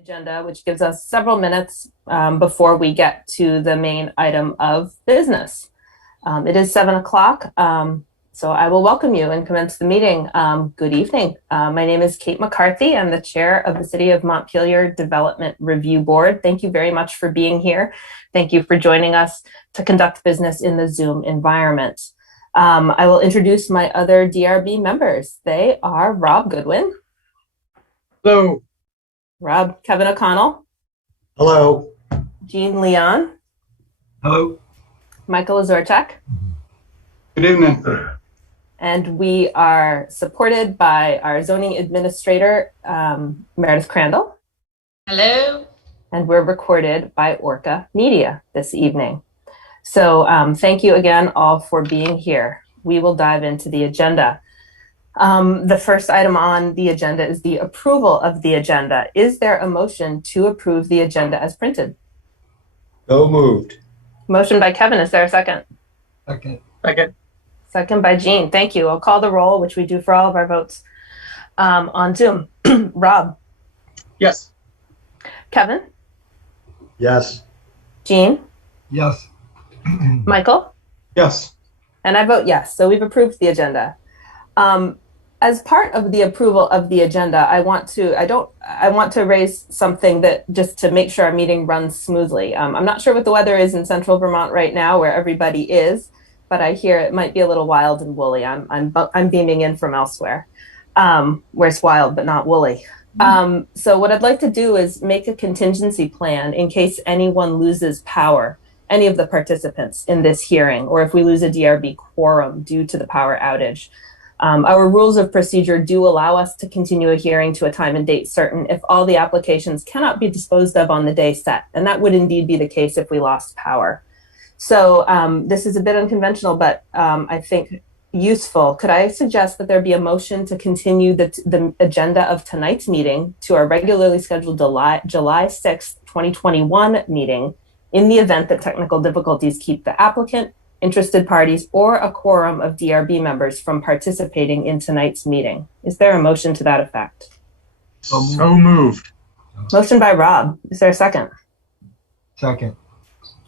Agenda, which gives us several minutes before we get to the main item of business. It is 7 o'clock, so I will welcome you and commence the meeting. Good evening. My name is Kate McCarthy. I'm the chair of the City of Montpelier Development Review Board. Thank you very much for being here. Thank you for joining us to conduct business in the Zoom environment. I will introduce my other DRB members. They are Rob Goodwin. Hello. Rob, Kevin O'Connell. Hello. Jean Leon. Hello. Michael Azorchak. Good evening. And we are supported by our zoning administrator, Meredith Crandall. Hello. And we're recorded by ORCA Media this evening. So thank you again all for being here. We will dive into the agenda. The first item on the agenda is the approval of the agenda. Is there a motion to approve the agenda as printed? So moved. Motion by Kevin. Is there a second? Second. Second by Jean. Thank you. I'll call the roll, which we do for all of our votes on Zoom. Rob? Yes. Kevin? Yes. Jean? Yes. Michael? Yes. And I vote yes. So we've approved the agenda. As part of the approval of the agenda, I want to raise something that just to make sure our meeting runs smoothly. I'm not sure what the weather is in central Vermont right now where everybody is, but I hear it might be a little wild and woolly. I'm beaming in from elsewhere, where it's wild but not woolly. So what I'd like to do is make a contingency plan in case anyone loses power, any of the participants in this hearing, or if we lose a DRB quorum due to the power outage. Our rules of procedure do allow us to continue a hearing to a time and date certain if all the applications cannot be disposed of on the day set. And that would indeed be the case if we lost power. So this is a bit unconventional, but I think useful. Could I suggest that there be a motion to continue the agenda of tonight's meeting to our regularly scheduled July 6th, 2021 meeting in the event that technical difficulties keep the applicant, interested parties, or a quorum of DRB members from participating in tonight's meeting? Is there a motion to that effect? So moved. Motion by Rob. Is there a second? Second.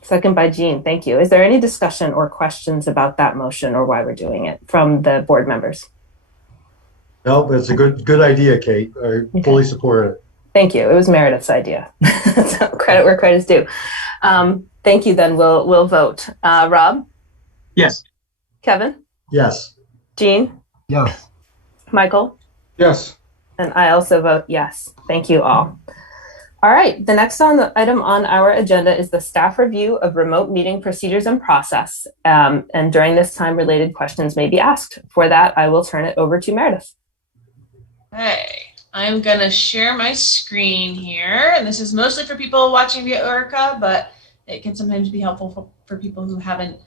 Second by Jean. Thank you. Is there any discussion or questions about that motion or why we're doing it from the board members? No, but it's a good idea, Kate. I fully support it. Thank you. It was Meredith's idea. So credit where credit's due. Thank you. Then we'll vote. Rob? Yes. Kevin? Yes. Jean? Yes. Michael? Yes. And I also vote yes. Thank you all. All right. The next item on our agenda is the staff review of remote meeting procedures and process. And during this time, related questions may be asked. For that, I will turn it over to Meredith. Hey, I'm going to share my screen here. And this is mostly for people watching via ORCA, but it can sometimes be helpful for people who haven't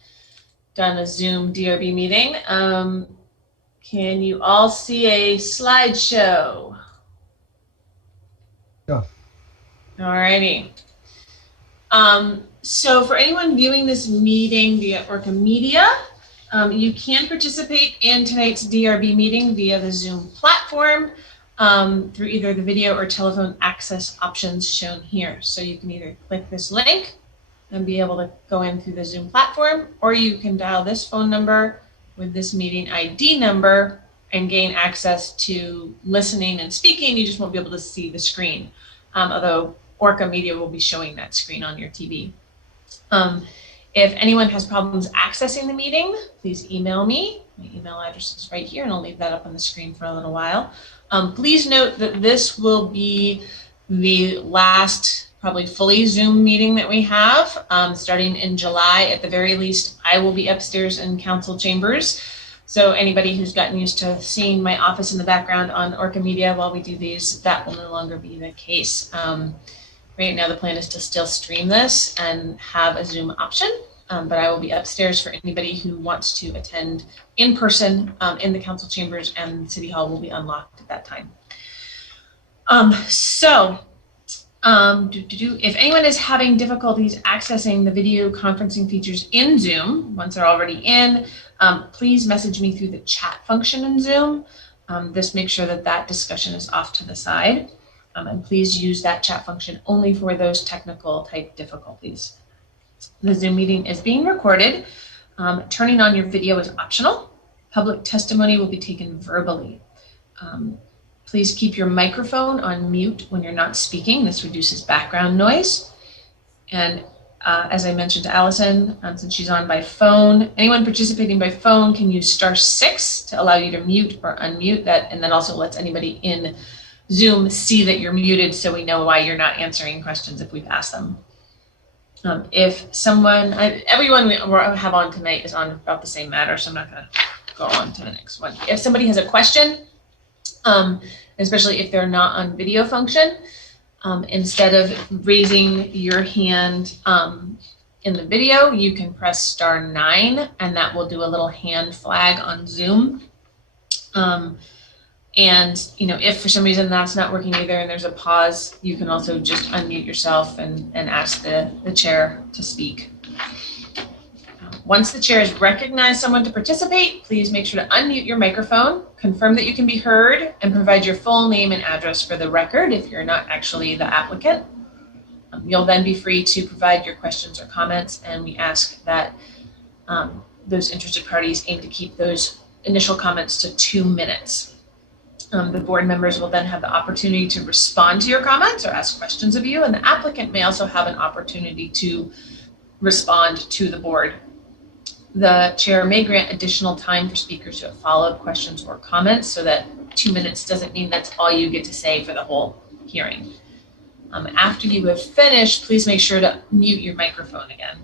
done a Zoom DRB meeting. Can you all see a slideshow? Yeah. Alrighty. So for anyone viewing this meeting via ORCA Media, you can participate in tonight's DRB meeting via the Zoom platform through either the video or telephone access options shown here. So you can either click this link and be able to go in through the Zoom platform, or you can dial this phone number with this meeting ID number and gain access to listening and speaking. You just won't be able to see the screen, although ORCA Media will be showing that screen on your TV. If anyone has problems accessing the meeting, please email me. My email address is right here, and I'll leave that up on the screen for a little while. Please note that this will be the last probably fully Zoom meeting that we have, starting in July. At the very least, I will be upstairs in council chambers. So anybody who's gotten used to seeing my office in the background on ORCA Media while we do these, that will no longer be the case. Right now, the plan is to still stream this and have a Zoom option, but I will be upstairs for anybody who wants to attend in person in the council chambers, and City Hall will be unlocked at that time. If anyone is having difficulties accessing the video conferencing features in Zoom, once they're already in, please message me through the chat function in Zoom. Just make sure that that discussion is off to the side. And please use that chat function only for those technical type difficulties. The Zoom meeting is being recorded. Turning on your video is optional. Public testimony will be taken verbally. Please keep your microphone on mute when you're not speaking. This reduces background noise. And as I mentioned to Allison, since she's on by phone, anyone participating by phone can use *6 to allow you to mute or unmute that, and then also lets anybody in Zoom see that you're muted so we know why you're not answering questions if we've asked them. If someone, everyone we have on tonight is on about the same matter, so I'm not going to go on to the next one. If somebody has a question, especially if they're not on video function, instead of raising your hand in the video, you can press *9, and that will do a little hand flag on Zoom. And if for some reason that's not working either and there's a pause, you can also just unmute yourself and ask the chair to speak. Once the chair has recognized someone to participate, please make sure to unmute your microphone, confirm that you can be heard, and provide your full name and address for the record if you're not actually the applicant. You'll then be free to provide your questions or comments, and we ask that those interested parties aim to keep those initial comments to 2 minutes. The board members will then have the opportunity to respond to your comments or ask questions of you, and the applicant may also have an opportunity to respond to the board. The chair may grant additional time for speakers who have follow-up questions or comments, so that 2 minutes doesn't mean that's all you get to say for the whole hearing. After you have finished, please make sure to mute your microphone again.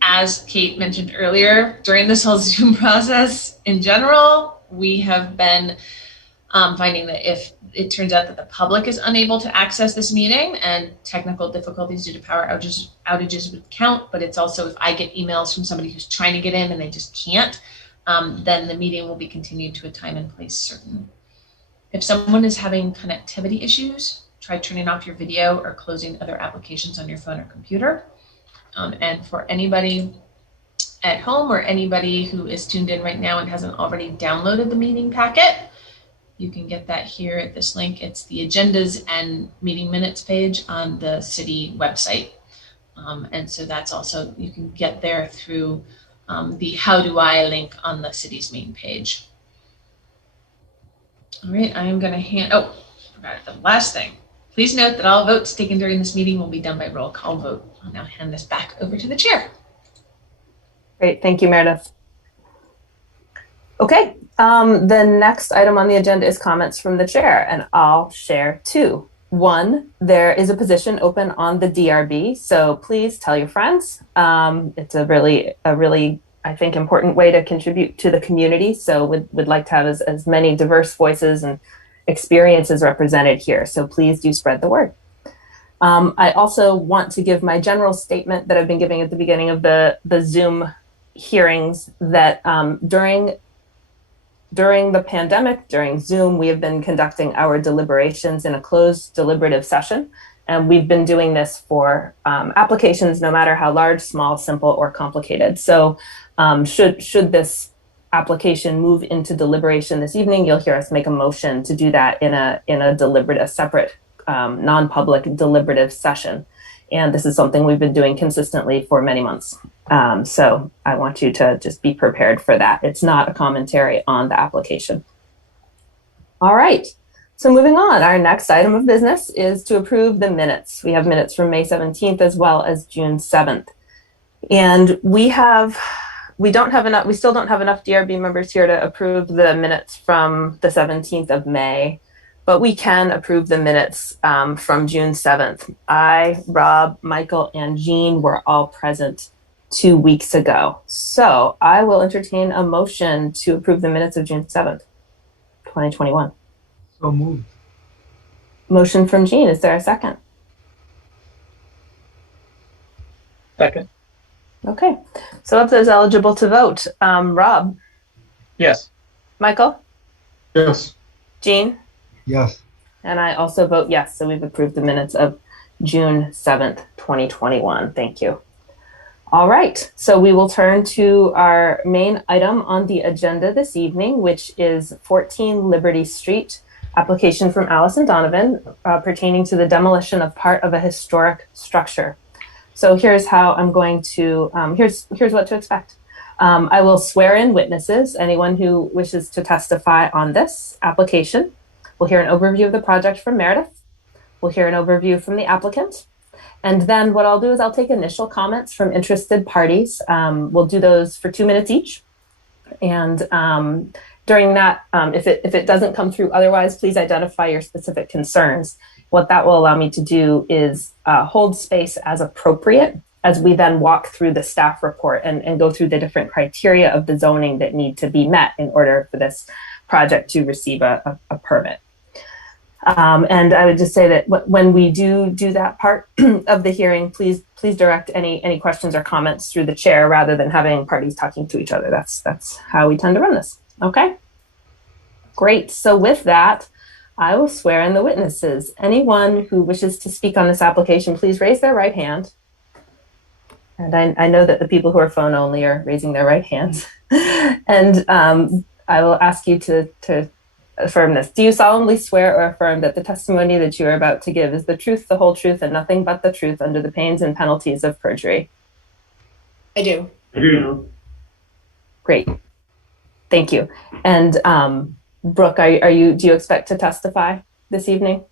As Kate mentioned earlier, during this whole Zoom process in general, we have been finding that if it turns out that the public is unable to access this meeting, and technical difficulties due to power outages would count, but it's also if I get emails from somebody who's trying to get in and they just can't, then the meeting will be continued to a time and place certain. If someone is having connectivity issues, try turning off your video or closing other applications on your phone or computer. And for anybody at home or anybody who is tuned in right now and hasn't already downloaded the meeting packet, you can get that here at this link. It's the agendas and meeting minutes page on the city website. And so that's also, you can get there through the How Do I link on the city's main page. All right, I am going to forgot the last thing. Please note that all votes taken during this meeting will be done by roll call vote. I'll now hand this back over to the chair. Great, thank you, Meredith. Okay, the next item on the agenda is comments from the chair, and I'll share 2. 1, there is a position open on the DRB, so please tell your friends. It's a really, I think, important way to contribute to the community, so we'd like to have as many diverse voices and experiences represented here, so please do spread the word. I also want to give my general statement that I've been giving at the beginning of the Zoom hearings, that during the pandemic, during Zoom, we have been conducting our deliberations in a closed deliberative session, and we've been doing this for applications no matter how large, small, simple, or complicated. So should this application move into deliberation this evening, you'll hear us make a motion to do that in a separate non-public deliberative session. And this is something we've been doing consistently for many months. So I want you to just be prepared for that. It's not a commentary on the application. All right, so moving on, our next item of business is to approve the minutes. We have minutes from May 17th as well as June 7th. And we still don't have enough DRB members here to approve the minutes from the 17th of May, but we can approve the minutes from June 7th. I, Rob, Michael, and Jean were all present 2 weeks ago. So I will entertain a motion to approve the minutes of June 7th, 2021. So moved. Motion from Jean. Is there a second? Second. Okay. So of those eligible to vote, Rob? Yes. Michael? Yes. Jean? Yes. And I also vote yes. So we've approved the minutes of June 7th, 2021. Thank you. All right, so we will turn to our main item on the agenda this evening, which is 14 Liberty Street, application from Allison Donovan pertaining to the demolition of part of a historic structure. So here's how I'm going to, here's what to expect. I will swear in witnesses, anyone who wishes to testify on this application. We'll hear an overview of the project from Meredith. We'll hear an overview from the applicant. And then what I'll do is I'll take initial comments from interested parties. We'll do those for 2 minutes each. And during that, if it doesn't come through otherwise, please identify your specific concerns. What that will allow me to do is hold space as appropriate as we then walk through the staff report and go through the different criteria of the zoning that need to be met in order for this project to receive a permit. And I would just say that when we do that part of the hearing, please direct any questions or comments through the chair rather than having parties talking to each other. That's how we tend to run this. Okay, great. So with that, I will swear in the witnesses. Anyone who wishes to speak on this application, please raise their right hand. And I know that the people who are phone only are raising their right hands. And I will ask you to affirm this. Do you solemnly swear or affirm that the testimony that you are about to give is the truth, the whole truth, and nothing but the truth under the pains and penalties of perjury? I do. I do. Great. Thank you. And Brooke, do you expect to testify this evening?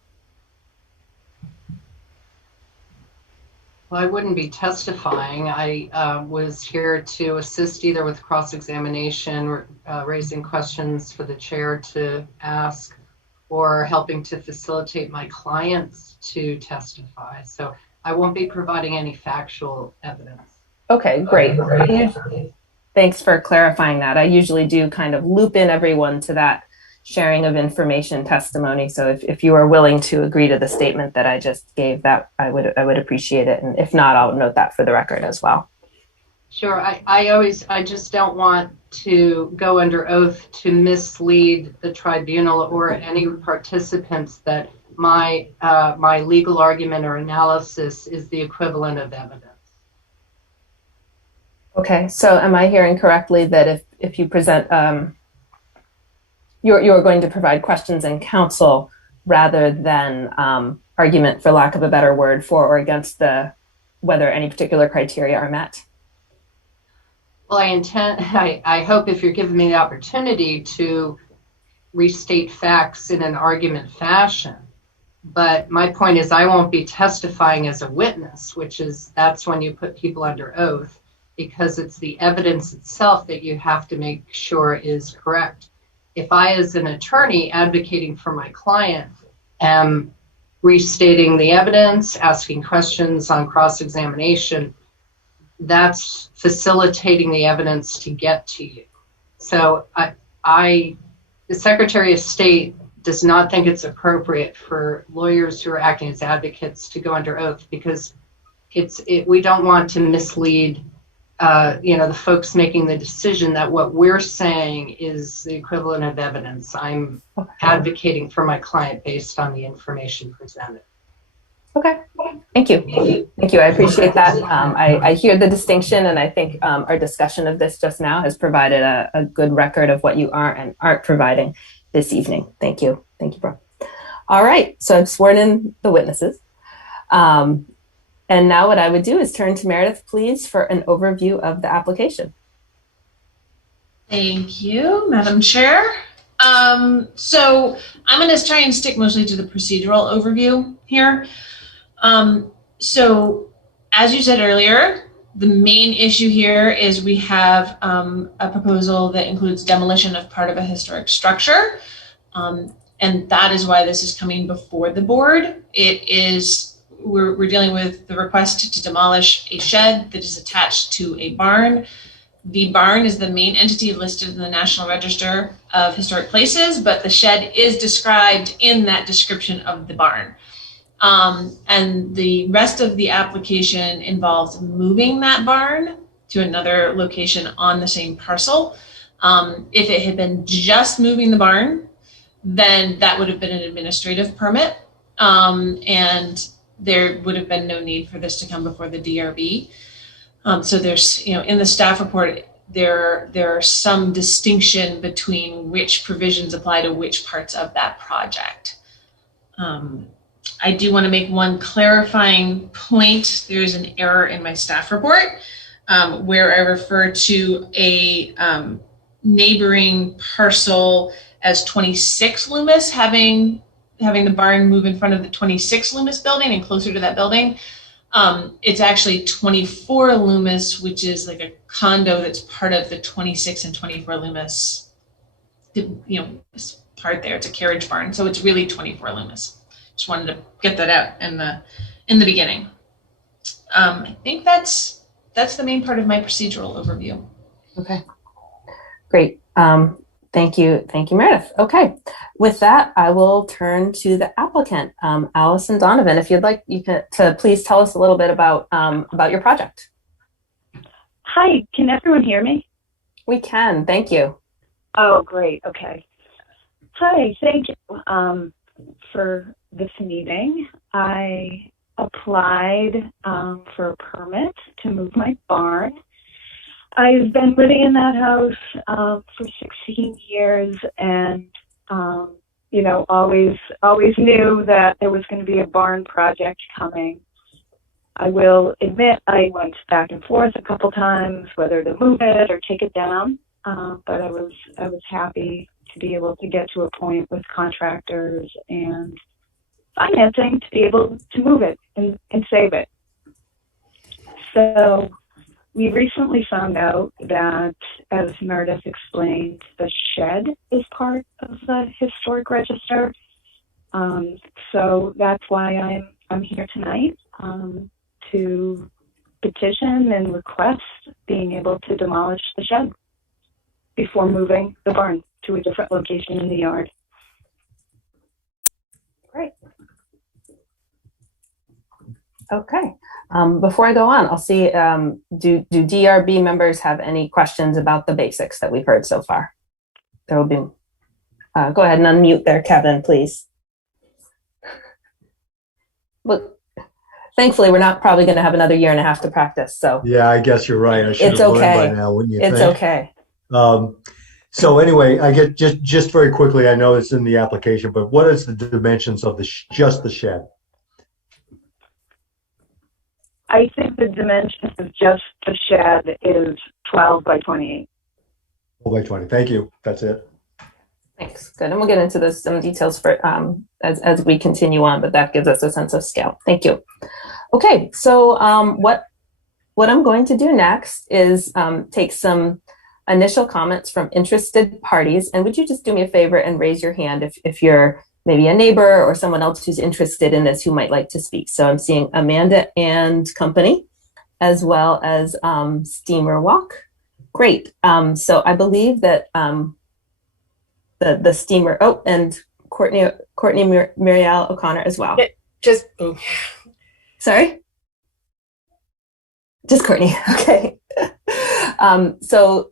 Well, I wouldn't be testifying. I was here to assist either with cross-examination, raising questions for the chair to ask, or helping to facilitate my clients to testify. So I won't be providing any factual evidence. Okay, great. Thanks for clarifying that. I usually do kind of loop in everyone to that sharing of information testimony. So if you are willing to agree to the statement that I just gave, that I would appreciate it. And if not, I'll note that for the record as well. Sure. I just don't want to go under oath to mislead the tribunal or any participants that my legal argument or analysis is the equivalent of evidence. Okay, so am I hearing correctly that if you present, you're going to provide questions and counsel rather than argument, for lack of a better word, for or against whether any particular criteria are met? Well, I hope if you're giving me the opportunity to restate facts in an argument fashion. But my point is I won't be testifying as a witness, that's when you put people under oath, because it's the evidence itself that you have to make sure is correct. If I, as an attorney advocating for my client, am restating the evidence, asking questions on cross-examination, that's facilitating the evidence to get to you. So the Secretary of State does not think it's appropriate for lawyers who are acting as advocates to go under oath, because we don't want to mislead the folks making the decision that what we're saying is the equivalent of evidence. I'm advocating for my client based on the information presented. Okay, thank you. Thank you, I appreciate that. I hear the distinction, and I think our discussion of this just now has provided a good record of what you are and aren't providing this evening. Thank you. Thank you, Brooke. All right, so I've sworn in the witnesses. And now what I would do is turn to Meredith, please, for an overview of the application. Thank you, Madam Chair. So I'm going to try and stick mostly to the procedural overview here. So as you said earlier, the main issue here is we have a proposal that includes demolition of part of a historic structure. And that is why this is coming before the board. We're dealing with the request to demolish a shed that is attached to a barn. The barn is the main entity listed in the National Register of Historic Places, but the shed is described in that description of the barn. And the rest of the application involves moving that barn to another location on the same parcel. If it had been just moving the barn, then that would have been an administrative permit. And there would have been no need for this to come before the DRB. So there's, in the staff report, there are some distinction between which provisions apply to which parts of that project. I do want to make one clarifying point. There's an error in my staff report where I refer to a neighboring parcel as 26 Loomis, having the barn move in front of the 26 Loomis building and closer to that building. It's actually 24 Loomis, which is like a condo that's part of the 26 and 24 Loomis, this part there. It's a carriage barn, so it's really 24 Loomis. Just wanted to get that out in the beginning. I think that's the main part of my procedural overview. Okay, great. Thank you, Meredith. Okay, with that, I will turn to the applicant, Allison Donovan. If you'd like, you can please tell us a little bit about your project. Hi, can everyone hear me? We can. Thank you. Oh, great. Okay. Hi, thank you for this meeting. I applied for a permit to move my barn. I've been living in that house for 16 years, and always knew that there was going to be a barn project coming. I will admit I went back and forth a couple times whether to move it or take it down, but I was happy to be able to get to a point with contractors and financing to be able to move it and save it. So we recently found out that, as Meredith explained, the shed is part of the historic register. So that's why I'm here tonight to petition and request being able to demolish the shed before moving the barn to a different location in the yard. Great. Okay. Before I go on, I'll see, do DRB members have any questions about the basics that we've heard so far? There will be, go ahead and unmute there, Kevin, please. Well, thankfully, we're not probably going to have another year and a half to practice, so. Yeah, I guess you're right. I should It's have okay. learned by now, wouldn't you think? It's okay. So anyway, I get just very quickly, I know it's in the application, but what is the dimensions of just the shed? I think the dimensions of just the shed is 12 by 28. 12 by 20. Thank you. That's it. Thanks. Good. And we'll get into some details for as we continue on, but that gives us a sense of scale. Thank you. Okay. So what I'm going to do next is take some initial comments from interested parties. And would you just do me a favor and raise your hand if you're maybe a neighbor or someone else who's interested in this who might like to speak. So I'm seeing Amanda and company, as well as Steamer Walk. Great. So I believe that the Steamer, and Courtney Muriel O'Connor as well. Sorry? Just Courtney. Okay. So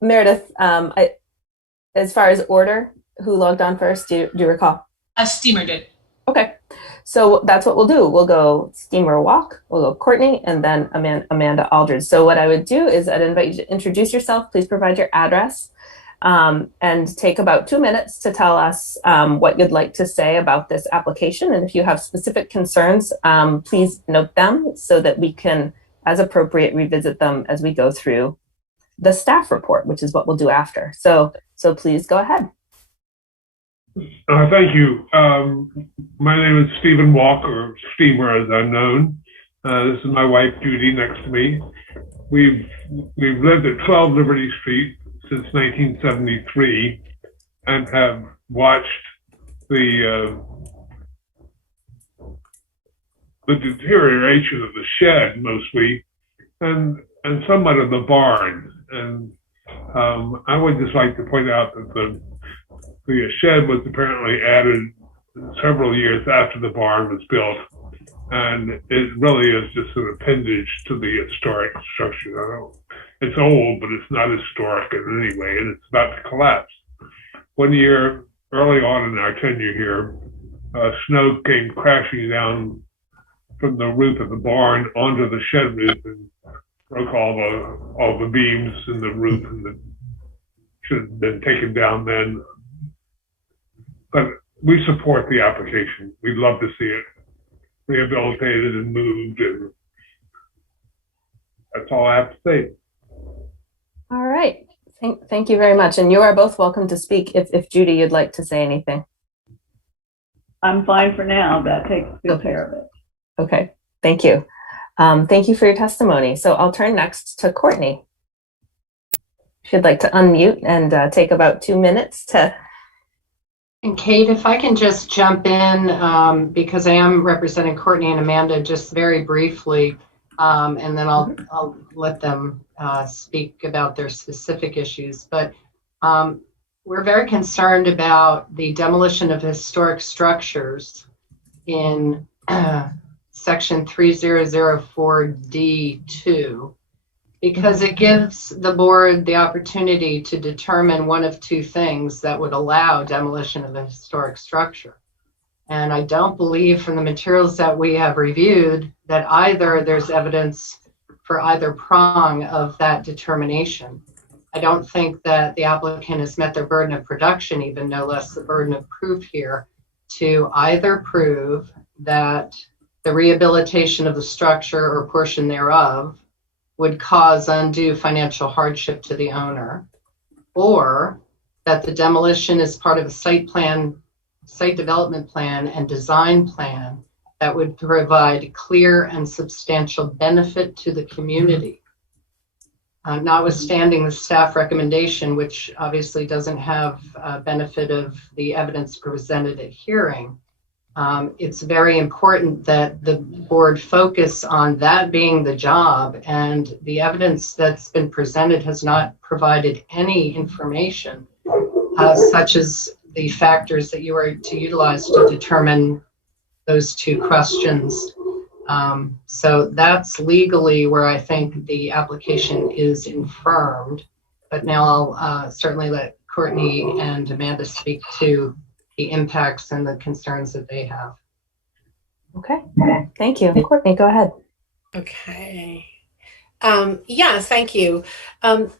Meredith, as far as order, who logged on first? Do you recall? Steamer did. Okay, so that's what we'll do. We'll go Steamer Walk, we'll go Courtney, and then Amanda Aldridge. So what I would do is I'd invite you to introduce yourself. Please provide your address and take about 2 minutes to tell us what you'd like to say about this application. And if you have specific concerns, please note them so that we can, as appropriate, revisit them as we go through the staff report, which is what we'll do after. So please go ahead. Thank you. My name is Stephen Walker, Steamer as I'm known. This is my wife, Judy, next to me. We've lived at 12 Liberty Street since 1973 and have watched the deterioration of the shed mostly and somewhat of the barn. And I would just like to point out that the shed was apparently added several years after the barn was built, and it really is just an appendage to the historic structure. It's old, but it's not historic in any way, and it's about to collapse. One year, early on in our tenure here, snow came crashing down from the roof of the barn onto the shed roof and broke all the beams in the roof, and that should have been taken down then. But we support the application. We'd love to see it rehabilitated and moved, and that's all I have to say. All right. Thank you very much. And you are both welcome to speak if Judy, you'd like to say anything. I'm fine for now. That takes good care of it. Okay. Thank you. Thank you for your testimony. So I'll turn next to Courtney. She'd like to unmute and take about 2 minutes to. And Kate, if I can just jump in, because I am representing Courtney and Amanda just very briefly, and then I'll let them speak about their specific issues. But we're very concerned about the demolition of historic structures in section 3004D2, because it gives the board the opportunity to determine one of two things that would allow demolition of a historic structure. And I don't believe from the materials that we have reviewed that either there's evidence for either prong of that determination. I don't think that the applicant has met their burden of production, even no less the burden of proof here, to either prove that the rehabilitation of the structure or portion thereof would cause undue financial hardship to the owner, or that the demolition is part of a site development plan and design plan that would provide clear and substantial benefit to the community. Notwithstanding the staff recommendation, which obviously doesn't have benefit of the evidence presented at hearing, it's very important that the board focus on that being the job, and the evidence that's been presented has not provided any information such as the factors that you are to utilize to determine those two questions. So that's legally where I think the application is infirmed. But now I'll certainly let Courtney and Amanda speak to the impacts and the concerns that they have. Okay, thank you. Courtney, go ahead. Okay. Yeah, thank you. I'm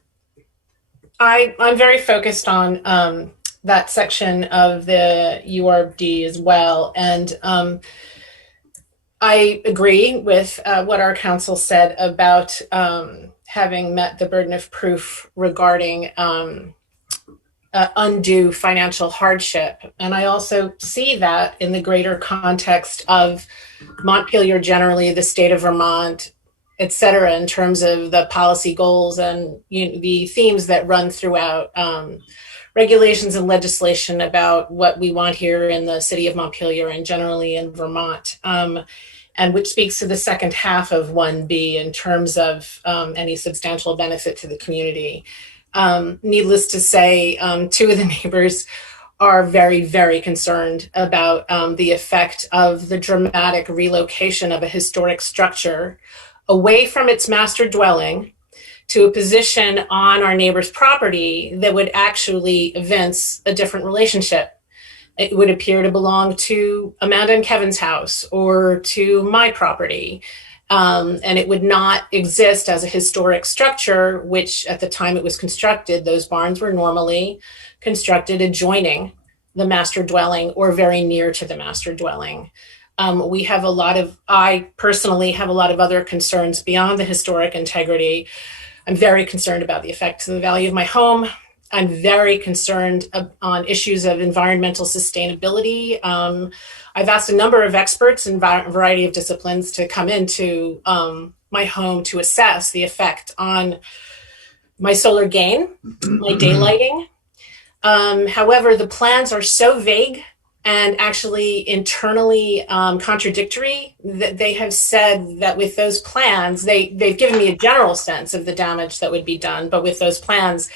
very focused on that section of the URD as well. And I agree with what our counsel said about having met the burden of proof regarding undue financial hardship. And I also see that in the greater context of Montpelier generally, the state of Vermont, et cetera, in terms of the policy goals and the themes that run throughout regulations and legislation about what we want here in the city of Montpelier and generally in Vermont, and which speaks to the second half of 1B in terms of any substantial benefit to the community. Needless to say, two of the neighbors are very, very concerned about the effect of the dramatic relocation of a historic structure away from its master dwelling to a position on our neighbor's property that would actually evince a different relationship. It would appear to belong to Amanda and Kevin's house or to my property. And it would not exist as a historic structure, which at the time it was constructed, those barns were normally constructed adjoining the master dwelling or very near to the master dwelling. I personally have a lot of other concerns beyond the historic integrity. I'm very concerned about the effects of the value of my home. I'm very concerned on issues of environmental sustainability. I've asked a number of experts in a variety of disciplines to come into my home to assess the effect on my solar gain, my daylighting. However, the plans are so vague and actually internally contradictory that they have said that with those plans, they've given me a general sense of the damage that would be done, but with those plans,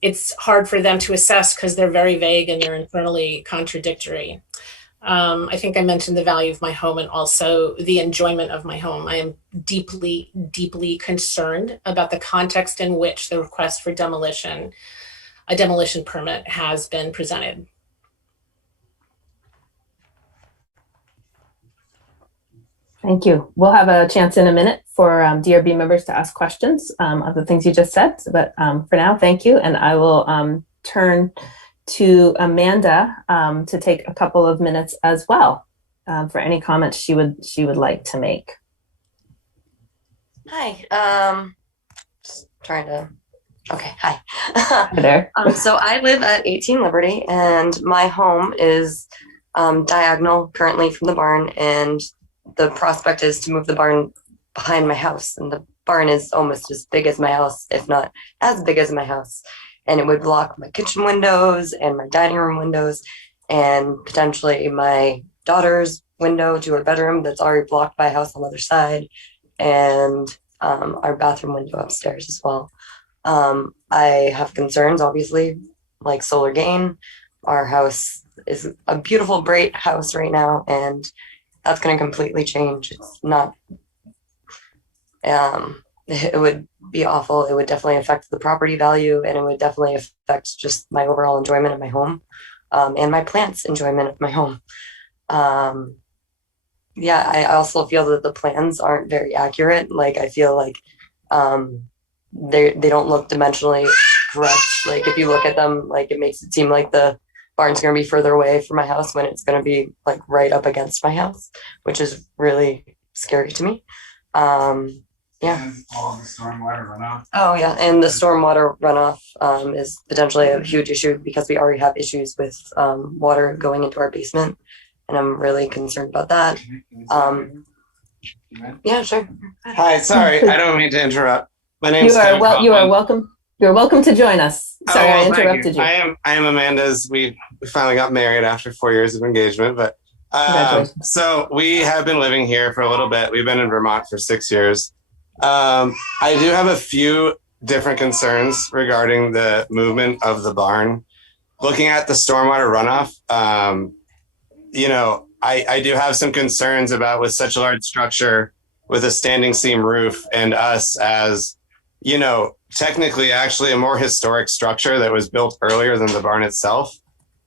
it's hard for them to assess because they're very vague and they're internally contradictory. I think I mentioned the value of my home and also the enjoyment of my home. I am deeply, deeply concerned about the context in which the request for demolition, a demolition permit, has been presented. Thank you. We'll have a chance in a minute for DRB members to ask questions of the things you just said. But for now, thank you. And I will turn to Amanda to take a couple of minutes as well for any comments she would like to make. Hi. Just trying to. Okay. Hi. Hi there. So I live at 18 Liberty, and my home is diagonal currently from the barn, and the prospect is to move the barn behind my house, and the barn is almost as big as my house, if not as big as my house, and it would block my kitchen windows and my dining room windows and potentially my daughter's window to her bedroom that's already blocked by a house on the other side, and our bathroom window upstairs as well. I have concerns, obviously, like solar gain. Our house is a beautiful, bright house right now, and that's going to completely change. It's not, it would be awful. It would definitely affect the property value, and it would definitely affect just my overall enjoyment of my home, and my plants' enjoyment of my home. Yeah, I also feel that the plans aren't very accurate. Like, I feel like they don't look dimensionally correct. Like, if you look at them, like, it makes it seem like the barn's going to be further away from my house when it's going to be like right up against my house, which is really scary to me. Yeah. And all the stormwater runoff. Oh yeah, and the stormwater runoff is potentially a huge issue because we already have issues with water going into our basement, and I'm really concerned about that. Yeah, sure. Hi, sorry, I don't mean to interrupt. My name's Kevin You are welcome. You're welcome to join us. Sorry, I interrupted you. I am Amanda's. We finally got married after 4 years of engagement, but so we have been living here for a little bit. We've been in Vermont for 6 years. I do have a few different concerns regarding the movement of the barn. Looking at the stormwater runoff, you know, I do have some concerns about with such a large structure with a standing seam roof and us as, you know, technically actually a more historic structure that was built earlier than the barn itself.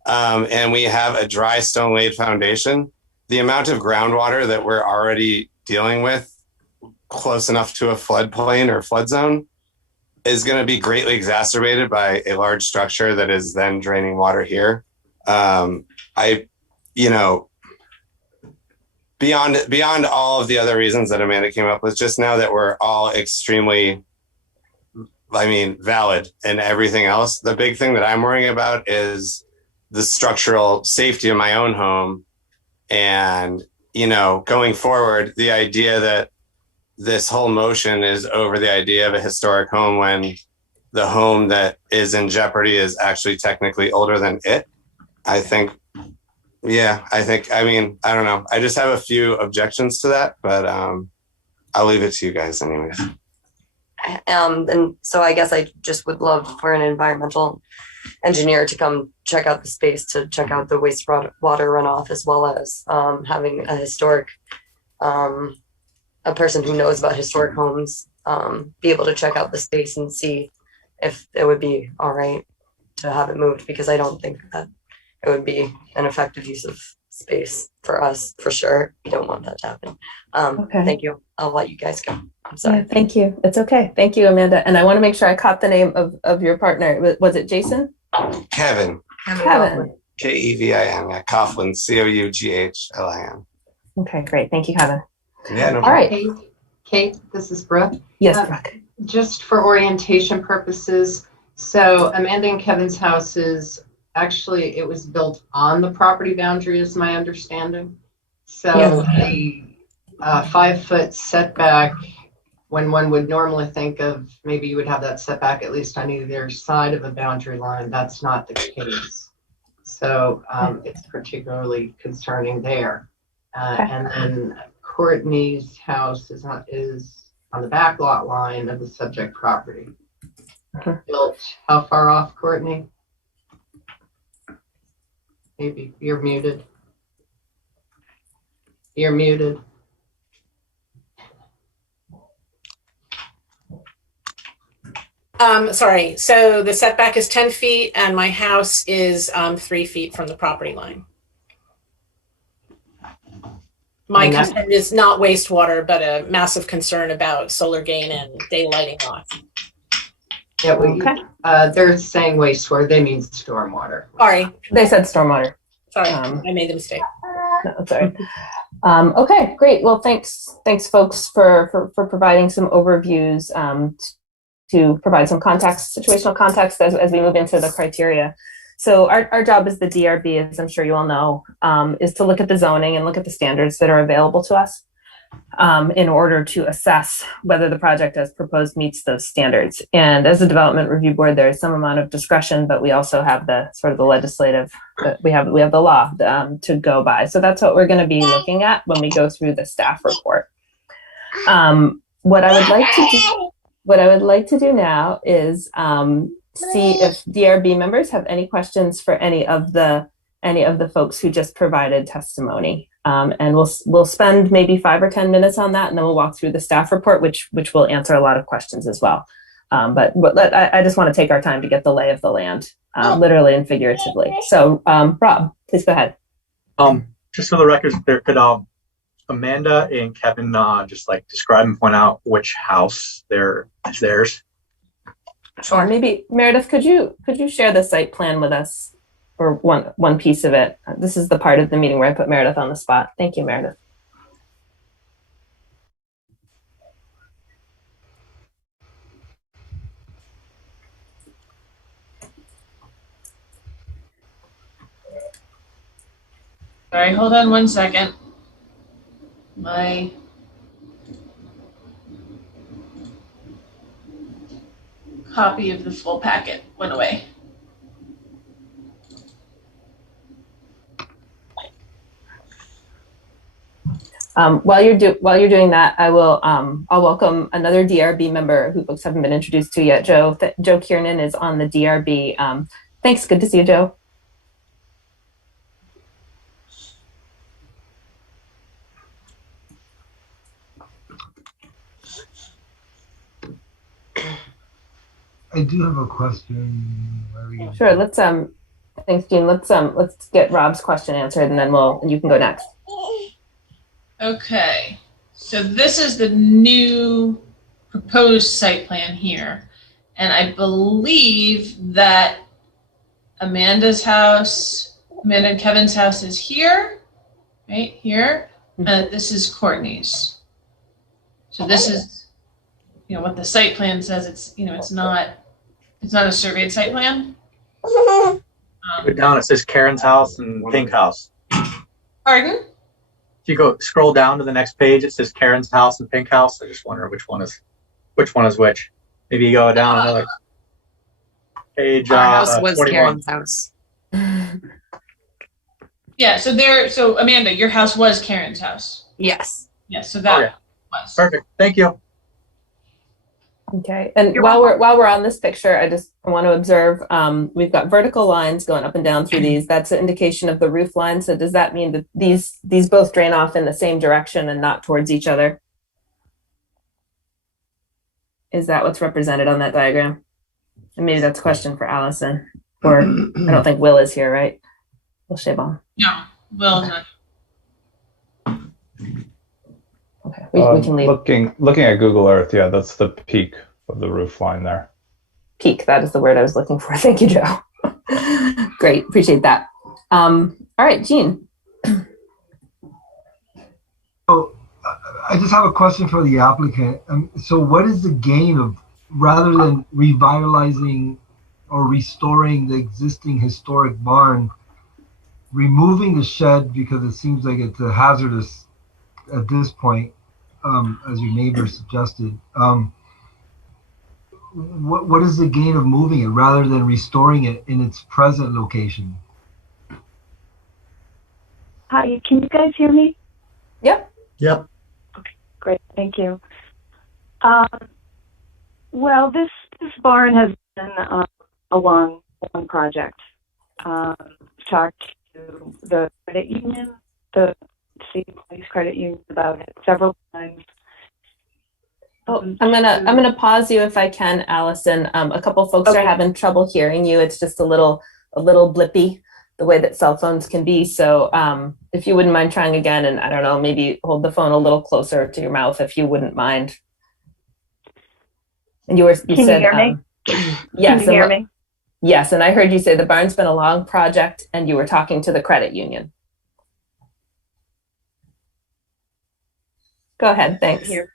And we have a dry stone laid foundation. The amount of groundwater that we're already dealing with close enough to a floodplain or flood zone is going to be greatly exacerbated by a large structure that is then draining water here. You know, beyond all of the other reasons that Amanda came up with, just now that we're all extremely, valid and everything else, the big thing that I'm worrying about is the structural safety of my own home. And, you know, going forward, the idea that this whole motion is over the idea of a historic home when the home that is in jeopardy is actually technically older than it. I don't know. I just have a few objections to that, but I'll leave it to you guys anyways. And so I guess I just would love for an environmental engineer to come check out the space, to check out the wastewater runoff, as well as having a historic, a person who knows about historic homes, be able to check out the space and see if it would be all right to have it moved, because I don't think that it would be an effective use of space for us, for sure. We don't want that to happen. Okay. Thank you. I'll let you guys go. I'm sorry. Yeah, thank you. It's okay. Thank you, Amanda. And I want to make sure I caught the name of your partner. Was it Jason? Kevin. Kevin. Kevin. Yeah, Coughlin. Coughlin. Okay, great. Thank you, Kevin. Yeah. No All right. Kate, this is Brooke. Yes, Brooke. Just for orientation purposes, so Amanda and Kevin's house is actually, it was built on the property boundary, is my understanding. So the 5 foot setback, when one would normally think of maybe you would have that setback at least on either side of a boundary line, that's not the case. So it's particularly concerning there. And then Courtney's house is on the back lot line of the subject property. Built how far off, Courtney? Maybe you're muted. You're muted. Sorry. So the setback is 10 feet and my house is 3 feet from the property line. my concern is not wastewater, but a massive concern about solar gain and daylighting loss. Yeah, they're saying wastewater, they mean stormwater. Sorry. They said stormwater. Sorry, I made the mistake. No, sorry. Okay, great. Well, thanks folks for providing some overviews to provide some context, situational context as we move into the criteria. So our job as the DRB, as I'm sure you all know, is to look at the zoning and look at the standards that are available to us in order to assess whether the project as proposed meets those standards. And as a development review board, there is some amount of discretion, but we also have the sort of the legislative, we have the law to go by. So that's what we're going to be looking at when we go through the staff report. What I would like to do now is see if DRB members have any questions for any of the folks who just provided testimony. And we'll spend maybe 5 or 10 minutes on that, and then we'll walk through the staff report, which will answer a lot of questions as well. But I just want to take our time to get the lay of the land, literally and figuratively. So, Rob, please go ahead. Just for the record, there could Amanda and Kevin just like describe and point out which house is theirs. Sure. Maybe Meredith, could you share the site plan with us, or one piece of it? This is the part of the meeting where I put Meredith on the spot. Thank you, Meredith. Sorry, hold on one second. My copy of the full packet went away. While you're doing that, I'll welcome another DRB member who folks haven't been introduced to yet. Joe Kiernan is on the DRB. Thanks. Good to see you, Joe. I do have a question. Sure. Let's thanks, Jean. Let's get Rob's question answered, and then you can go next. Okay, so this is the new proposed site plan here. And I believe that Amanda and Kevin's house is here, right here. And this is Courtney's. So this is, what the site plan says. It's not a surveyed site plan. Go down, it says Karen's house and Pink house. Pardon? If you scroll down to the next page, it says Karen's house and Pink house. I just wonder which one is which. Maybe you go down another page. Our house was 21. Karen's house. Yeah, so Amanda, your house was Karen's house. Yes. Yes, so that was. Perfect. Thank you. Okay, and while we're on this picture, I want to observe, we've got vertical lines going up and down through these. That's an indication of the roof line. So does that mean that these both drain off in the same direction and not towards each other? Is that what's represented on that diagram? And maybe that's a question for Allison, or I don't think Will is here, right? Will Shabon? No, Will not. Okay, we can leave. Looking at Google Earth, yeah, that's the peak of the roof line there. Peak, that is the word I was looking for. Thank you, Joe. Great, appreciate that. All right, Jean. So I just have a question for the applicant. So what is the gain of, rather than revitalizing or restoring the existing historic barn, removing the shed because it seems like it's a hazardous at this point, as your neighbor suggested, what is the gain of moving it rather than restoring it in its present location? Hi, can you guys hear me? Yep. Yep. Okay, great, thank you. Well, this barn has been a long project. Talked to the credit union, the Police Credit Union about it several times. I'm gonna pause you if I can, Allison. A couple folks are having trouble hearing you. It's just a little blippy. the way that cell phones can be. So if you wouldn't mind trying again, and I don't know, maybe hold the phone a little closer to your mouth if you wouldn't mind. And you Can you said, hear me? Yes. Can you hear me? Yes, and I heard you say the barn's been a long project and you were talking to the credit union. Go ahead, thanks. Here.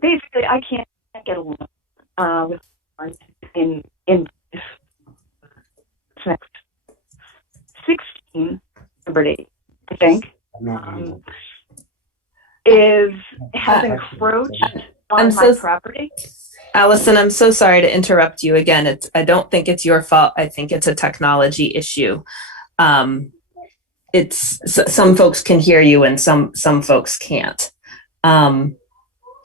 Basically, I can't get along with in next 16 Liberty, I think, has encroached on my property. Allison, I'm so sorry to interrupt you again. I don't think it's your fault. I think it's a technology issue. Some folks can hear you and some folks can't.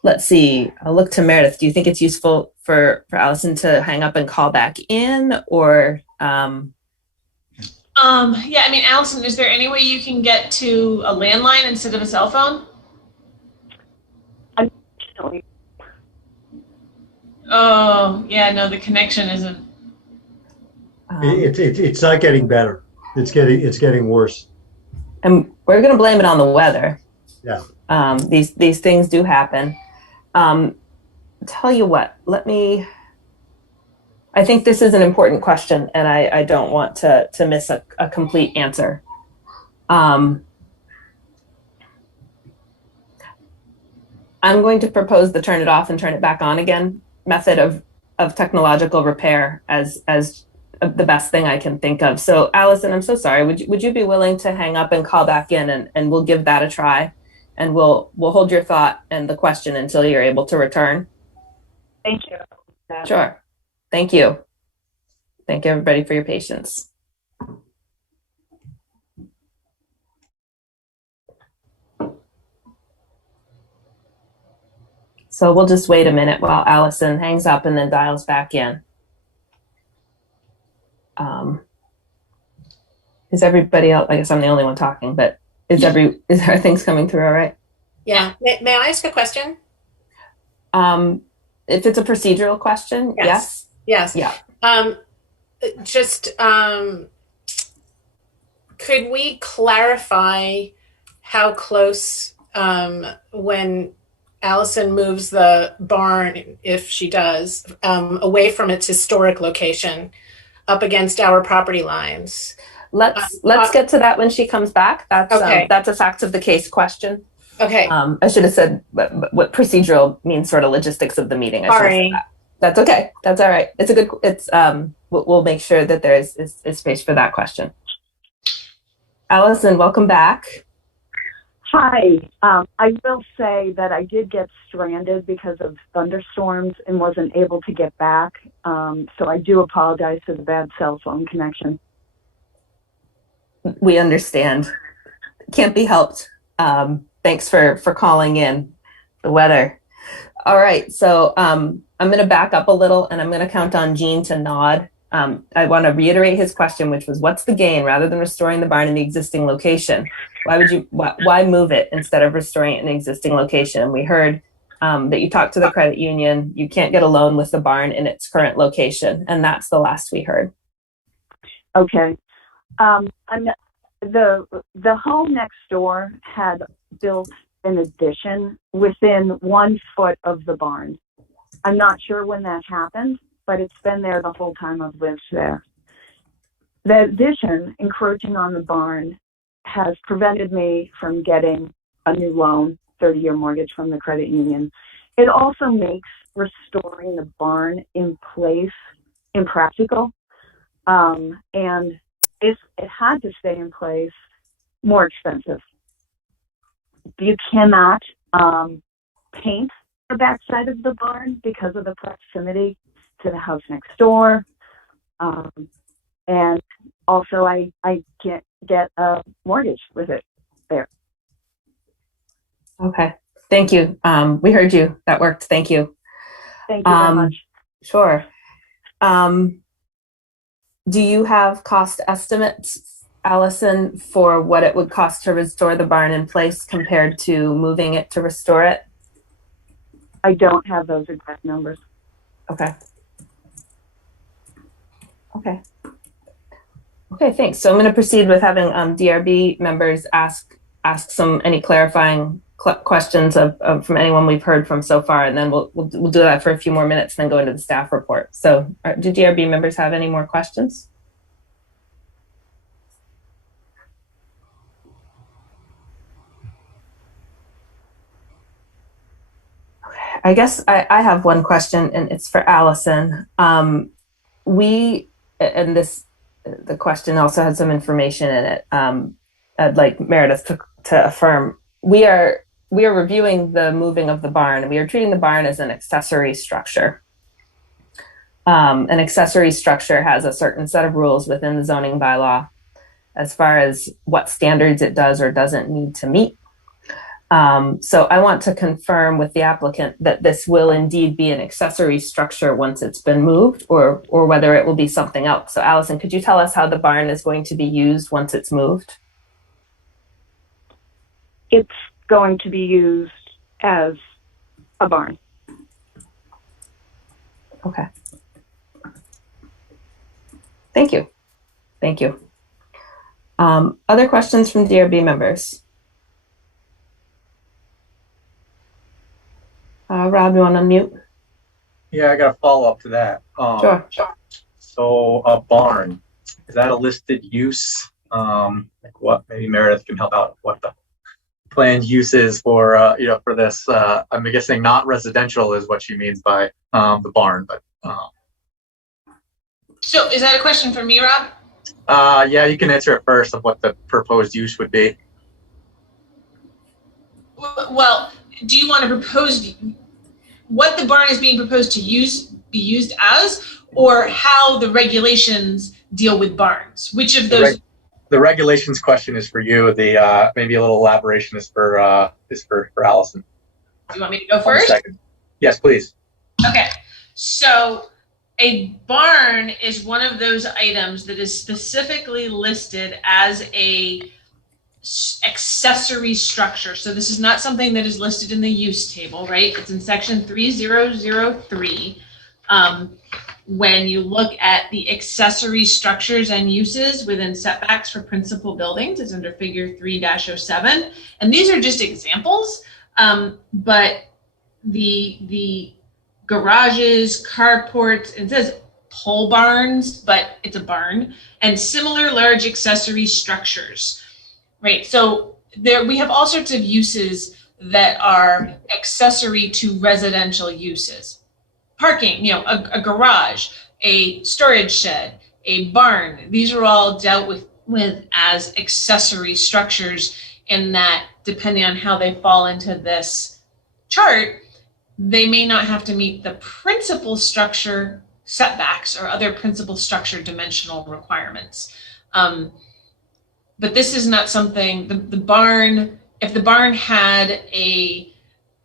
Let's see. I'll look to Meredith. Do you think it's useful for Allison to hang up and call back in, or? Yeah, I mean, Allison, is there any way you can get to a landline instead of a cell phone? Unfortunately. Oh, yeah, no, the connection isn't. It's not getting better. It's getting worse. And we're going to blame it on the weather. Yeah. These things do happen. Tell you what, I think this is an important question, and I don't want to miss a complete answer. I'm going to propose the turn it off and turn it back on again method of technological repair as the best thing I can think of. So Allison, I'm so sorry. Would you be willing to hang up and call back in, and we'll give that a try, and we'll hold your thought and the question until you're able to return? Thank you. Sure. Thank you. Thank you, everybody, for your patience. So we'll just wait a minute while Allison hangs up and then dials back in. Is everybody else? I guess I'm the only one talking, but is there things coming through all right? Yeah. May I ask a question? If it's a procedural question, yes. Yes. Yeah. Could we clarify how close, when Allison moves the barn, if she does, away from its historic location, up against our property lines? Let's get to that when she comes back. That's okay. That's a facts of the case question. Okay. I should have said what procedural means, sort of logistics of the meeting. Sorry. That's okay. That's all right. We'll make sure that there is space for that question. Allison, welcome back. Hi. I will say that I did get stranded because of thunderstorms and wasn't able to get back. So I do apologize for the bad cell phone connection. We understand. Can't be helped. Thanks for calling in. The weather. All right. So I'm going to back up a little, and I'm going to count on Gene to nod. I want to reiterate his question, which was, what's the gain rather than restoring the barn in the existing location? Why move it instead of restoring it in the existing location? We heard that you talked to the credit union. You can't get a loan with the barn in its current location, and that's the last we heard. Okay. The home next door had built an addition within 1 foot of the barn. I'm not sure when that happened, but it's been there the whole time I've lived there. The addition encroaching on the barn has prevented me from getting a new loan, 30-year mortgage from the credit union. It also makes restoring the barn in place impractical. And if it had to stay in place, more expensive. You cannot paint the backside of the barn because of the proximity to the house next door. And also I can't get a mortgage with it there. Okay. Thank you. We heard you. That worked. Thank you. Thank you very much. Sure. Do you have cost estimates, Allison, for what it would cost to restore the barn in place compared to moving it to restore it? I don't have those exact numbers. Okay. Okay. Okay, thanks. So I'm going to proceed with having DRB members ask any clarifying questions from anyone we've heard from so far, and then we'll do that for a few more minutes and then go into the staff report. So do DRB members have any more questions? Okay, I guess I have one question, and it's for Allison. The question also had some information in it. I'd like Meredith to affirm. We are reviewing the moving of the barn. We are treating the barn as an accessory structure. An accessory structure has a certain set of rules within the zoning bylaw as far as what standards it does or doesn't need to meet. So I want to confirm with the applicant that this will indeed be an accessory structure once it's been moved, or whether it will be something else. So Allison, could you tell us how the barn is going to be used once it's moved? It's going to be used as a barn. Okay. Thank you. Thank you. Other questions from DRB members? Rob, you want to unmute? Yeah, I got a follow up to that. Sure. So a barn, is that a listed use? Like what? Maybe Meredith can help out. What the planned use is for for this? I'm guessing not residential is what she means by the barn, but. So is that a question for me, Rob? Yeah, you can answer it first of what the proposed use would be. Well, do you want to propose what the barn is being proposed to be used as, or how the regulations deal with barns? Which of those? The regulations question is for you. The maybe a little elaboration is for Allison. Do you want me to go first? Yes, please. Okay, so a barn is one of those items that is specifically listed as a accessory structure. So this is not something that is listed in the use table, right? It's in section 3003. When you look at the accessory structures and uses within setbacks for principal buildings, it's under figure 3-07. And these are just examples, but the garages, carports, it says pole barns, but it's a barn, and similar large accessory structures. Right, so we have all sorts of uses that are accessory to residential uses. Parking, a garage, a storage shed, a barn. These are all dealt with as accessory structures, in that depending on how they fall into this chart, they may not have to meet the principal structure setbacks or other principal structure dimensional requirements. But this is not something, the barn, if the barn had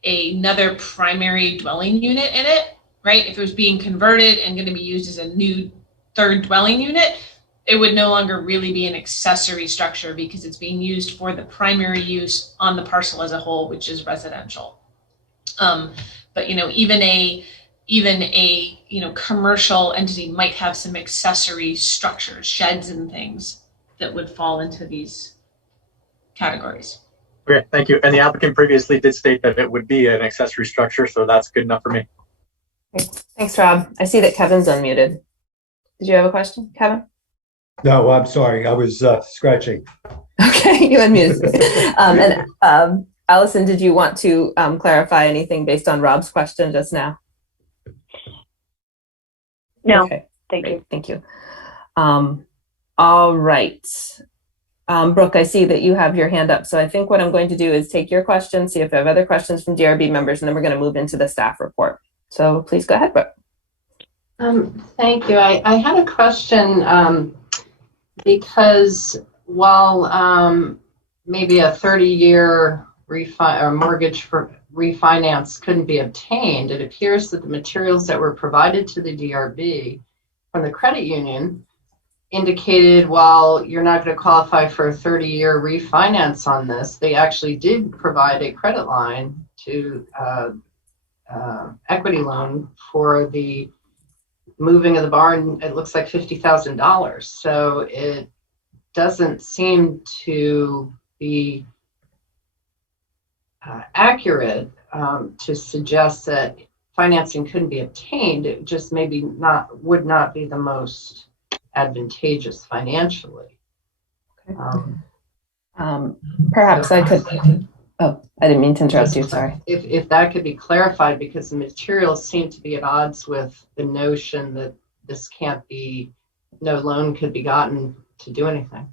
another primary dwelling unit in it, right? If it was being converted and going to be used as a new third dwelling unit, it would no longer really be an accessory structure because it's being used for the primary use on the parcel as a whole, which is residential. But even a commercial entity might have some accessory structures, sheds and things that would fall into these categories. Okay, thank you. And the applicant previously did state that it would be an accessory structure, so that's good enough for me. Okay. Thanks, Rob. I see that Kevin's unmuted. Did you have a question, Kevin? No, I'm sorry. I was scratching. Okay, you unmuted. Allison, did you want to clarify anything based on Rob's question just now? No, okay. Thank you. Thank you. All right. Brooke, I see that you have your hand up. So I think what I'm going to do is take your question, see if I have other questions from DRB members, and then we're going to move into the staff report. So please go ahead, Brooke. Thank you. I had a question because while maybe a 30-year mortgage for refinance couldn't be obtained, it appears that the materials that were provided to the DRB from the credit union indicated while you're not going to qualify for a 30-year refinance on this, they actually did provide a credit line to equity loan for the moving of the barn, it looks like $50,000. So it doesn't seem to be accurate to suggest that financing couldn't be obtained. It just maybe would not be the most advantageous financially. Perhaps I could. Oh, I didn't mean to interrupt you. Sorry. If that could be clarified, because the materials seem to be at odds with the notion that this can't be, no loan could be gotten to do anything.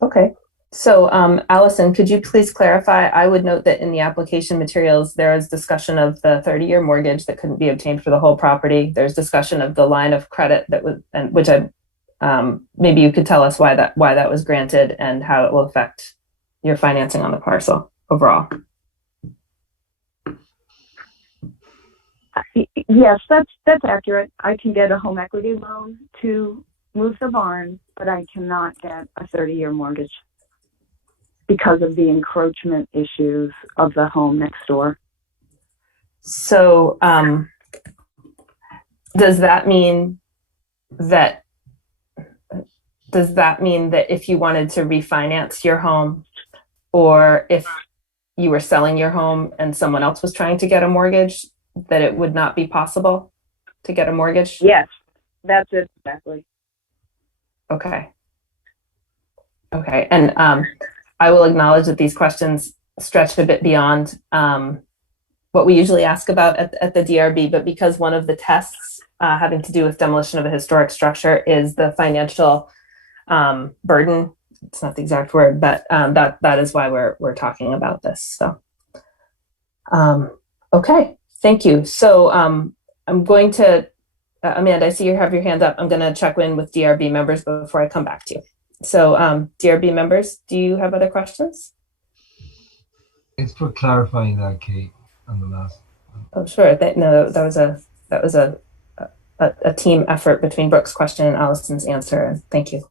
Okay. So, Allison, could you please clarify? I would note that in the application materials, there is discussion of the 30-year mortgage that couldn't be obtained for the whole property. There's discussion of the line of credit that was, and which I maybe you could tell us why that was granted and how it will affect your financing on the parcel overall. Yes, that's accurate. I can get a home equity loan to move the barn, but I cannot get a 30-year mortgage because of the encroachment issues of the home next door. So does that mean that if you wanted to refinance your home, or if you were selling your home and someone else was trying to get a mortgage, that it would not be possible to get a mortgage? Yes, that's it, exactly. Okay. Okay, and I will acknowledge that these questions stretch a bit beyond what we usually ask about at the DRB, but because one of the tests having to do with demolition of a historic structure is the financial burden, it's not the exact word, but that is why we're talking about this. So, okay, thank you. So I'm going to, Amanda, I see you have your hand up. I'm going to check in with DRB members before I come back to you. So DRB members, do you have other questions? It's for clarifying that, Kate, on the last. Oh, sure. That was a team effort between Brooke's question and Allison's answer. Thank you.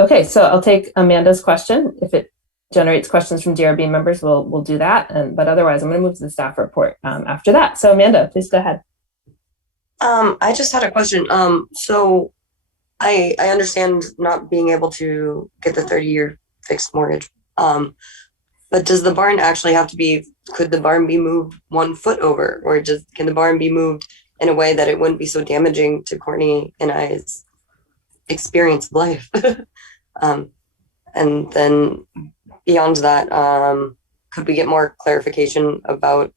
Okay, so I'll take Amanda's question. If it generates questions from DRB members, we'll do that. But otherwise, I'm going to move to the staff report after that. So Amanda, please go ahead. I just had a question. So I understand not being able to get the 30-year fixed mortgage. But does the barn actually have to be, could the barn be moved 1 foot over, or can the barn be moved in a way that it wouldn't be so damaging to Courtney and I's experience of life? And then beyond that, could we get more clarification about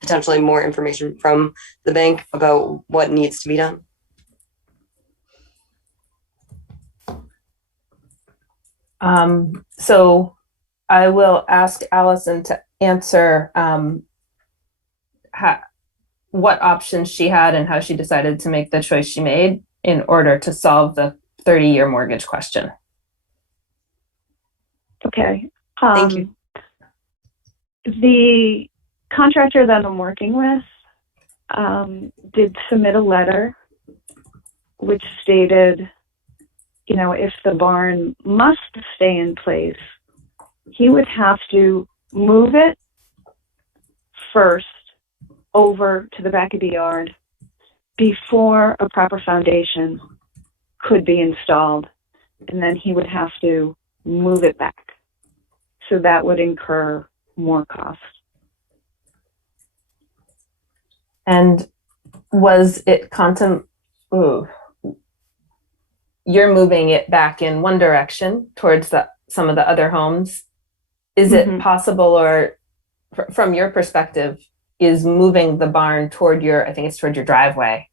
potentially more information from the bank about what needs to be done? So I will ask Allison to answer what options she had and how she decided to make the choice she made in order to solve the 30-year mortgage question. Okay. Thank you. The contractor that I'm working with did submit a letter which stated, if the barn must stay in place, he would have to move it first over to the back of the yard before a proper foundation could be installed, and then he would have to move it back. So that would incur more cost. And was it you're moving it back in one direction towards some of the other homes. Is it possible, or from your perspective, is moving the barn toward your driveway,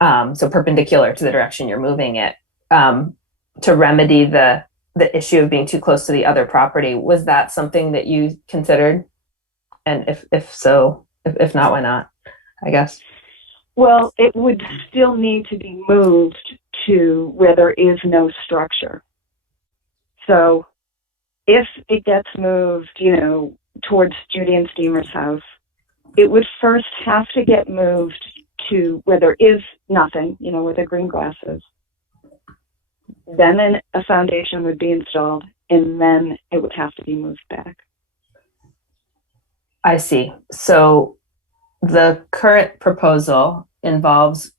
so perpendicular to the direction you're moving it, to remedy the issue of being too close to the other property? Was that something that you considered? And if so, if not, why not, I guess? Well, it would still need to be moved to where there is no structure. So if it gets moved, towards Judy and Steamer's house, it would first have to get moved to where there is nothing, where the green grass is. Then a foundation would be installed, and then it would have to be moved back. I see. So the current proposal involves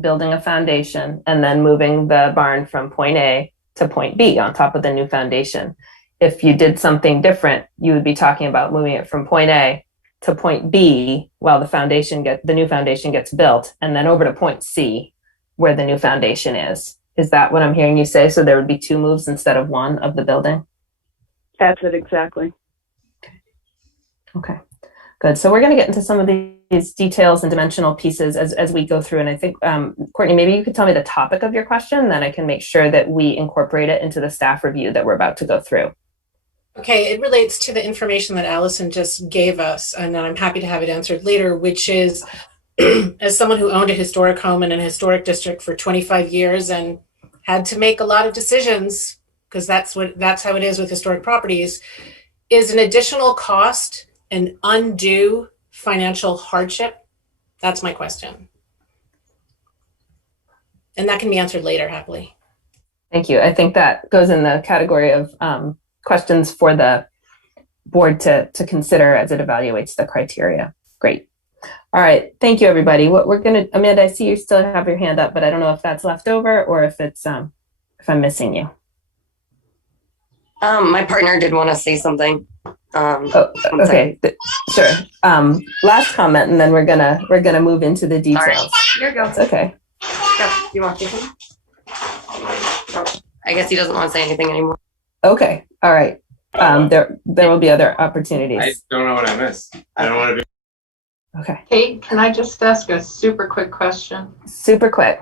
building a foundation and then moving the barn from point A to point B on top of the new foundation. If you did something different, you would be talking about moving it from point A to point B while the new foundation gets built, and then over to point C where the new foundation is. Is that what I'm hearing you say? So there would be two moves instead of one of the building? That's it exactly. Okay, good. So we're going to get into some of these details and dimensional pieces as we go through. And I think, Courtney, maybe you could tell me the topic of your question, then I can make sure that we incorporate it into the staff review that we're about to go through. Okay, it relates to the information that Allison just gave us, and I'm happy to have it answered later, which is, as someone who owned a historic home in an historic district for 25 years and had to make a lot of decisions, because that's how it is with historic properties, is an additional cost an undue financial hardship? That's my question. And that can be answered later, happily. Thank you. I think that goes in the category of questions for the board to consider as it evaluates the criteria. Great. All right. Thank you, everybody. What we're going to, Amanda, I see you still have your hand up, but I don't know if that's left over or if it's, if I'm missing you. My partner did want to say something. Okay, sure. Last comment, and then we're gonna move into the details. Sorry. Here you go. It's okay. Yeah, you want to say something? Oh, I guess he doesn't want to say anything anymore. Okay. All right. There will be other opportunities. I don't know what I missed. I don't want to be. Okay. Kate, can I just ask a super quick question? Super quick.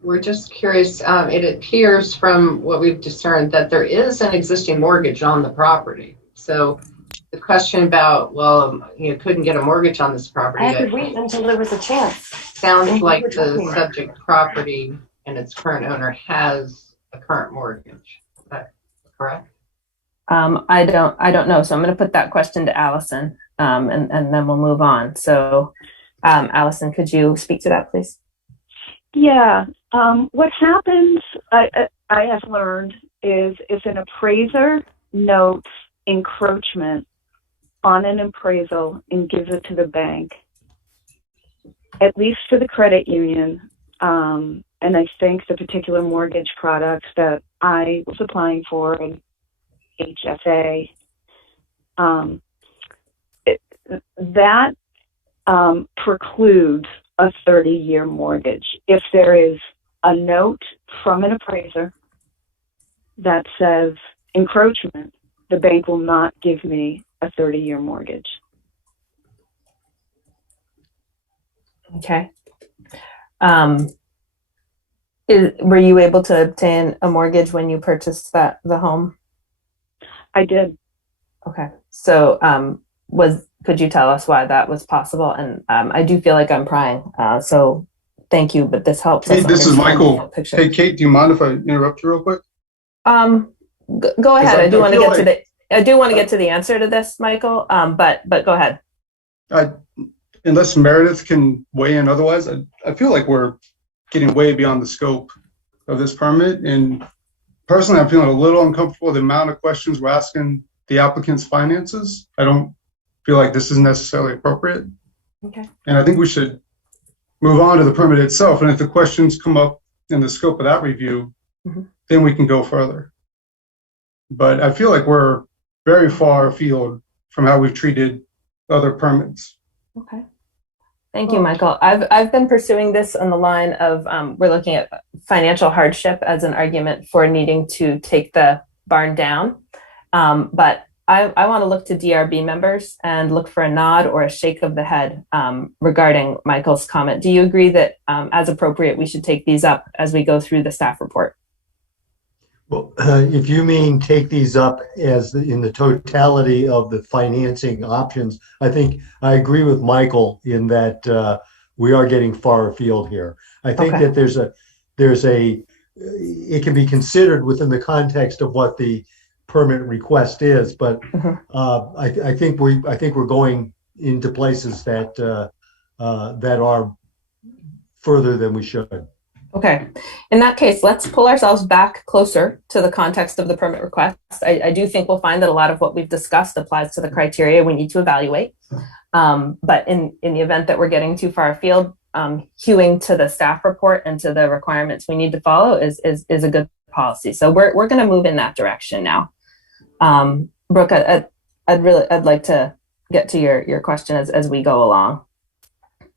We're just curious. It appears from what we've discerned that there is an existing mortgage on the property. So the question about, well, you couldn't get a mortgage on this property. I had to wait until there was a chance. Sounds like the subject property and its current owner has a current mortgage. Is that correct? I don't know. So I'm going to put that question to Allison, and then we'll move on. So, Allison, could you speak to that, please? Yeah. What happens, I have learned, is if an appraiser notes encroachment on an appraisal and gives it to the bank, at least for the credit union, and I think the particular mortgage product that I was applying for, an HFA, that precludes a 30-year mortgage. If there is a note from an appraiser that says encroachment, the bank will not give me a 30-year mortgage. Okay. Were you able to obtain a mortgage when you purchased the home? I did. Okay. So could you tell us why that was possible? And I do feel like I'm prying, so thank you, but this helps. Hey, this is Michael. Hey, Kate, do you mind if I interrupt you real quick? Go ahead. I do want to get to the answer to this, Michael. But go ahead. Unless Meredith can weigh in otherwise, I feel like we're getting way beyond the scope of this permit. And personally, I'm feeling a little uncomfortable with the amount of questions we're asking the applicant's finances. I don't feel like this is necessarily appropriate. Okay. And I think we should move on to the permit itself. And if the questions come up in the scope of that review, then we can go further. But I feel like we're very far afield from how we've treated other permits. Okay. Thank you, Michael. I've been pursuing this on the line of we're looking at financial hardship as an argument for needing to take the barn down. But I want to look to DRB members and look for a nod or a shake of the head regarding Michael's comment. Do you agree that as appropriate, we should take these up as we go through the staff report? Well, if you mean take these up as in the totality of the financing options, I think I agree with Michael in that we are getting far afield here. I think that it can be considered within the context of what the permit request is, but I think we're going into places that are further than we should. Okay. In that case, let's pull ourselves back closer to the context of the permit request. I do think we'll find that a lot of what we've discussed applies to the criteria we need to evaluate. But in the event that we're getting too far afield, hewing to the staff report and to the requirements we need to follow is a good policy. So we're going to move in that direction now. Brooke, I'd like to get to your question as we go along.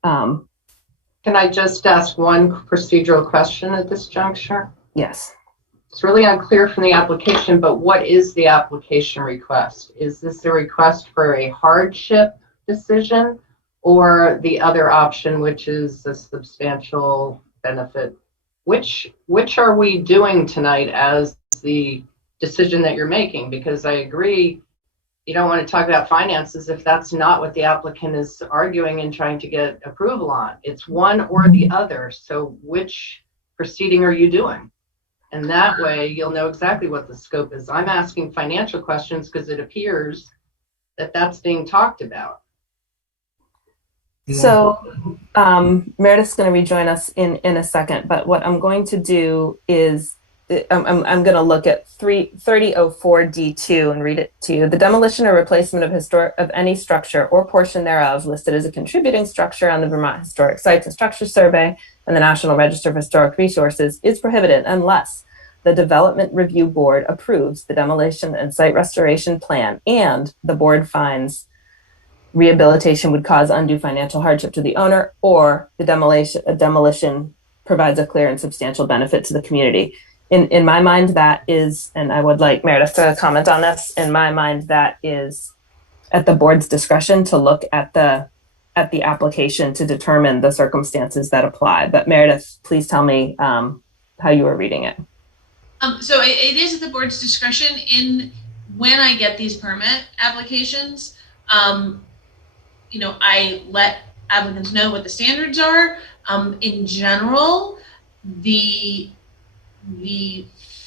Can I just ask one procedural question at this juncture? Yes. It's really unclear from the application, but what is the application request? Is this a request for a hardship decision or the other option, which is a substantial benefit? Which are we doing tonight as the decision that you're making? Because I agree, you don't want to talk about finances if that's not what the applicant is arguing and trying to get approval on. It's one or the other. So which proceeding are you doing? And that way you'll know exactly what the scope is. I'm asking financial questions because it appears that that's being talked about. So Meredith's going to rejoin us in a second, but what I'm going to do is I'm going to look at 3004D2 and read it to you. The demolition or replacement of any structure or portion thereof listed as a contributing structure on the Vermont Historic Sites and Structures Survey and the National Register of Historic Resources is prohibited unless the Development Review Board approves the demolition and site restoration plan and the board finds rehabilitation would cause undue financial hardship to the owner, or the demolition provides a clear and substantial benefit to the community. In my mind, that is, and I would like Meredith to comment on this, in my mind, that is at the board's discretion to look at the application to determine the circumstances that apply. But Meredith, please tell me how you are reading it. So it is at the board's discretion. When I get these permit applications, I let applicants know what the standards are. In general, the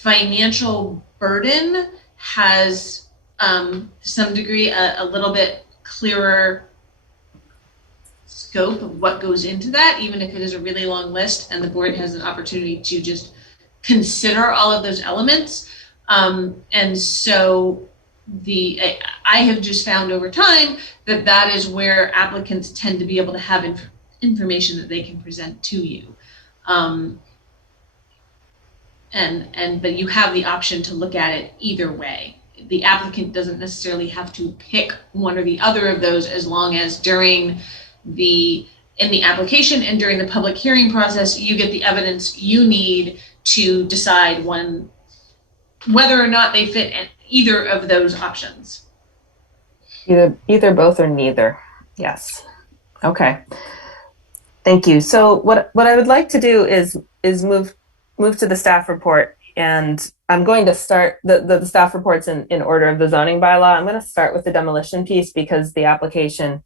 financial burden has, to some degree, a little bit clearer scope of what goes into that, even if it is a really long list and the board has an opportunity to just consider all of those elements. And so I have just found over time that is where applicants tend to be able to have information that they can present to you. But you have the option to look at it either way. The applicant doesn't necessarily have to pick one or the other of those, as long as in the application and during the public hearing process, you get the evidence you need to decide whether or not they fit either of those options. Either, both, or neither. Yes. Okay. Thank you. So what I would like to do is move to the staff report, and I'm going to start the staff reports in order of the zoning bylaw. I'm going to start with the demolition piece because the application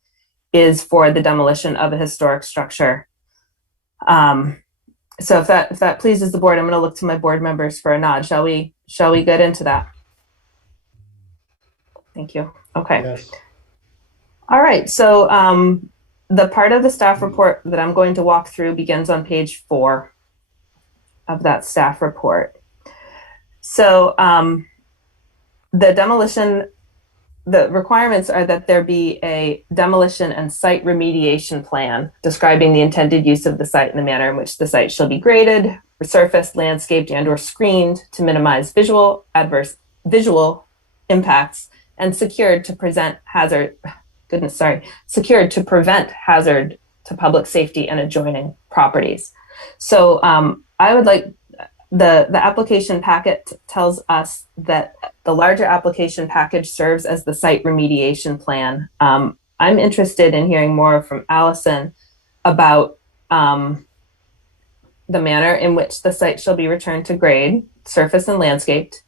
is for the demolition of a historic structure. So if that pleases the board, I'm going to look to my board members for a nod. Shall we get into that? Thank you. Okay. Yes. All right. So the part of the staff report that I'm going to walk through begins on page 4 of that staff report. So the requirements are that there be a demolition and site remediation plan describing the intended use of the site and the manner in which the site shall be graded, resurfaced, landscaped, and or screened to minimize adverse visual impacts and secured to prevent hazard to public safety and adjoining properties. So I would like the application packet tells us that the larger application package serves as the site remediation plan. I'm interested in hearing more from Allison about the manner in which the site shall be returned to grade, surface, and landscaped,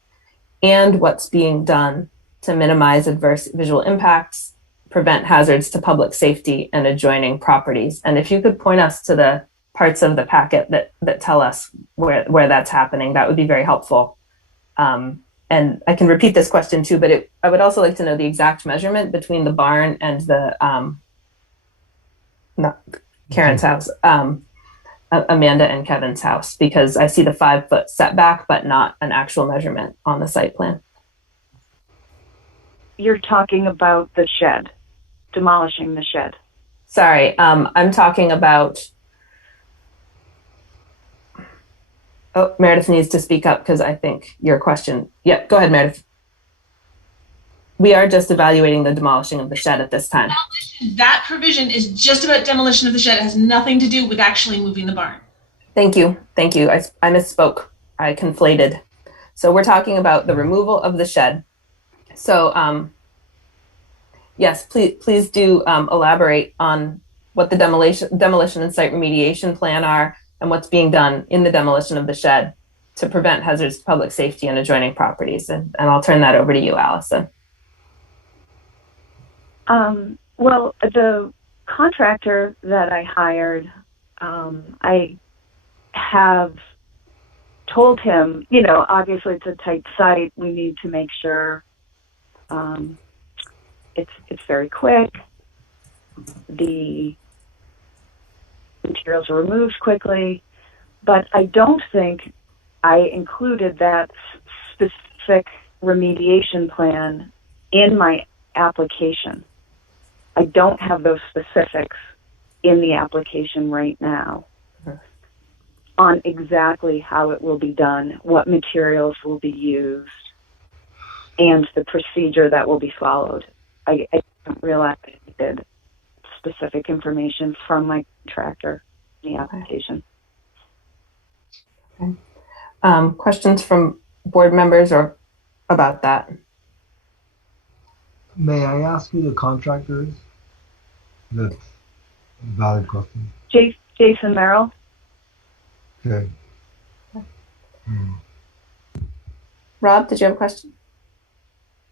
and what's being done to minimize adverse visual impacts, prevent hazards to public safety and adjoining properties. And if you could point us to the parts of the packet that tell us where that's happening, that would be very helpful. And I can repeat this question too, but I would also like to know the exact measurement between the barn and the not Karen's house, Amanda and Kevin's house, because I see the 5-foot setback, but not an actual measurement on the site plan. You're talking about the shed demolishing the shed? Sorry, I'm talking about. Oh, Meredith needs to speak up because I think your question. Yep, go ahead, Meredith. We are just evaluating the demolishing of the shed at this time. That provision is just about demolition of the shed. It has nothing to do with actually moving the barn. Thank you. Thank you. I misspoke. I conflated. So we're talking about the removal of the shed. So yes, please do elaborate on what the demolition and site remediation plan are and what's being done in the demolition of the shed to prevent hazards to public safety and adjoining properties. And I'll turn that over to you, Allison. Well, the contractor that I hired, I have told him, you know, obviously it's a tight site. We need to make sure it's very quick. The materials are removed quickly, but I don't think I included that specific remediation plan in my application. I don't have those specifics in the application right now on exactly how it will be done, what materials will be used, and the procedure that will be followed. I don't realize I needed specific information from my contractor in the application. Okay. Questions from board members or about that? May I ask who the contractor is? That's a valid question. Jason Merrill. Okay. Rob, did you have a question?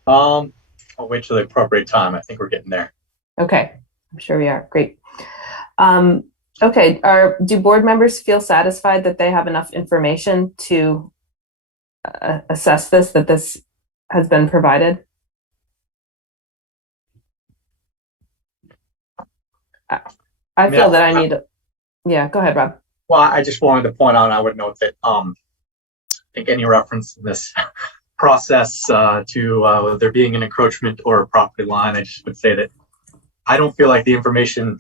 I'll wait till the appropriate time. I think we're getting there. Okay, I'm sure we are. Great. Okay, do board members feel satisfied that they have enough information to assess this, that this has been provided? I feel that I need to, yeah, go ahead, Rob. Well, I just wanted to point out, I would note that I think any reference in this process to there being an encroachment or a property line, I just would say that I don't feel like the information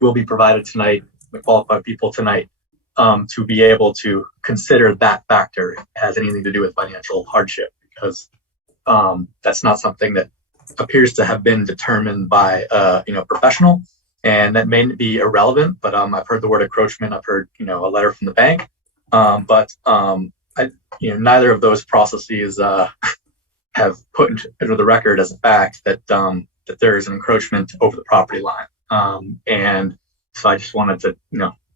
will be provided tonight, the qualified people tonight, to be able to consider that factor has anything to do with financial hardship, because that's not something that appears to have been determined by professional, and that may be irrelevant. But I've heard the word encroachment. I've heard a letter from the bank, but neither of those processes have put into the record as a fact that that there is an encroachment over the property line. And so I just wanted to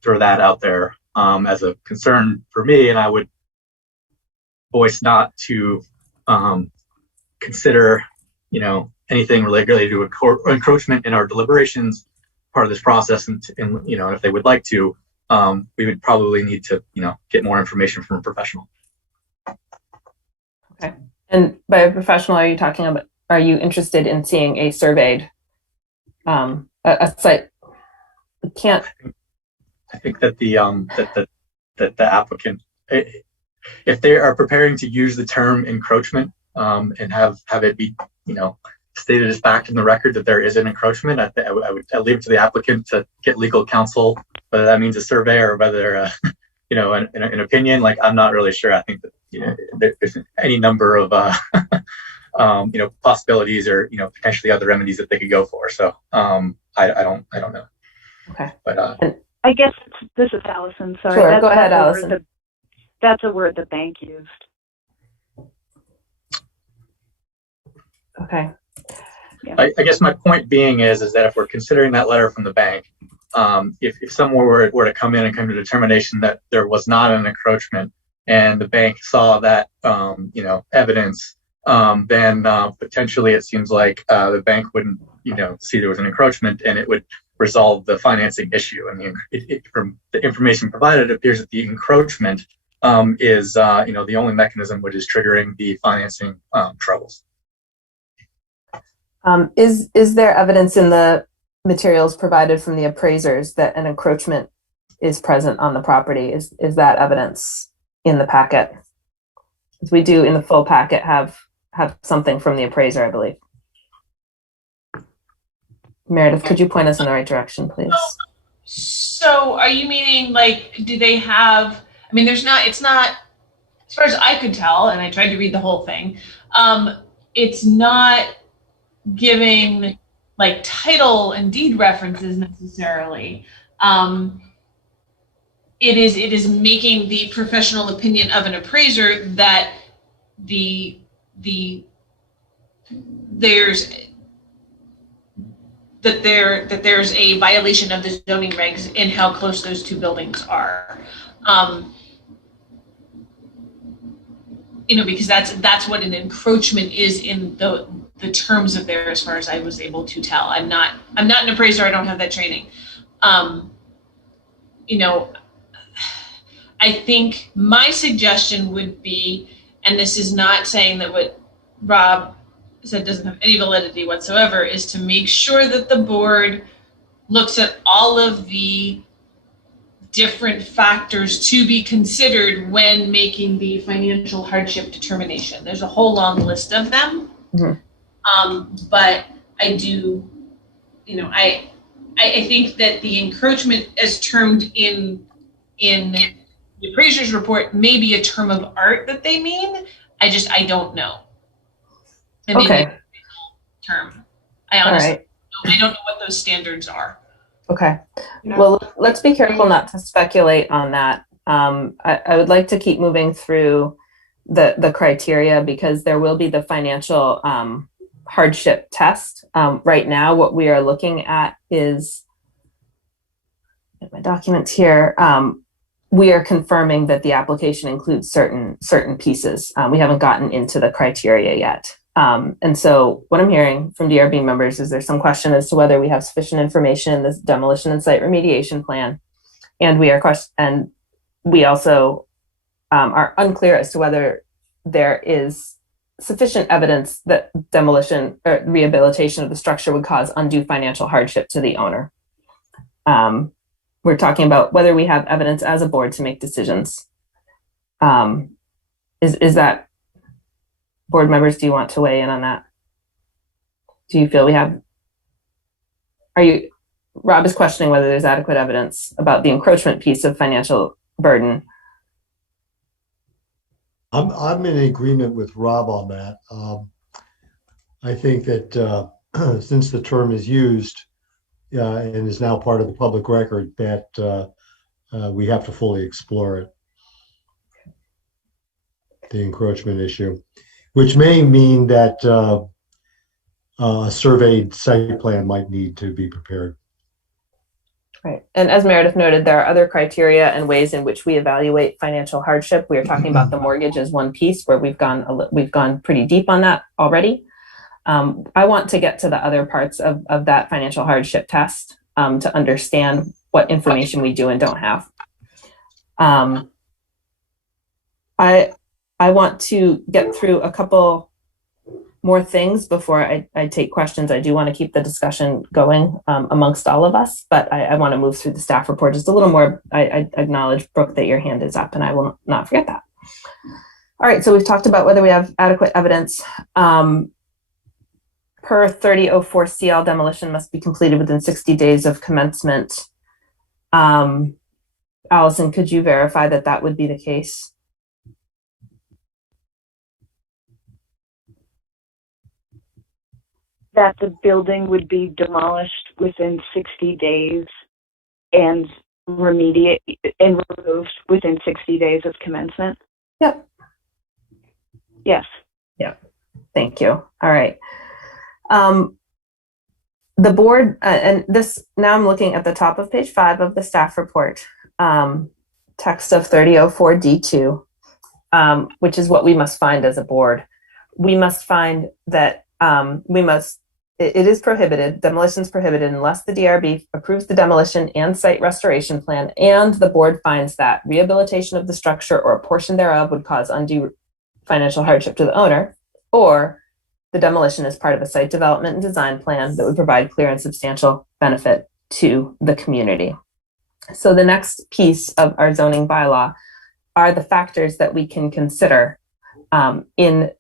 throw that out there as a concern for me, and I would voice not to consider anything related to encroachment in our deliberations part of this process. And if they would like to, we would probably need to get more information from a professional. Okay. And by a professional, are you talking about, are you interested in seeing a surveyed a site? I think that the applicant, if they are preparing to use the term encroachment and have it be stated as fact in the record that there is an encroachment, I would leave it to the applicant to get legal counsel, whether that means a survey or whether an opinion. Like, I'm not really sure. I think that there's any number of possibilities or potentially other remedies that they could go for. So I don't know. Okay. But I guess this is Allison. Sorry. Sure, go ahead, Allison. That's a word the bank used. Okay. Yeah. I guess my point being is that if we're considering that letter from the bank, if someone were to come in and come to determination that there was not an encroachment, and the bank saw that evidence, then potentially it seems like the bank wouldn't see there was an encroachment, and it would resolve the financing issue. I mean, from the information provided, it appears that the encroachment is the only mechanism which is triggering the financing troubles. Is there evidence in the materials provided from the appraisers that an encroachment is present on the property? Is that evidence in the packet? As we do in the full packet have something from the appraiser, I believe. Meredith, could you point us in the right direction, please? So are you meaning, like, do they have, I mean, it's not, as far as I could tell, and I tried to read the whole thing, it's not giving like title and deed references necessarily. It is making the professional opinion of an appraiser that there's a violation of the zoning regs in how close those two buildings are. Because that's what an encroachment is in the terms of there, as far as I was able to tell. I'm not an appraiser. I don't have that training. I think my suggestion would be, and this is not saying that what Rob said doesn't have any validity whatsoever, is to make sure that the board looks at all of the different factors to be considered when making the financial hardship determination. There's a whole long list of them. Mm-hmm. But I do, I think that the encroachment as termed in the appraiser's report may be a term of art that they mean. I don't know. I mean, okay. Term. I honestly I don't know what those standards are. Okay. Well, let's be careful not to speculate on that. I would like to keep moving through the criteria, because there will be the financial hardship test. Right now, what we are looking at is, my documents here, we are confirming that the application includes certain pieces. We haven't gotten into the criteria yet. And so what I'm hearing from DRB members is there's some question as to whether we have sufficient information in this demolition and site remediation plan. And we also are unclear as to whether there is sufficient evidence that demolition or rehabilitation of the structure would cause undue financial hardship to the owner. We're talking about whether we have evidence as a board to make decisions. Is that, board members, do you want to weigh in on that? Do you feel we have, Rob is questioning whether there's adequate evidence about the encroachment piece of financial burden. I'm in agreement with Rob on that. I think that since the term is used and is now part of the public record, that we have to fully explore it. The encroachment issue, which may mean that a surveyed site plan might need to be prepared. Right. And as Meredith noted, there are other criteria and ways in which we evaluate financial hardship. We are talking about the mortgage as one piece where we've gone pretty deep on that already. I want to get to the other parts of that financial hardship test to understand what information we do and don't have. I want to get through a couple more things before I take questions. I do want to keep the discussion going amongst all of us, but I want to move through the staff report just a little more. I acknowledge, Brooke, that your hand is up, and I will not forget that. All right, so we've talked about whether we have adequate evidence. Per 3004 CL, demolition must be completed within 60 days of commencement. Allison, could you verify that that would be the case? That the building would be demolished within 60 days and removed within 60 days of commencement? Yep. Yes. Yep. Thank you. All right. The board, and this, now I'm looking at the top of page 5 of the staff report, text of 3004 D2, which is what we must find as a board. We must find that it is prohibited, demolition is prohibited unless the DRB approves the demolition and site restoration plan, and the board finds that rehabilitation of the structure or a portion thereof would cause undue financial hardship to the owner, or the demolition is part of a site development and design plan that would provide clear and substantial benefit to the community. So the next piece of our zoning bylaw are the factors that we can consider in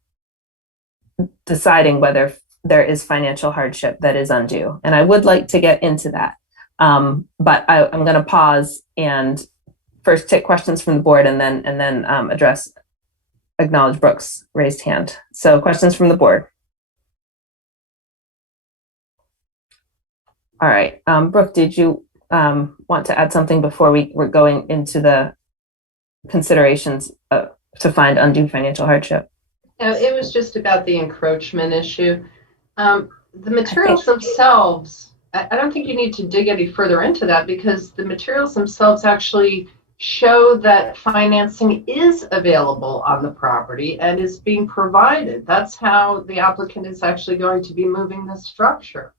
deciding whether there is financial hardship that is undue. And I would like to get into that. But I'm going to pause and first take questions from the board and then acknowledge Brooke's raised hand. So questions from the board. All right, Brooke, did you want to add something before we're going into the considerations to find undue financial hardship? It was just about the encroachment issue. The materials themselves, I don't think you need to dig any further into that, because the materials themselves actually show that financing is available on the property and is being provided. That's how the applicant is actually going to be moving the structure.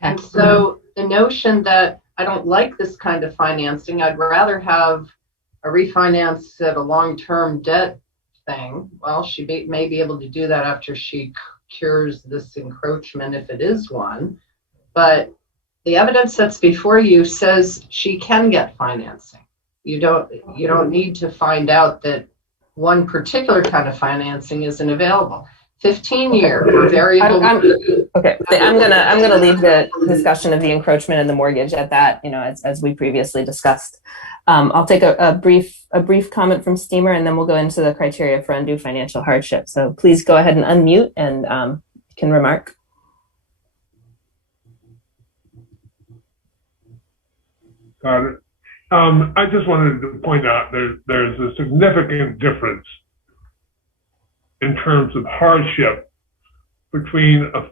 And so the notion that I don't like this kind of financing, I'd rather have a refinance at a long-term debt thing. Well, she may be able to do that after she cures this encroachment, if it is one. But the evidence that's before you says she can get financing. You don't need to find out that one particular kind of financing isn't available. 15-year variable. Okay, I'm gonna leave the discussion of the encroachment and the mortgage at that. You know, as we previously discussed. I'll take a brief comment from Steamer, and then we'll go into the criteria for undue financial hardship. So please go ahead and unmute and you can remark. Got it. I just wanted to point out there's a significant difference in terms of hardship between a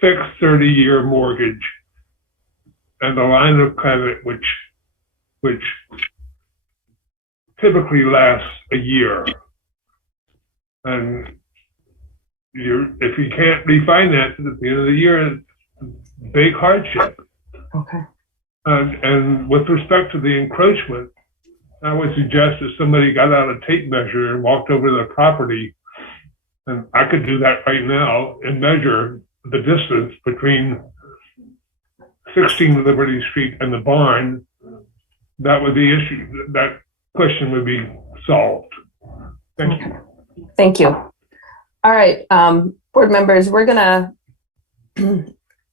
fixed 30-year mortgage and a line of credit which typically lasts a year. And if you can't refinance it at the end of the year, it's big hardship. Okay. And with respect to the encroachment, I would suggest if somebody got out a tape measure and walked over the property, and I could do that right now and measure the distance between 16 Liberty Street and the barn, that would be that question would be solved. Thank you. Thank you. All right, board members, we're gonna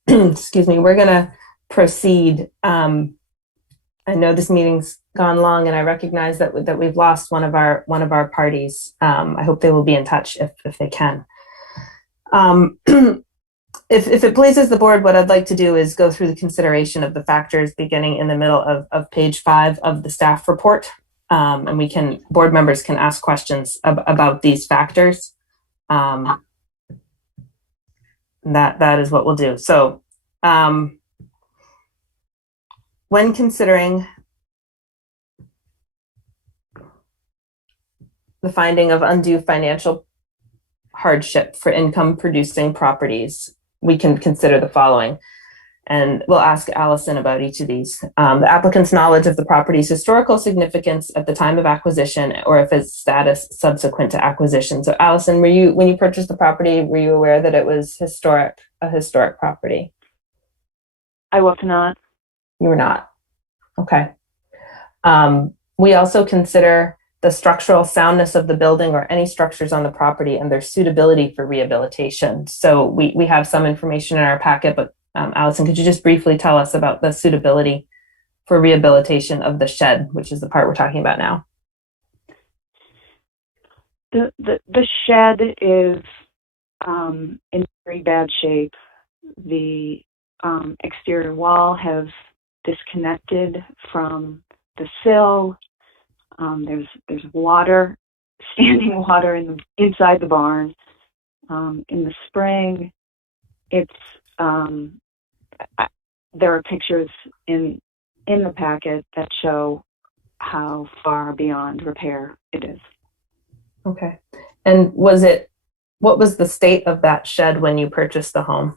excuse me, we're gonna proceed. I know this meeting's gone long, and I recognize that we've lost one of our parties. I hope they will be in touch if they can. If it pleases the board, what I'd like to do is go through the consideration of the factors beginning in the middle of page 5 of the staff report, and board members can ask questions about these factors. That is what we'll do. So. When considering the finding of undue financial hardship for income producing properties, we can consider the following. And we'll ask Allison about each of these. The applicant's knowledge of the property's historical significance at the time of acquisition, or if its status subsequent to acquisition. So Allison, when you purchased the property, were you aware that it was a historic property? I was not. You were not. Okay. We also consider the structural soundness of the building or any structures on the property and their suitability for rehabilitation. So we have some information in our packet, but Allison, could you just briefly tell us about the suitability for rehabilitation of the shed, which is the part we're talking about now? The shed is in very bad shape. The exterior wall has disconnected from the sill. There's water, standing water inside the barn. In the spring, there are pictures in the packet that show how far beyond repair it is. Okay. And what was the state of that shed when you purchased the home?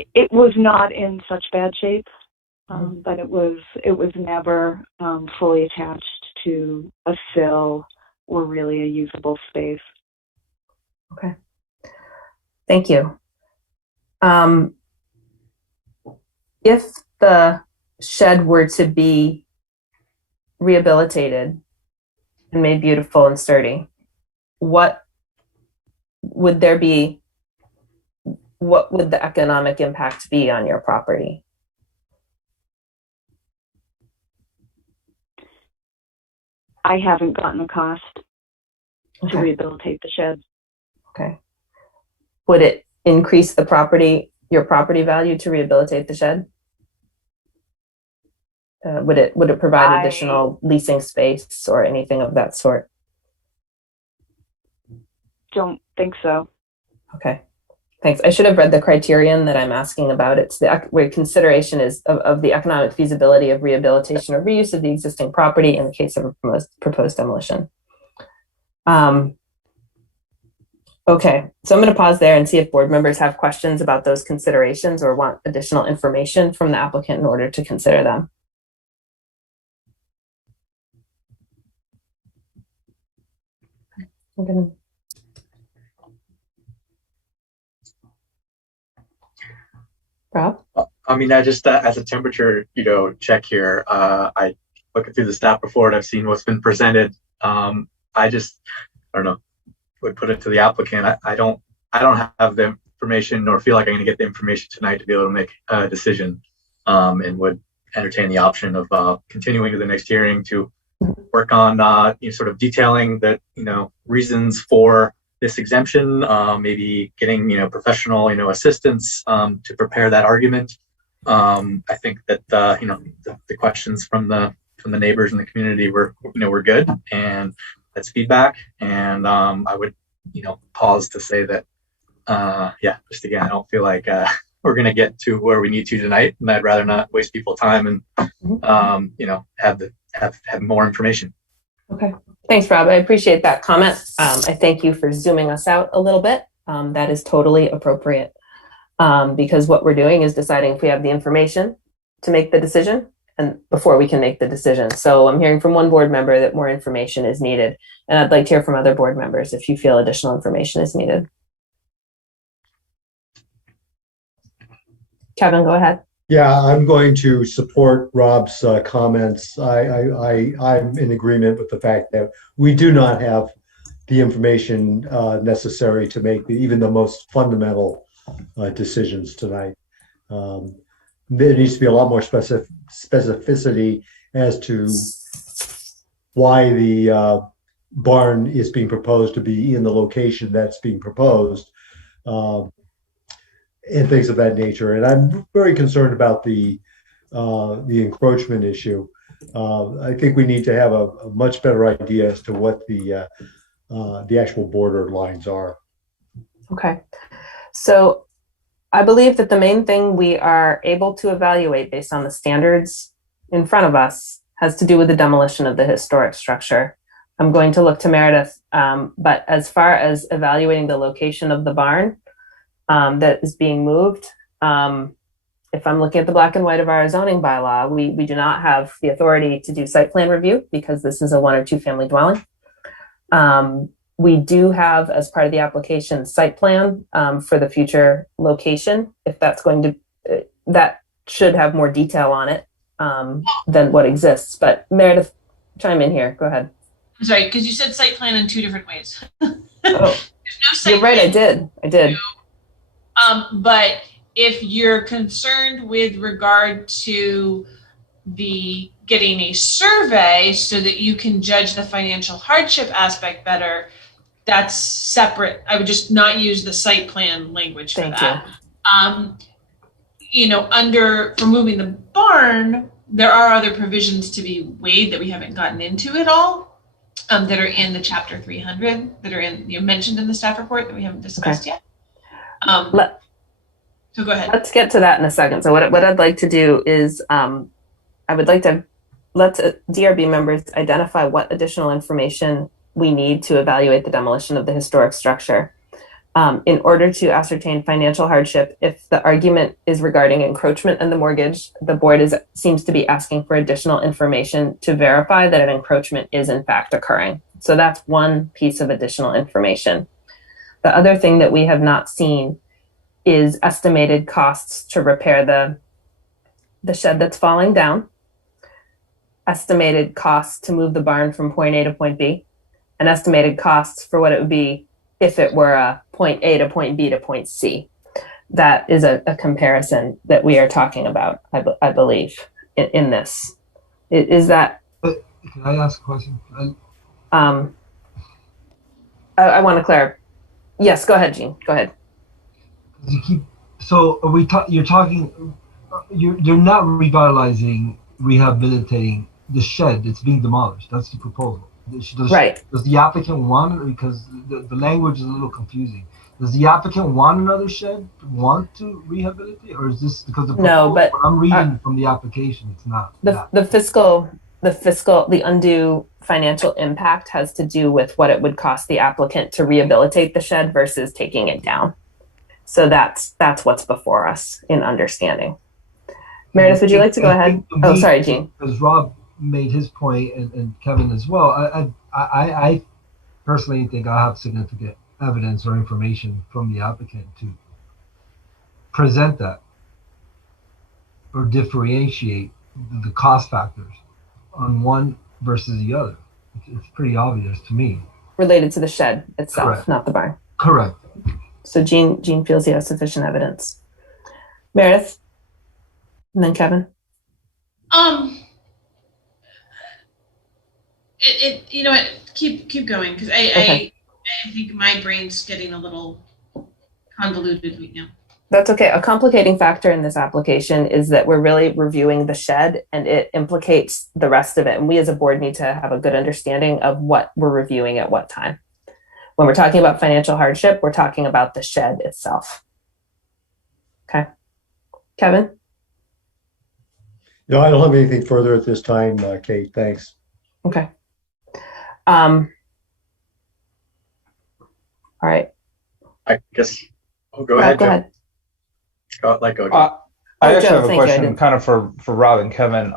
It was not in such bad shape, but it was never fully attached to a sill or really a usable space. Okay, thank you. If the shed were to be rehabilitated, and made beautiful and sturdy, what would there be, what would the economic impact be on your property? I haven't gotten the cost Okay. to rehabilitate the shed. Okay. Would it increase the property, your property value to rehabilitate the shed? Would it provide additional leasing space or anything of that sort? Don't think so. Okay, thanks. I should have read the criterion that I'm asking about. It's the where consideration is of the economic feasibility of rehabilitation or reuse of the existing property in the case of a proposed demolition. Okay, so I'm going to pause there and see if board members have questions about those considerations or want additional information from the applicant in order to consider them. I'm gonna... Rob? I mean, I just, as a temperature, check here, I looking through the staff report, I've seen what's been presented. I don't know, would put it to the applicant. I don't have the information nor feel like I'm going to get the information tonight to be able to make a decision, and would entertain the option of continuing to the next hearing to work on sort of detailing the reasons for this exemption, maybe getting professional assistance to prepare that argument. I think that the questions from the neighbors in the community were good, and that's feedback. And I would pause to say that just again, I don't feel like we're going to get to where we need to tonight, and I'd rather not waste people's time and have more information. Okay, thanks, Rob. I appreciate that comment. I thank you for zooming us out a little bit. That is totally appropriate, because what we're doing is deciding if we have the information to make the decision and before we can make the decision. So I'm hearing from one board member that more information is needed, and I'd like to hear from other board members if you feel additional information is needed. Kevin, go ahead. Yeah, I'm going to support Rob's comments. I'm in agreement with the fact that we do not have the information necessary to make even the most fundamental decisions tonight. There needs to be a lot more specificity as to why the barn is being proposed to be in the location that's being proposed. And things of that nature. And I'm very concerned about the encroachment issue. I think we need to have a much better idea as to what the actual border lines are. Okay. So I believe that the main thing we are able to evaluate based on the standards in front of us has to do with the demolition of the historic structure. I'm going to look to Meredith, but as far as evaluating the location of the barn, that is being moved. If I'm looking at the black and white of our zoning bylaw, we do not have the authority to do site plan review because this is a 1 or 2 family dwelling. We do have, as part of the application, site plan for the future location. If that's going to, that should have more detail on it than what exists. But Meredith, chime in here. Go ahead. I'm sorry, because you said site plan in 2 different ways. Oh, no you're right. I did. But if you're concerned with regard to the getting a survey so that you can judge the financial hardship aspect better, that's separate. I would just not use the site plan language for that. For moving the barn, there are other provisions to be weighed that we haven't gotten into at all, that are in the chapter 300, that are mentioned in the staff report that we haven't discussed yet. So go ahead. Let's get to that in a second. So what I'd like to do is I would like to let DRB members identify what additional information we need to evaluate the demolition of the historic structure. In order to ascertain financial hardship, if the argument is regarding encroachment and the mortgage, the board seems to be asking for additional information to verify that an encroachment is in fact occurring. So that's one piece of additional information. The other thing that we have not seen is estimated costs to repair the shed that's falling down. estimated costs to move the barn from point A to point B, and estimated costs for what it would be if it were a point A to point B to point C. That is a comparison that we are talking about, I believe, in this. Is that? Can I ask a question? I want to clarify. Yes, go ahead, Gene. Go ahead. So are you're talking. You're not revitalizing, rehabilitating the shed that's being demolished. That's the proposal. Right. Does the applicant want it? Because the language is a little confusing. Does the applicant want another shed, want to rehabilitate, or is this because the proposal, no? But what I'm reading from the application, it's not. The undue financial impact has to do with what it would cost the applicant to rehabilitate the shed versus taking it down. So that's what's before us in understanding. Meredith, would you like to go ahead? Oh, sorry, Gene. Because Rob made his point, and Kevin as well. I personally think I have significant evidence or information from the applicant to present that or differentiate the cost factors on one versus the other. It's pretty obvious to me. Related to the shed itself, correct, not the barn. Correct. So Gene feels he has sufficient evidence. Meredith, and then Kevin. You know what? Keep going, because I think my brain's getting a little convoluted right now. That's okay. A complicating factor in this application is that we're really reviewing the shed, and it implicates the rest of it. And we as a board need to have a good understanding of what we're reviewing at what time. When we're talking about financial hardship, we're talking about the shed itself. Okay. Kevin? No, I don't have anything further at this time, Kate. Thanks. Okay. All right. I guess I'll go ahead. Go ahead. I actually have a question kind of for Rob and Kevin.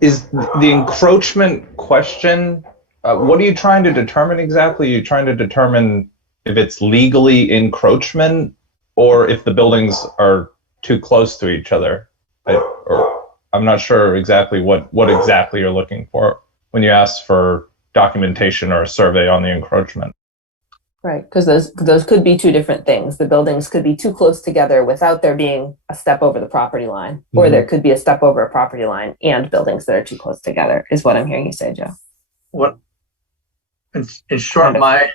Is the encroachment question, what are you trying to determine exactly? Are you trying to determine if it's legally encroachment or if the buildings are too close to each other? Or I'm not sure exactly what exactly you're looking for when you ask for documentation or a survey on the encroachment. Right, because those could be two different things. The buildings could be too close together without there being a step over the property line, or there could be a step over a property line and buildings that are too close together, is what I'm hearing you say, Joe. What, in short, my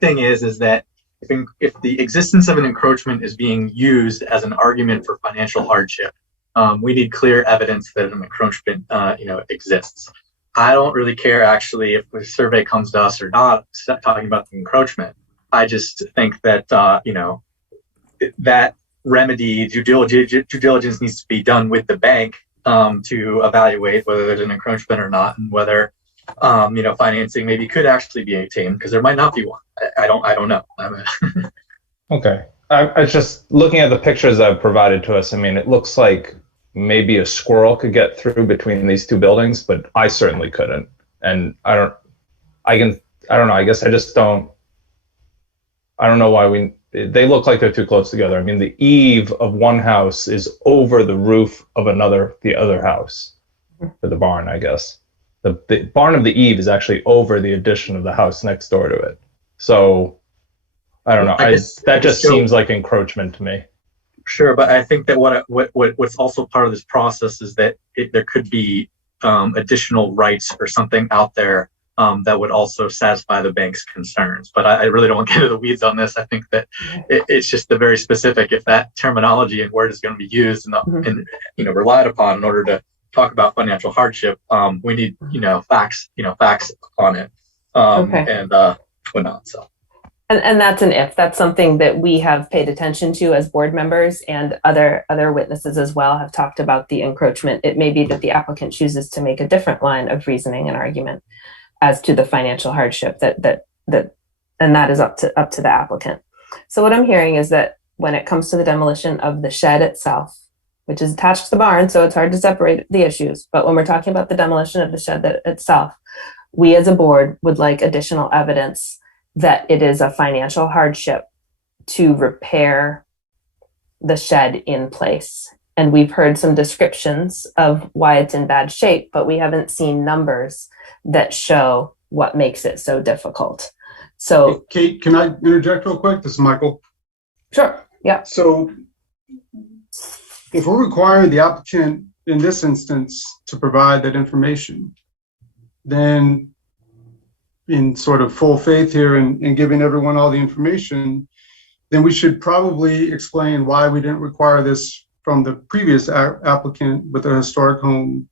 thing is that if the existence of an encroachment is being used as an argument for financial hardship, we need clear evidence that an encroachment, exists. I don't really care actually if the survey comes to us or not talking about the encroachment. I just think that, that remedy due diligence needs to be done with the bank to evaluate whether there's an encroachment or not, and whether, financing maybe could actually be obtained, because there might not be one. I don't know. Okay. I just looking at the pictures I've provided to us. I mean, it looks like maybe a squirrel could get through between these two buildings, but I certainly couldn't. And I don't know. I guess I don't know why they look like they're too close together. I mean, the eave of one house is over the roof of the other house, for the barn, I guess. The barn of the eave is actually over the addition of the house next door to it. So I don't know. That just seems like encroachment to me. Sure, but I think that what's also part of this process is that there could be additional rights or something out there that would also satisfy the bank's concerns. But I really don't want to get into the weeds on this. I think that it's just the very specific. If that terminology and word is going to be used and relied upon in order to talk about financial hardship, we need facts on it and whatnot. So. And that's an if. That's something that we have paid attention to as board members, and other witnesses as well have talked about the encroachment. It may be that the applicant chooses to make a different line of reasoning and argument as to the financial hardship and that is up to the applicant. So what I'm hearing is that when it comes to the demolition of the shed itself, which is attached to the barn, so it's hard to separate the issues, but when we're talking about the demolition of the shed itself, we as a board would like additional evidence that it is a financial hardship to repair the shed in place and we've heard some descriptions of why it's in bad shape, but we haven't seen numbers that show what makes it so difficult. So, hey, Kate, can I interject real quick? This is Michael. Sure. Yeah. So if we're requiring the applicant in this instance to provide that information, then in sort of full faith here and giving everyone all the information, then we should probably explain why we didn't require this from the previous applicant with a historic home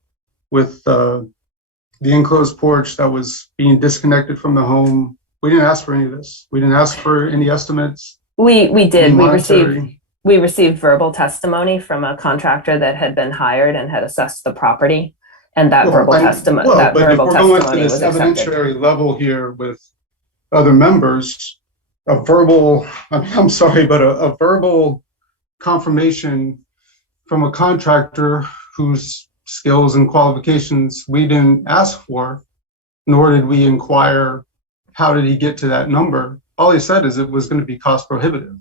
with the enclosed porch that was being disconnected from the home. We didn't ask for any of this. We didn't ask for any estimates. We did. We received verbal testimony from a contractor that had been hired and had assessed the property, and that verbal testimony. Well, but if we're going to this evidentiary level here with other members, a verbal, I'm sorry, but a verbal confirmation from a contractor whose skills and qualifications we didn't ask for, nor did we inquire how did he get to that number. All he said is it was going to be cost prohibitive.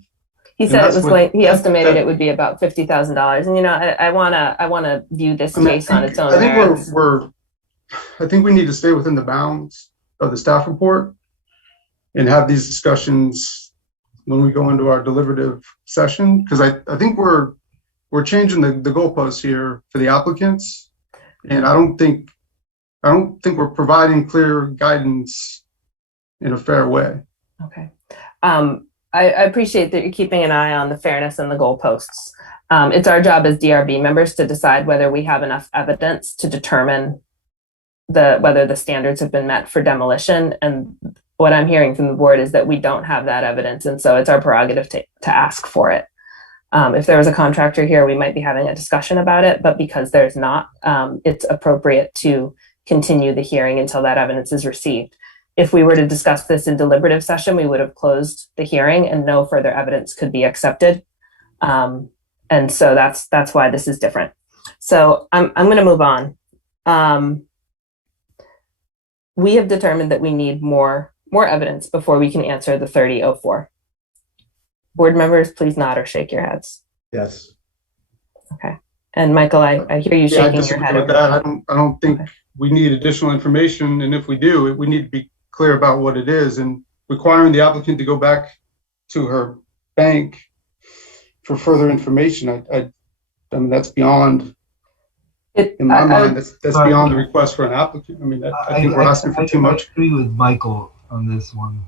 He said it was going. He estimated it would be about $50,000. And I wanna view this case on its own. I think I think we need to stay within the bounds of the staff report and have these discussions when we go into our deliberative session, because I think we're changing the goalposts here for the applicants, and I don't think we're providing clear guidance in a fair way. Okay. I appreciate that you're keeping an eye on the fairness and the goalposts. It's our job as DRB members to decide whether we have enough evidence to determine whether the standards have been met for demolition. And what I'm hearing from the board is that we don't have that evidence. And so it's our prerogative to ask for it. If there was a contractor here, we might be having a discussion about it, but because there's not, it's appropriate to continue the hearing until that evidence is received. If we were to discuss this in deliberative session, we would have closed the hearing and no further evidence could be accepted. And so that's why this is different. So I'm going to move on. We have determined that we need more evidence before we can answer the 3004. Board members, please nod or shake your heads. Yes. Okay. And Michael, I hear you shaking your head. With that. I don't think we need additional information, and if we do, we need to be clear about what it is, and requiring the applicant to go back to her bank for further information. I mean, that's beyond, in my mind, that's beyond the request for an applicant. I mean, I think we're asking for too much. I agree with Michael on this one.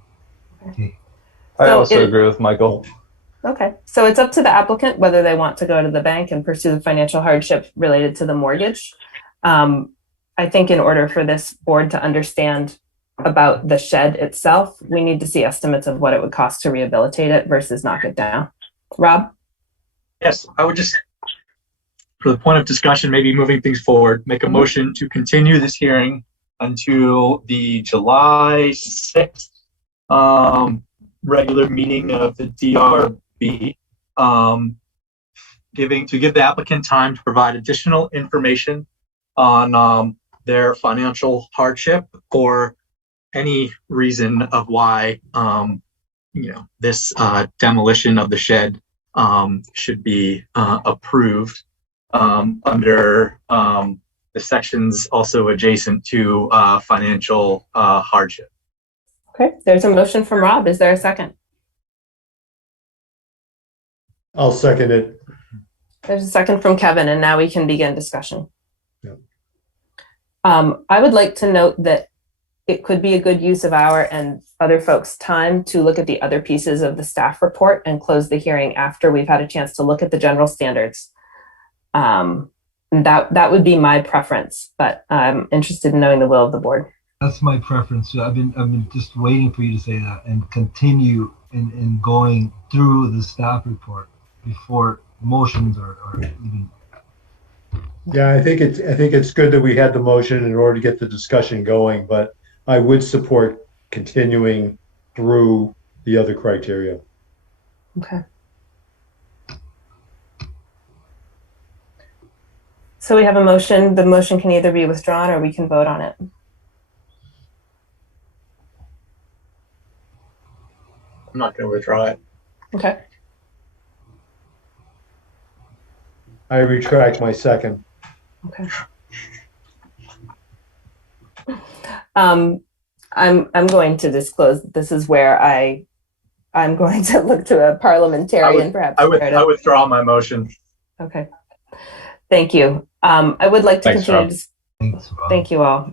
Okay. I also agree with Michael. Okay, so it's up to the applicant whether they want to go to the bank and pursue the financial hardship related to the mortgage. I think in order for this board to understand about the shed itself, we need to see estimates of what it would cost to rehabilitate it versus knock it down. Rob? Yes, I would just, for the point of discussion, maybe moving things forward, make a motion to continue this hearing until the July 6th regular meeting of the DRB, to give the applicant time to provide additional information on their financial hardship or any reason of why this demolition of the shed should be approved under the sections also adjacent to financial hardship. Okay, there's a motion from Rob. Is there a second? I'll second it. There's a second from Kevin, and now we can begin discussion. Yep. I would like to note that it could be a good use of our and other folks' time to look at the other pieces of the staff report and close the hearing after we've had a chance to look at the general standards. That would be my preference, but I'm interested in knowing the will of the board. That's my preference. I've been just waiting for you to say that and continue in going through the staff report before motions are even. Yeah, I think it's good that we had the motion in order to get the discussion going, but I would support continuing through the other criteria. Okay. So we have a motion. The motion can either be withdrawn or we can vote on it. I'm not going to withdraw it. Okay. I retract my second. Okay. I'm going to disclose, this is where I'm going to look to a parliamentarian, perhaps. I withdraw my motion. Okay. Thank you. I would like to continue. Thank you all.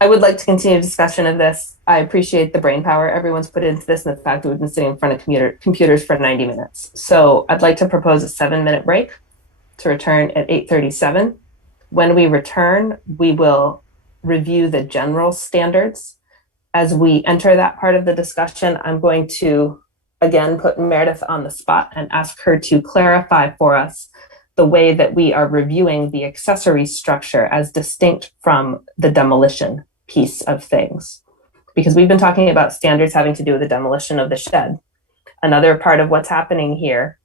I would like to continue discussion of this. I appreciate the brain power everyone's put into this and the fact that we've been sitting in front of computers for 90 minutes. So I'd like to propose a 7-minute break to return at 8:37. When we return, we will review the general standards. As we enter that part of the discussion, I'm going to again put Meredith on the spot and ask her to clarify for us the way that we are reviewing the accessory structure as distinct from the demolition piece of things. Because we've been talking about standards having to do with the demolition of the shed. Another part of what's happening here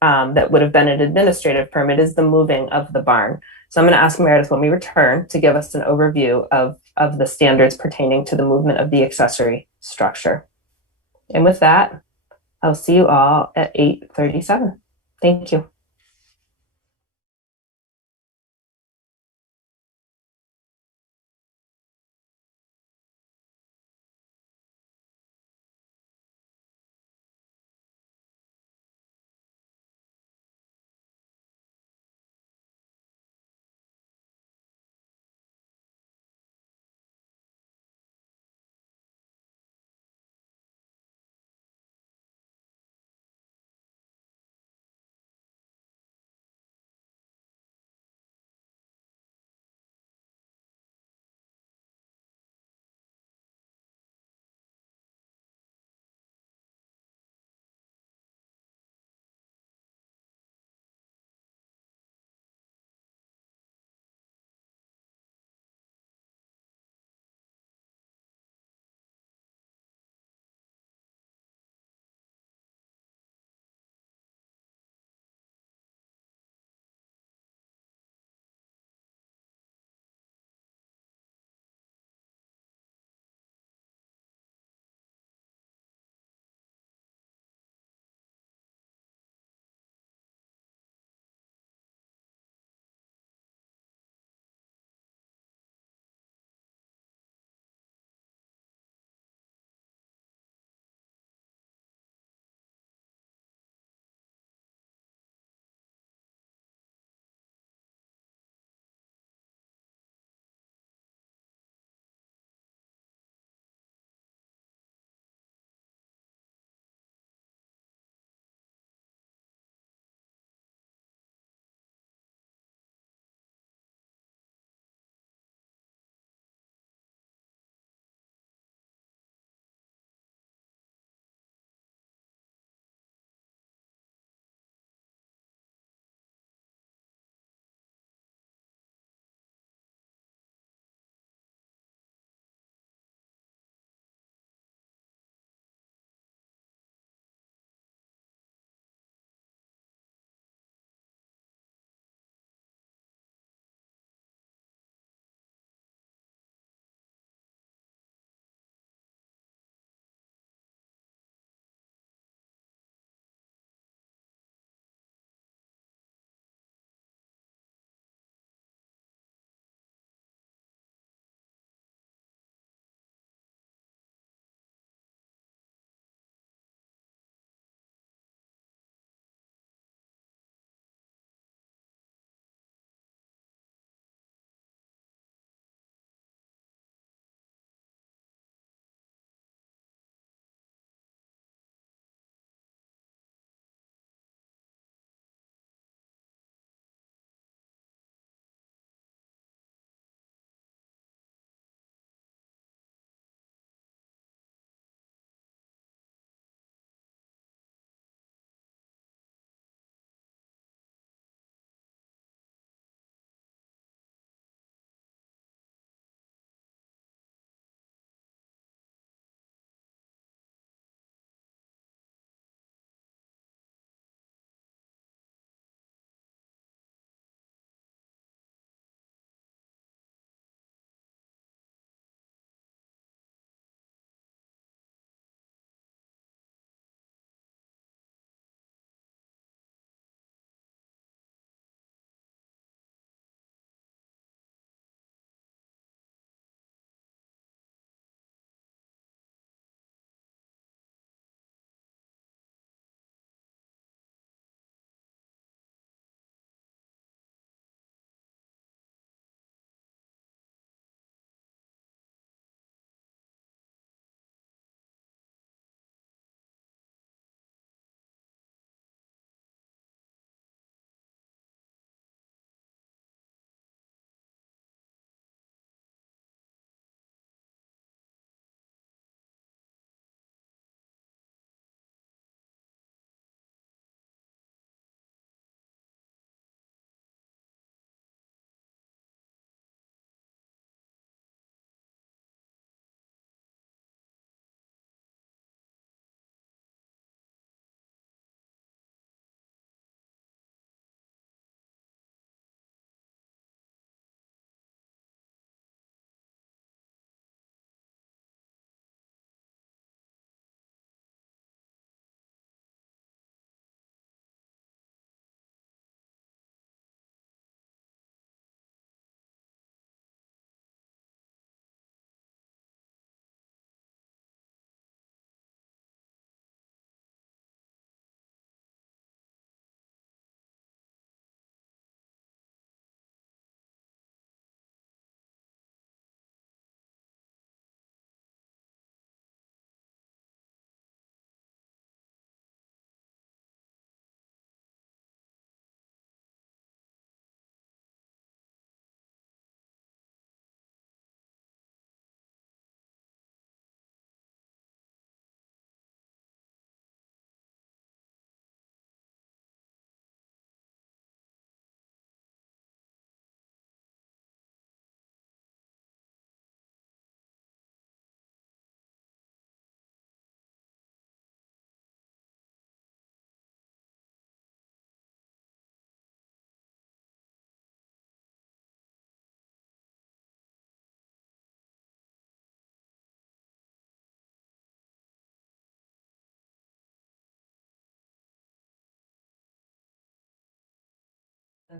that would have been an administrative permit is the moving of the barn. So I'm going to ask Meredith when we return to give us an overview of the standards pertaining to the movement of the accessory structure. And with that, I'll see you all at 8:37. Thank you.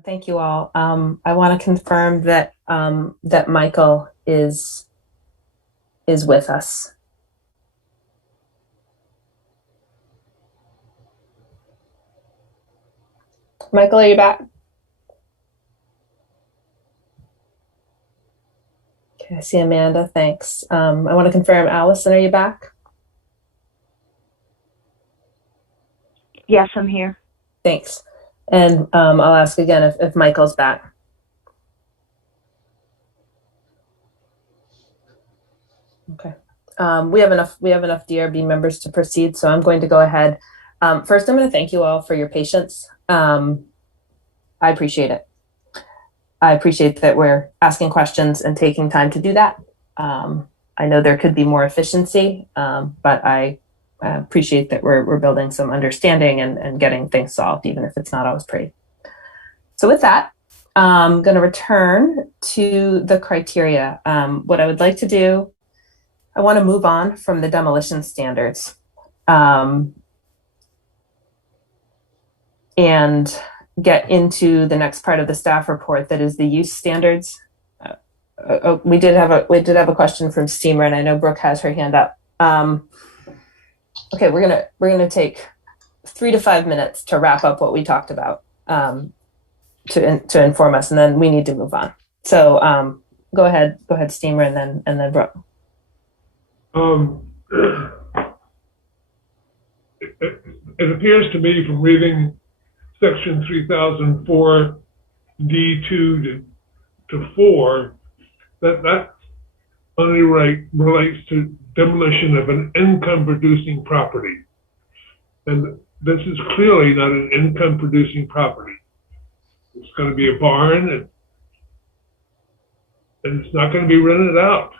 Thank you all. I want to confirm that that Michael is with us. Michael, are you back? Okay, I see Amanda. Thanks. I want to confirm, Allison, are you back? Yes, I'm here. Thanks. And I'll ask again if Michael's back. Okay. We have enough DRB members to proceed, so I'm going to go ahead. First, I'm going to thank you all for your patience. I appreciate it. I appreciate that we're asking questions and taking time to do that. I know there could be more efficiency, but I appreciate that we're building some understanding and getting things solved, even if it's not always pretty. So with that, I'm going to return to the criteria. What I would like to do, I want to move on from the demolition standards and get into the next part of the staff report, that is the use standards. We did have a question from Steamer, and I know Brooke has her hand up. Okay, we're gonna take 3 to 5 minutes to wrap up what we talked about to inform us, and then we need to move on. So go ahead, Steamer, and then Brooke. It appears to me from reading Section 3004 D2 to 4 that only relates to demolition of an income-producing property, and this is clearly not an income-producing property. It's going to be a barn, and it's not going to be rented out.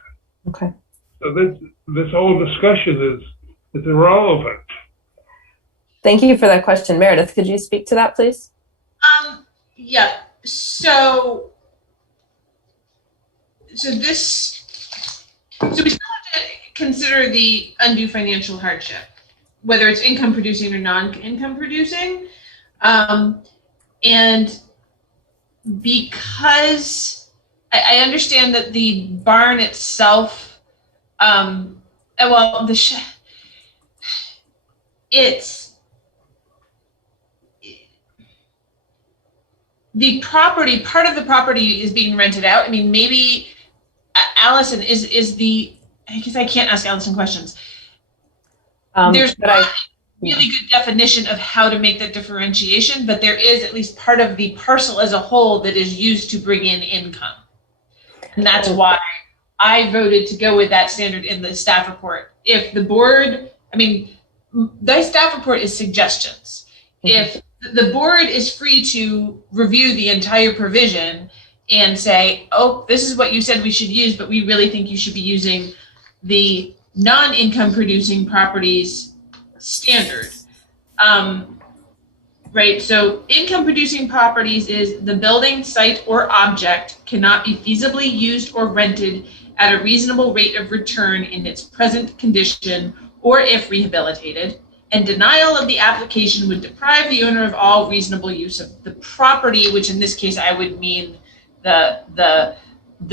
Okay. So this whole discussion is irrelevant. Thank you for that question. Meredith, could you speak to that, please? Yeah. So we still have to consider the undue financial hardship, whether it's income producing or non-income producing. And because I understand that the barn itself, the property, part of the property is being rented out. I mean, maybe Allison is because I can't ask Allison questions. There's not a really good definition of how to make that differentiation, but there is at least part of the parcel as a whole that is used to bring in income. And that's why I voted to go with that standard in the staff report. If the board, the staff report is suggestions. If the board is free to review the entire provision and say, oh, this is what you said we should use, but we really think you should be using the non-income producing properties standard. Right, so income producing properties is the building, site, or object cannot be feasibly used or rented at a reasonable rate of return in its present condition or if rehabilitated, and denial of the application would deprive the owner of all reasonable use of the property, which in this case I would mean the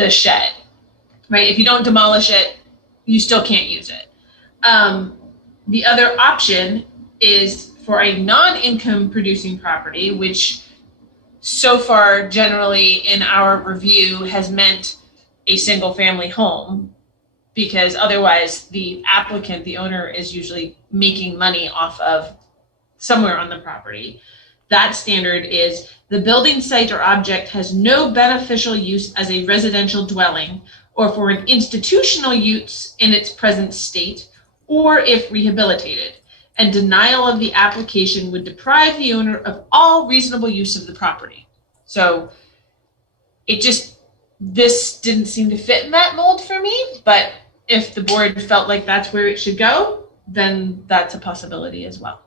shed, right? If you don't demolish it, you still can't use it. The other option is for a non-income producing property, which so far generally in our review has meant a single family home, because otherwise the applicant, the owner, is usually making money off of somewhere on the property. That standard is the building, site, or object has no beneficial use as a residential dwelling or for an institutional use in its present state, or if rehabilitated, and denial of the application would deprive the owner of all reasonable use of the property. So this didn't seem to fit in that mold for me, but if the board felt like that's where it should go, then that's a possibility as well.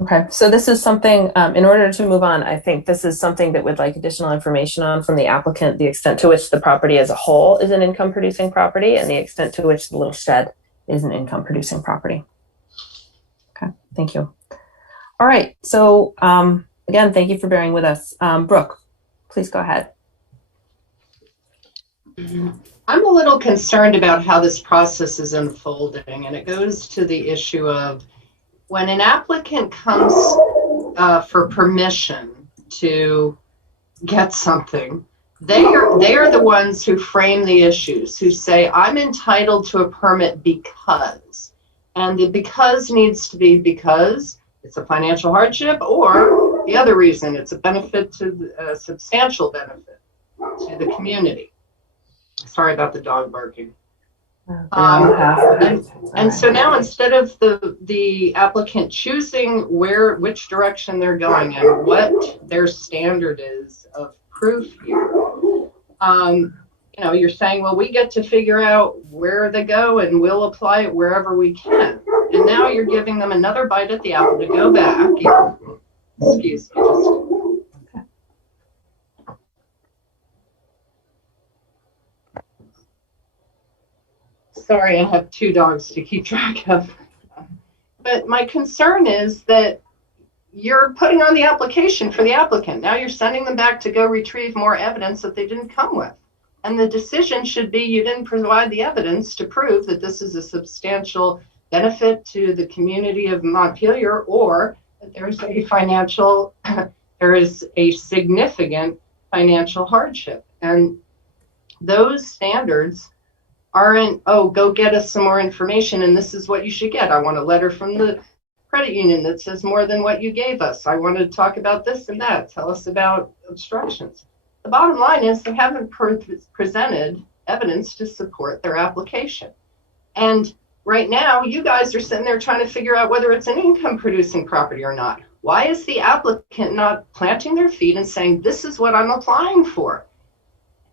Okay, so this is something, in order to move on, I think this is something that we'd like additional information on from the applicant, the extent to which the property as a whole is an income producing property and the extent to which the little shed is an income producing property. Okay, thank you. All right, so again, thank you for bearing with us. Brooke, please go ahead. I'm a little concerned about how this process is unfolding, and it goes to the issue of when an applicant comes for permission to get something, they are the ones who frame the issues, who say, I'm entitled to a permit because, and the because needs to be because it's a financial hardship, or the other reason, it's a benefit to a substantial benefit to the community. Sorry about the dog barking. And so now, instead of the applicant choosing which direction they're going and what their standard is of proof here, you know, you're saying, well, we get to figure out where they go and we'll apply it wherever we can. And now you're giving them another bite at the apple to go back. Excuse me. Sorry, I have 2 dogs to keep track of. But my concern is that you're putting on the application for the applicant. Now you're sending them back to go retrieve more evidence that they didn't come with. And the decision should be you didn't provide the evidence to prove that this is a substantial benefit to the community of Montpelier, or that there is a significant financial hardship. And those standards aren't, oh, go get us some more information and this is what you should get. I want a letter from the credit union that says more than what you gave us. I want to talk about this and that. Tell us about obstructions. The bottom line is they haven't presented evidence to support their application. And right now, you guys are sitting there trying to figure out whether it's an income producing property or not. Why is the applicant not planting their feet and saying, this is what I'm applying for?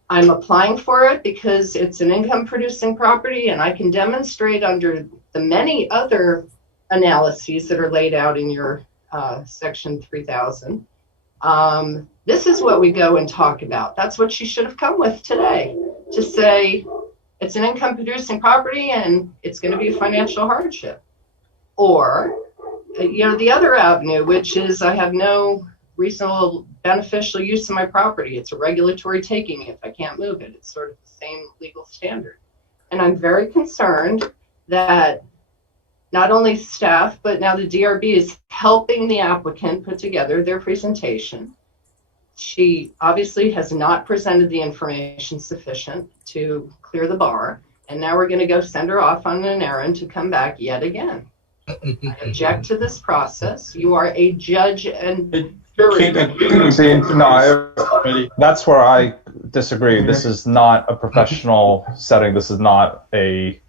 I'm applying for it because it's an income producing property and I can demonstrate under the many other analyses that are laid out in your section 3000. This is what we go and talk about. That's what she should have come with today, to say it's an income producing property and it's going to be a financial hardship. Or, you know, the other avenue, which is I have no reasonable beneficial use of my property. It's a regulatory taking if I can't move it. It's sort of the same legal standard. And I'm very concerned that not only staff, but now the DRB is helping the applicant put together their presentation. She obviously has not presented the information sufficient to clear the bar. And now we're going to go send her off on an errand to come back yet again. I object to this process. You are a judge and jury. See, no, that's where I disagree. This is not a professional setting. This is not a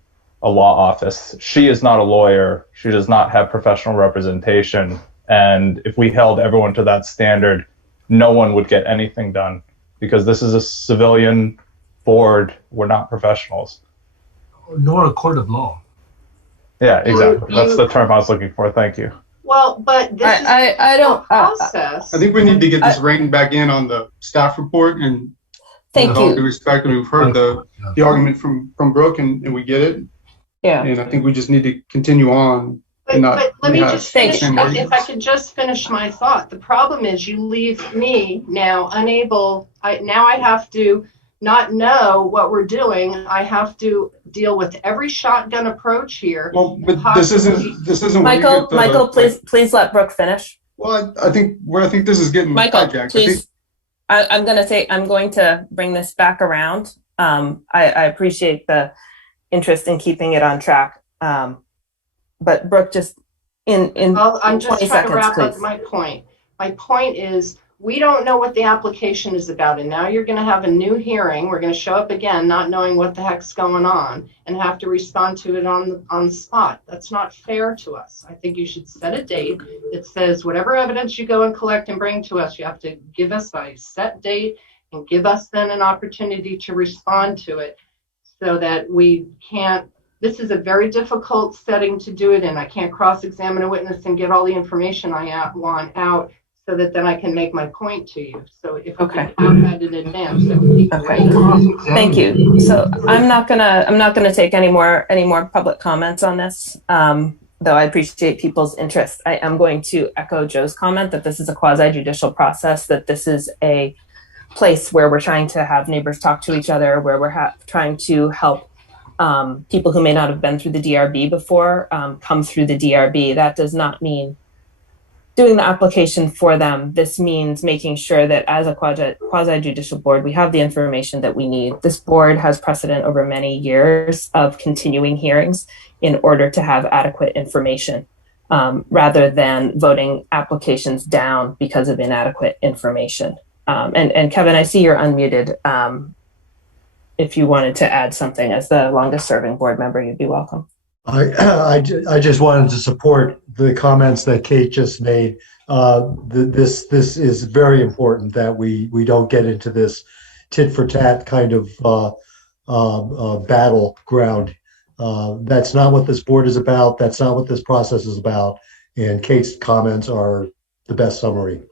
law office. She is not a lawyer. She does not have professional representation. And if we held everyone to that standard, no one would get anything done, because this is a civilian board. We're not professionals. Nor a court of law. Yeah, exactly. That's the term I was looking for. Thank you. Well, but this I don't process. I think we need to get this rating back in on the staff report, and thank with you. all due respect, and we've heard the argument from Brooke, and we get it. Yeah. And I think we just need to continue on. But let me just finish. If I could just finish my thought. The problem is you leave me now unable. Now I have to not know what we're doing. I have to deal with every shotgun approach here. Well, but this isn't. Michael, please let Brooke finish. Well, I think this is getting Michael, hijacked. please. I'm going to bring this back around. I appreciate the interest in keeping it on track. But Brooke, just in I'm just 20 trying seconds, to wrap please. up my point. My point is we don't know what the application is about, and now you're going to have a new hearing. We're going to show up again not knowing what the heck's going on and have to respond to it on the spot. That's not fair to us. I think you should set a date that says whatever evidence you go and collect and bring to us, you have to give us a set date and give us then an opportunity to respond to it, so that we can't. This is a very difficult setting to do it in. I can't cross-examine a witness and get all the information I want out, so that then I can make my point to you. So if we can have that in advance, that would be great. Thank you. So I'm not gonna take any more public comments on this. though I appreciate people's interest, I am going to echo Joe's comment that this is a quasi-judicial process, that this is a place where we're trying to have neighbors talk to each other, where we're trying to help people who may not have been through the DRB before come through the DRB. That does not mean doing the application for them. This means making sure that as a quasi-judicial board, we have the information that we need. This board has precedent over many years of continuing hearings in order to have adequate information, rather than voting applications down because of inadequate information. And Kevin, I see you're unmuted. If you wanted to add something as the longest serving board member, you'd be welcome. I just wanted to support the comments that Kate just made. This is very important that we don't get into this tit for tat kind of battleground. That's not what this board is about. That's not what this process is about. And Kate's comments are the best summary.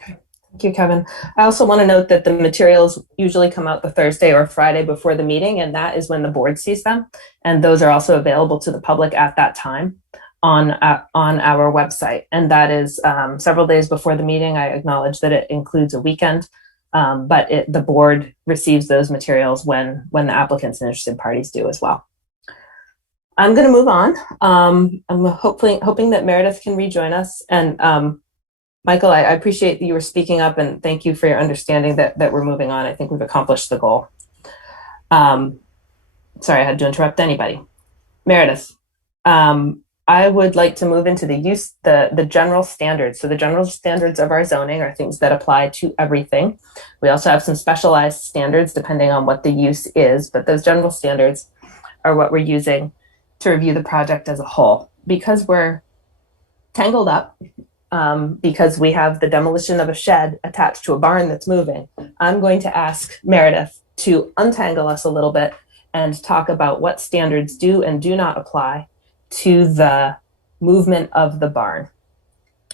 Thank you, Kevin. I also want to note that the materials usually come out the Thursday or Friday before the meeting, and that is when the board sees them. And those are also available to the public at that time on our website. And that is several days before the meeting. I acknowledge that it includes a weekend, but the board receives those materials when the applicants and interested parties do as well. I'm going to move on. I'm hoping that Meredith can rejoin us. And Michael, I appreciate that you were speaking up, and thank you for your understanding that we're moving on. I think we've accomplished the goal. Sorry, I had to interrupt anybody. Meredith, I would like to move into the general standards. So the general standards of our zoning are things that apply to everything. We also have some specialized standards depending on what the use is, but those general standards are what we're using to review the project as a whole. Because we're tangled up, because we have the demolition of a shed attached to a barn that's moving, I'm going to ask Meredith to untangle us a little bit and talk about what standards do and do not apply to the movement of the barn,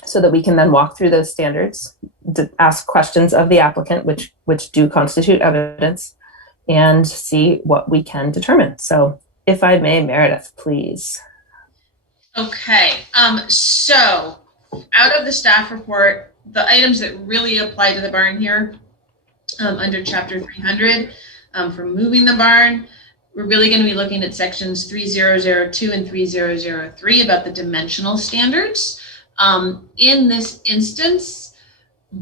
so that we can then walk through those standards, to ask questions of the applicant, which do constitute evidence, and see what we can determine. So if I may, Meredith, please. Okay, so out of the staff report, the items that really apply to the barn here, under chapter 300, for moving the barn, we're really going to be looking at sections 3002 and 3003 about the dimensional standards. In this instance,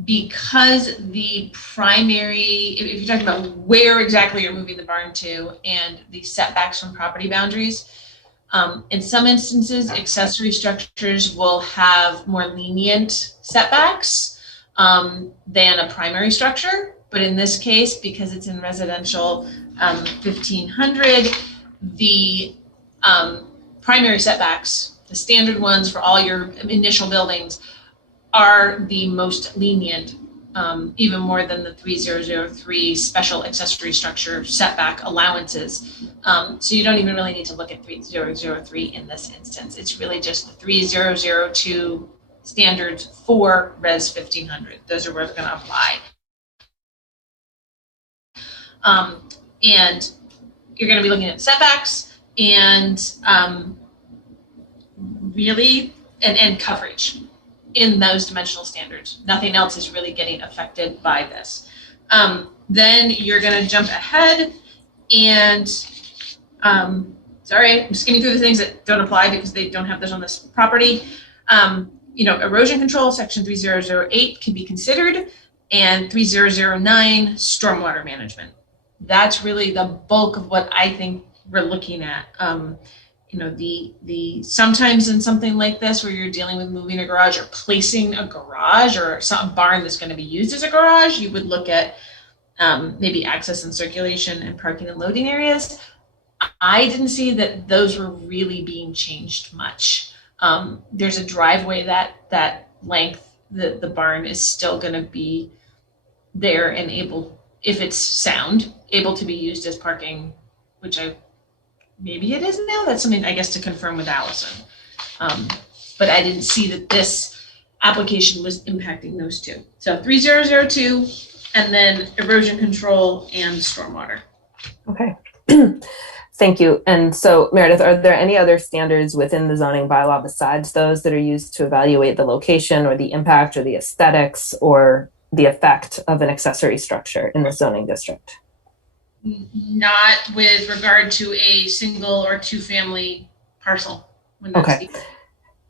because the primary, if you're talking about where exactly you're moving the barn to and the setbacks from property boundaries, in some instances, accessory structures will have more lenient setbacks than a primary structure. But in this case, because it's in residential 1500, the primary setbacks, the standard ones for all your initial buildings, are the most lenient, even more than the 3003 special accessory structure setback allowances. So you don't even really need to look at 3003 in this instance. It's really just the 3002 standards for Res 1500. Those are where it's going to apply. And you're going to be looking at setbacks and really, and coverage in those dimensional standards. Nothing else is really getting affected by this. Then you're going to jump ahead and, sorry, I'm skimming through the things that don't apply because they don't have those on this property. Erosion control, section 3008 can be considered, and 3009, stormwater management. That's really the bulk of what I think we're looking at. Sometimes in something like this where you're dealing with moving a garage or placing a garage or some barn that's going to be used as a garage, you would look at maybe access and circulation and parking and loading areas. I didn't see that those were really being changed much. There's a driveway that length, the barn is still going to be there and able, if it's sound, able to be used as parking, which maybe it is now. That's something I guess to confirm with Allison. But I didn't see that this application was impacting those two. So 3002 and then erosion control and stormwater. Okay. Thank you. And so, Meredith, are there any other standards within the zoning bylaw besides those that are used to evaluate the location or the impact or the aesthetics or the effect of an accessory structure in the zoning district? Not with regard to a single or two-family parcel. Okay.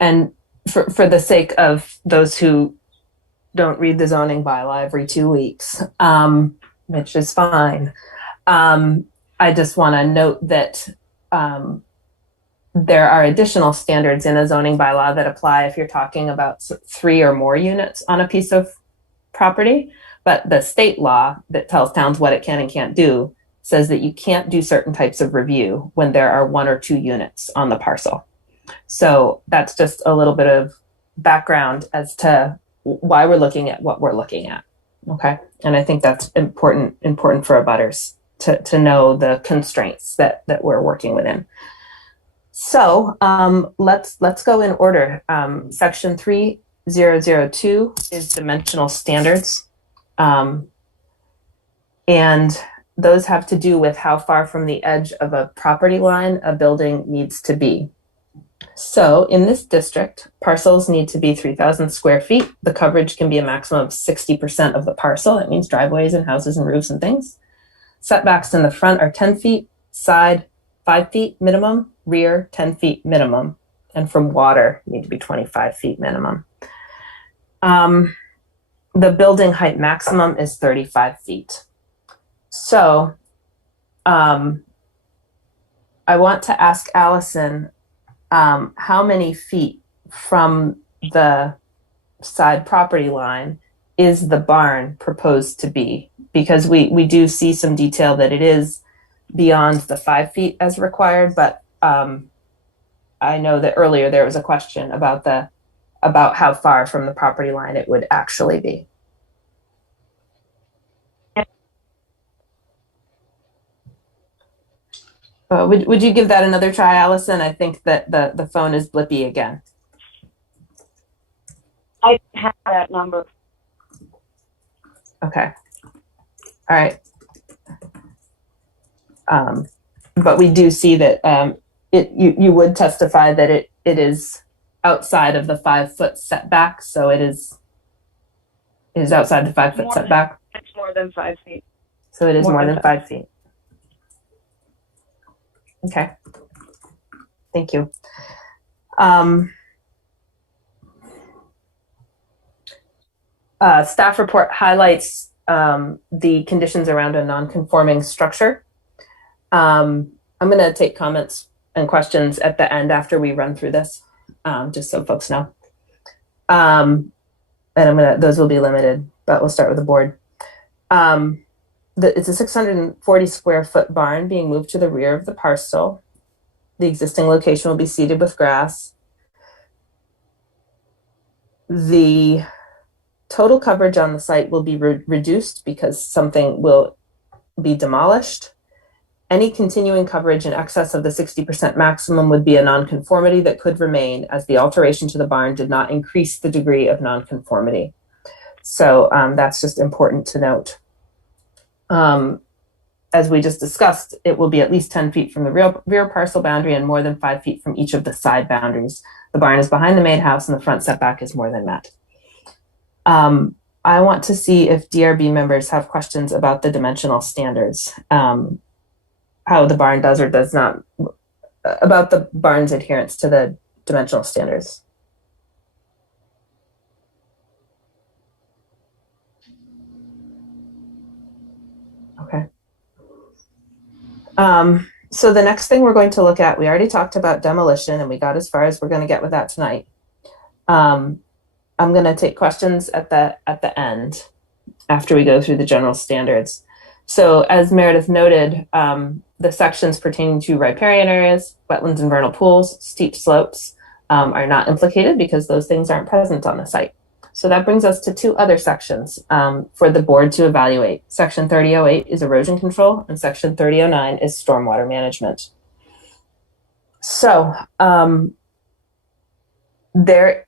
And for the sake of those who don't read the zoning bylaw every 2 weeks, which is fine, I just want to note that there are additional standards in a zoning bylaw that apply if you're talking about 3 or more units on a piece of property. But the state law that tells towns what it can and can't do says that you can't do certain types of review when there are 1 or 2 units on the parcel. So that's just a little bit of background as to why we're looking at what we're looking at. Okay. And I think that's important for abutters to know the constraints that we're working within. So let's go in order. Section 3002 is dimensional standards. And those have to do with how far from the edge of a property line a building needs to be. So in this district, parcels need to be 3,000 square feet. The coverage can be a maximum of 60% of the parcel. That means driveways and houses and roofs and things. Setbacks in the front are 10 feet, side 5 feet minimum, rear 10 feet minimum. And from water, you need to be 25 feet minimum. The building height maximum is 35 feet. So I want to ask Allison, how many feet from the side property line is the barn proposed to be? Because we do see some detail that it is beyond the 5 feet as required, but I know that earlier there was a question about how far from the property line it would actually be. Would you give that another try, Allison? I think that the phone is blippy again. I have that number. Okay. All right. But we do see that you would testify that it is outside of the 5 foot setback, so it is outside the 5 foot setback. It's more than 5 feet. So it is more than 5 feet. Okay. Thank you. Staff report highlights the conditions around a non-conforming structure. I'm going to take comments and questions at the end after we run through this, just so folks know. And those will be limited, but we'll start with the board. It's a 640 square foot barn being moved to the rear of the parcel. The existing location will be seeded with grass. The total coverage on the site will be reduced because something will be demolished. Any continuing coverage in excess of the 60% maximum would be a nonconformity that could remain, as the alteration to the barn did not increase the degree of nonconformity. So that's just important to note. As we just discussed, it will be at least 10 feet from the rear parcel boundary and more than 5 feet from each of the side boundaries. The barn is behind the main house and the front setback is more than met. I want to see if DRB members have questions about the dimensional standards, how the barn does or does not, about the barn's adherence to the dimensional standards. Okay. So the next thing we're going to look at, we already talked about demolition and we got as far as we're going to get with that tonight. I'm going to take questions at the end after we go through the general standards. So as Meredith noted, the sections pertaining to riparian areas, wetlands and vernal pools, steep slopes are not implicated because those things aren't present on the site. So that brings us to 2 other sections for the board to evaluate. Section 3008 is erosion control and section 3009 is stormwater management. So there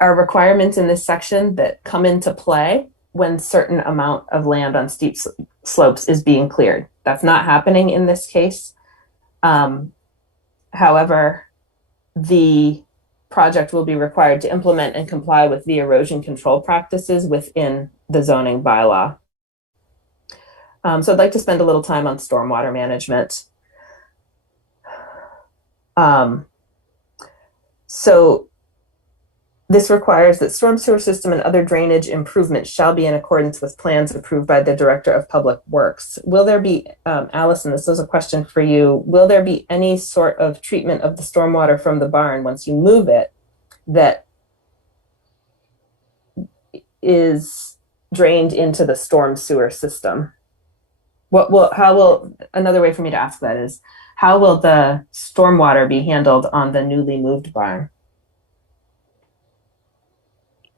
are requirements in this section that come into play when certain amount of land on steep slopes is being cleared. That's not happening in this case. However, the project will be required to implement and comply with the erosion control practices within the zoning bylaw. So I'd like to spend a little time on stormwater management. So this requires that storm sewer system and other drainage improvements shall be in accordance with plans approved by the Director of Public Works. Will there be, Allison, this is a question for you, will there be any sort of treatment of the stormwater from the barn once you move it that is drained into the storm sewer system? Another way for me to ask that is, how will the stormwater be handled on the newly moved barn?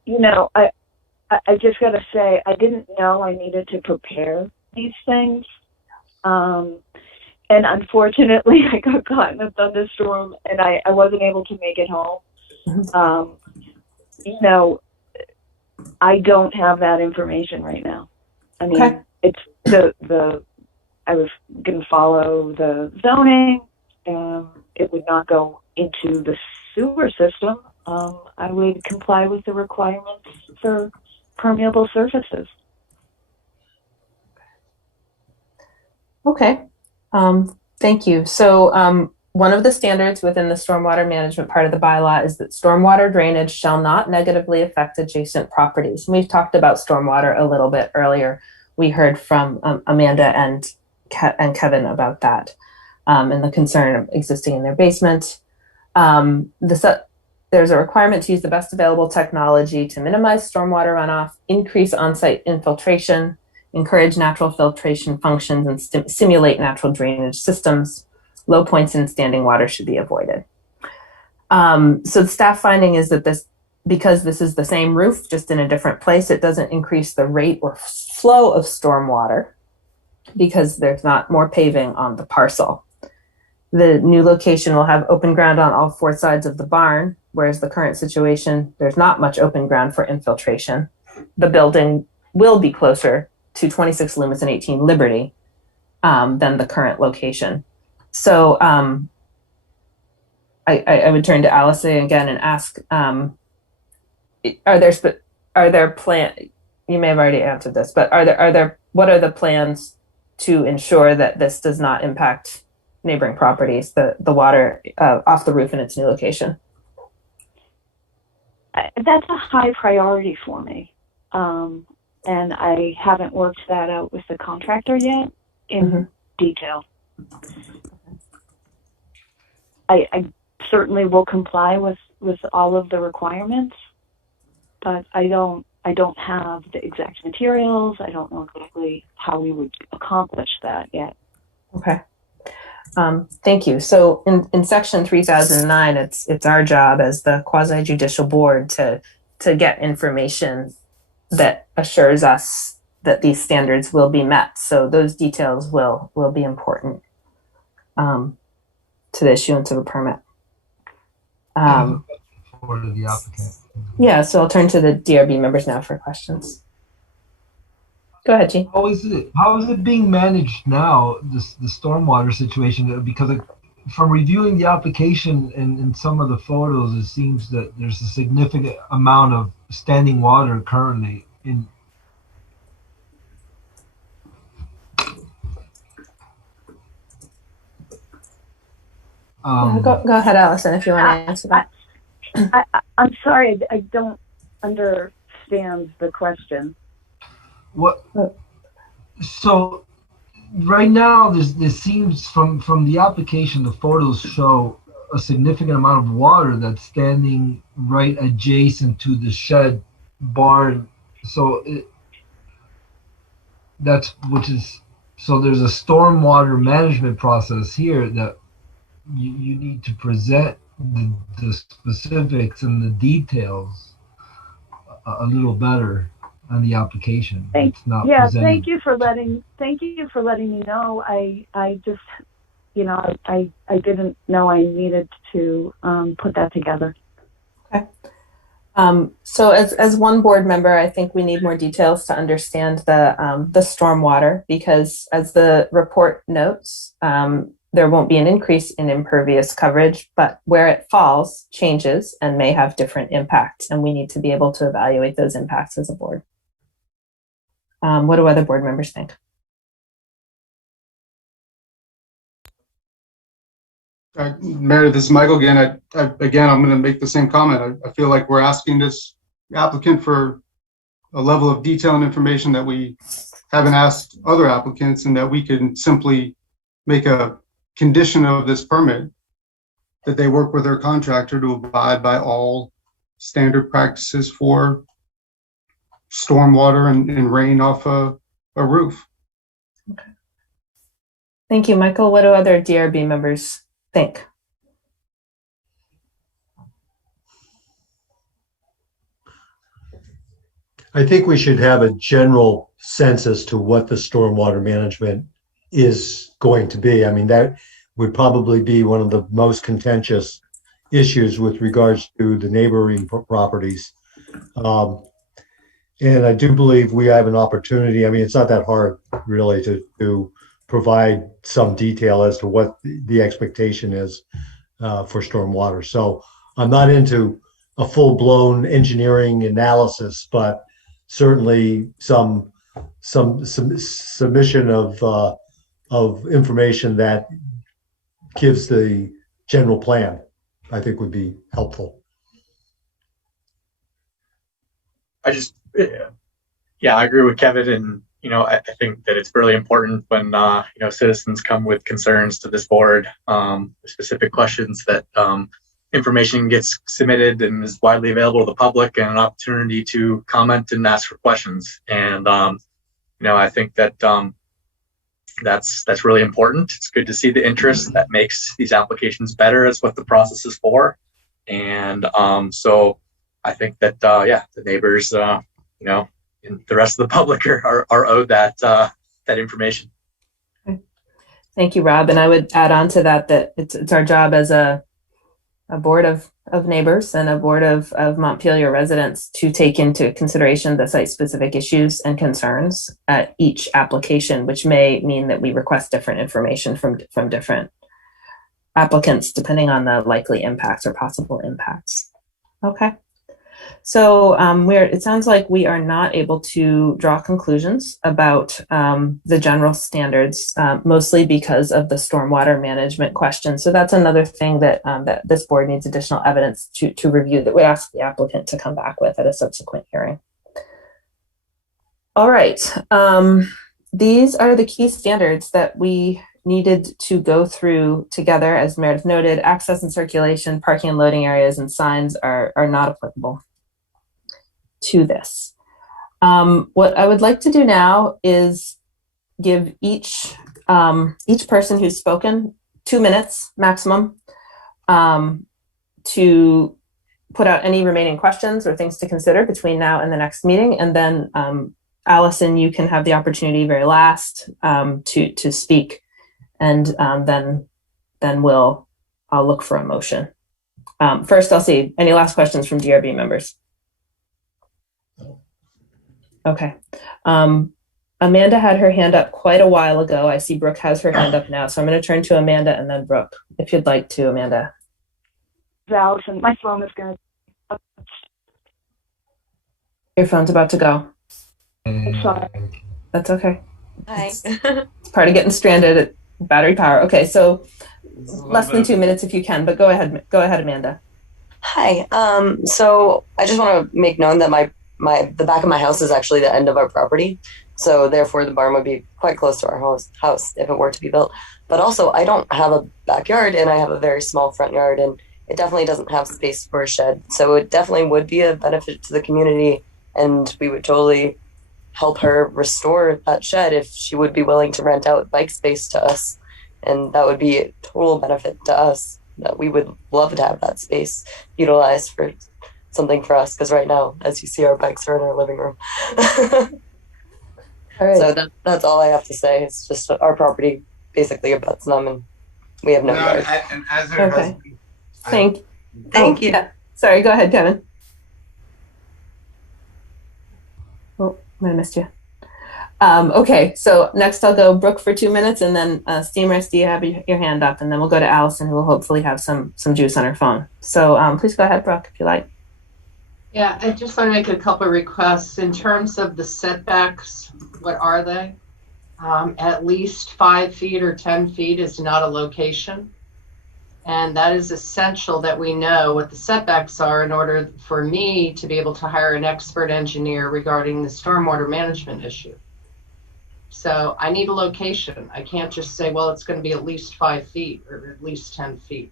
You know, I just got to say, I didn't know I needed to prepare these things. And unfortunately, I got caught in a thunderstorm and I wasn't able to make it home. You know, I don't have that information right now. I mean, okay. It's I was going to follow the zoning, and it would not go into the sewer system. I would comply with the requirements for permeable surfaces. Okay, thank you. So one of the standards within the stormwater management part of the bylaw is that stormwater drainage shall not negatively affect adjacent properties. And we've talked about stormwater a little bit earlier. We heard from Amanda and Kevin about that and the concern of existing in their basement. There's a requirement to use the best available technology to minimize stormwater runoff, increase on-site infiltration, encourage natural filtration functions, and simulate natural drainage systems. Low points in standing water should be avoided. So the staff finding is that because this is the same roof, just in a different place, it doesn't increase the rate or flow of stormwater because there's not more paving on the parcel. The new location will have open ground on all four sides of the barn, whereas the current situation, there's not much open ground for infiltration. The building will be closer to 26 Loomis and 18 Liberty than the current location. So I would turn to Allison again and ask, are there plans, you may have already answered this, but what are the plans to ensure that this does not impact neighboring properties, the water off the roof in its new location? That's a high priority for me. And I haven't worked that out with the contractor yet in detail. I certainly will comply with all of the requirements, but I don't have the exact materials. I don't know exactly how we would accomplish that yet. Okay. Thank you. So in section 3009, it's our job as the quasi-judicial board to get information that assures us that these standards will be met. So those details will be important to the issuance of a permit. For the applicant. Yeah, so I'll turn to the DRB members now for questions. Go ahead, Gene. How is it being managed now, the stormwater situation? Because from reviewing the application and some of the photos, it seems that there's a significant amount of standing water currently in. Go ahead, Allison, if you want to answer that. I'm sorry, I don't understand the question. What? So right now, there seems from the application, the photos show a significant amount of water that's standing right adjacent to the shed barn. So there's a stormwater management process here that you need to present the specifics and the details a little better on the application. Thank you for letting me know. I just, I didn't know I needed to put that together. Okay. So as one board member, I think we need more details to understand the stormwater, because as the report notes, there won't be an increase in impervious coverage, but where it falls changes and may have different impacts, and we need to be able to evaluate those impacts as a board. What do other board members think? Meredith, this is Michael again. I'm going to make the same comment. I feel like we're asking this applicant for a level of detail and information that we haven't asked other applicants, and that we can simply make a condition of this permit that they work with their contractor to abide by all standard practices for stormwater and rain off a roof. Okay. Thank you, Michael. What do other DRB members think? I think we should have a general sense as to what the stormwater management is going to be. I mean, that would probably be one of the most contentious issues with regards to the neighboring properties. And I do believe we have an opportunity. I mean, it's not that hard really to provide some detail as to what the expectation is for stormwater. So I'm not into a full-blown engineering analysis, but certainly some submission of information that gives the general plan, I think would be helpful. Yeah, I agree with Kevin, and I think that it's really important when citizens come with concerns to this board, specific questions, that information gets submitted and is widely available to the public, and an opportunity to comment and ask for questions. And I think that that's really important. It's good to see the interest that makes these applications better. Is what the process is for. And so I think that the neighbors, and the rest of the public are owed that information. Thank you, Rob. And I would add on to that it's our job as a board of neighbors and a board of Montpelier residents to take into consideration the site-specific issues and concerns at each application, which may mean that we request different information from different applicants depending on the likely impacts or possible impacts. Okay. So it sounds like we are not able to draw conclusions about the general standards, mostly because of the stormwater management question. So that's another thing that this board needs additional evidence to review, that we ask the applicant to come back with at a subsequent hearing. All right. These are the key standards that we needed to go through together. As Meredith noted, access and circulation, parking and loading areas, and signs are not applicable to this. What I would like to do now is give each person who's spoken 2 minutes maximum to put out any remaining questions or things to consider between now and the next meeting. And then Allison, you can have the opportunity very last to speak. And then I'll look for a motion. First, I'll see any last questions from DRB members. Okay. Amanda had her hand up quite a while ago. I see Brooke has her hand up now. So I'm going to turn to Amanda and then Brooke, if you'd like to, Amanda. Allison, my phone is going to. Your phone's about to go. I'm sorry. That's okay. Hi. It's part of getting stranded at battery power. Okay, so less than 2 minutes if you can, but go ahead, Amanda. Hi. So I just want to make known that the back of my house is actually the end of our property. So therefore the barn would be quite close to our house if it were to be built. But also I don't have a backyard and I have a very small front yard, and it definitely doesn't have space for a shed. So it definitely would be a benefit to the community, and we would totally help her restore that shed if she would be willing to rent out bike space to us. And that would be a total benefit to us, that we would love to have that space utilized for something for us, because right now, as you see, our bikes are in our living room. All right. So that's all I have to say. It's just our property basically abuts them, and we have no yard. And as there Okay. Thank you. Yeah. Sorry, go ahead, Kevin. Oh, I missed you. Okay, so next I'll go Brooke for 2 minutes, and then Steamers, do you have your hand up? And then we'll go to Allison, who will hopefully have some juice on her phone. So please go ahead, Brooke, if you like. Yeah, I just want to make a couple of requests. In terms of the setbacks, what are they? At least 5 feet or 10 feet is not a location. And that is essential that we know what the setbacks are in order for me to be able to hire an expert engineer regarding the stormwater management issue. So I need a location. I can't just say, well, it's going to be at least 5 feet or at least 10 feet.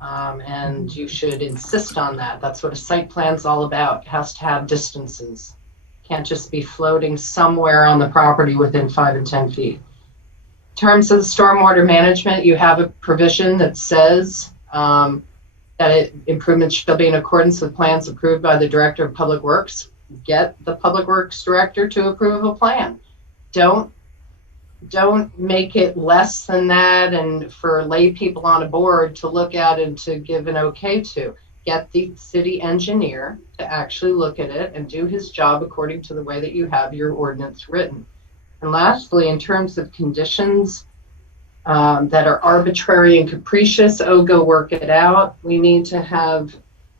And you should insist on that. That's what a site plan's all about. It has to have distances. Can't just be floating somewhere on the property within 5 and 10 feet. In terms of the stormwater management, you have a provision that says that improvements shall be in accordance with plans approved by the Director of Public Works. Get the Public Works Director to approve a plan. Don't make it less than that and for lay people on a board to look at and to give an okay to. Get the city engineer to actually look at it and do his job according to the way that you have your ordinance written. And lastly, in terms of conditions that are arbitrary and capricious, go work it out. We need to have